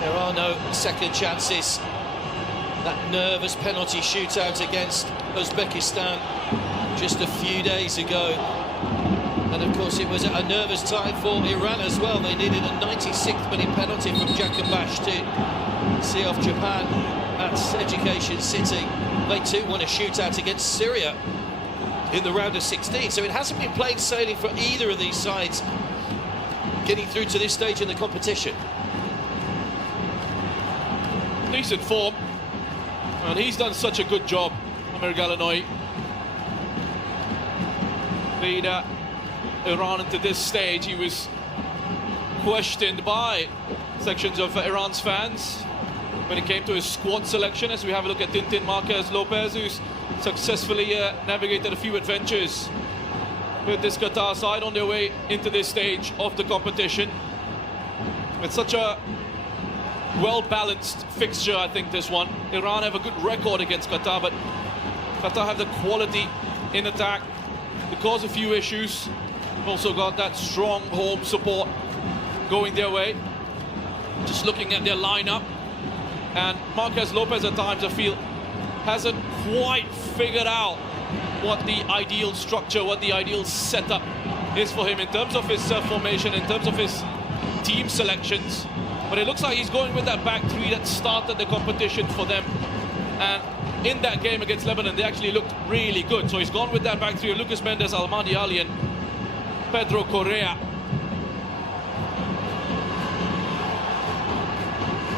There are no second chances. That nervous penalty shootout against Uzbekistan just a few days ago. And of course it was a nervous time for Iran as well. They needed a 96th minute penalty from Jakobac to see off Japan at Education City. They too won a shootout against Syria in the round of 16. So it hasn't been plain sailing for either of these sides getting through to this stage in the competition. Decent form, and he's done such a good job, Amir Galanoy. Lead Iran into this stage. He was questioned by sections of Iran's fans when it came to his squad selection, as we have a look at Tintin Marquez Lopez, who's successfully navigated a few adventures with this Qatar side on their way into this stage of the competition. It's such a well-balanced fixture, I think, this one. Iran have a good record against Qatar, but Qatar have the quality in attack to cause a few issues. Also got that strong home support going their way. Just looking at their lineup, and Marquez Lopez at times, I feel, hasn't quite figured out what the ideal structure, what the ideal setup is for him in terms of his formation, in terms of his team selections. But it looks like he's going with that back three that started the competition for them. And in that game against Lebanon, they actually looked really good. So he's gone with that back three: Lucas Mendes, Almadi Ali, and Pedro Correa.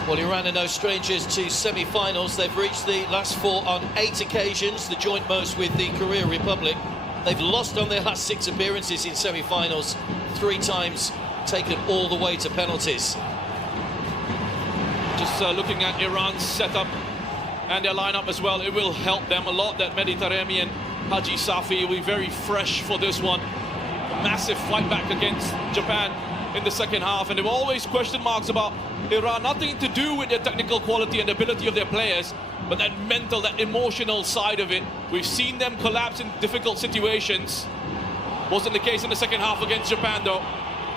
Well, Iran are no strangers to semi-finals. They've reached the last four on 8 occasions, the joint most with the Korea Republic. They've lost on their last 6 appearances in semi-finals, 3 times taken all the way to penalties. Just looking at Iran's setup and their lineup as well, it will help them a lot that Mehdi Taremi and Haji Safi will be very fresh for this one. A massive fight back against Japan in the second half, and there were always question marks about Iran, nothing to do with their technical quality and ability of their players, but that mental, that emotional side of it. We've seen them collapse in difficult situations. Wasn't the case in the second half against Japan though.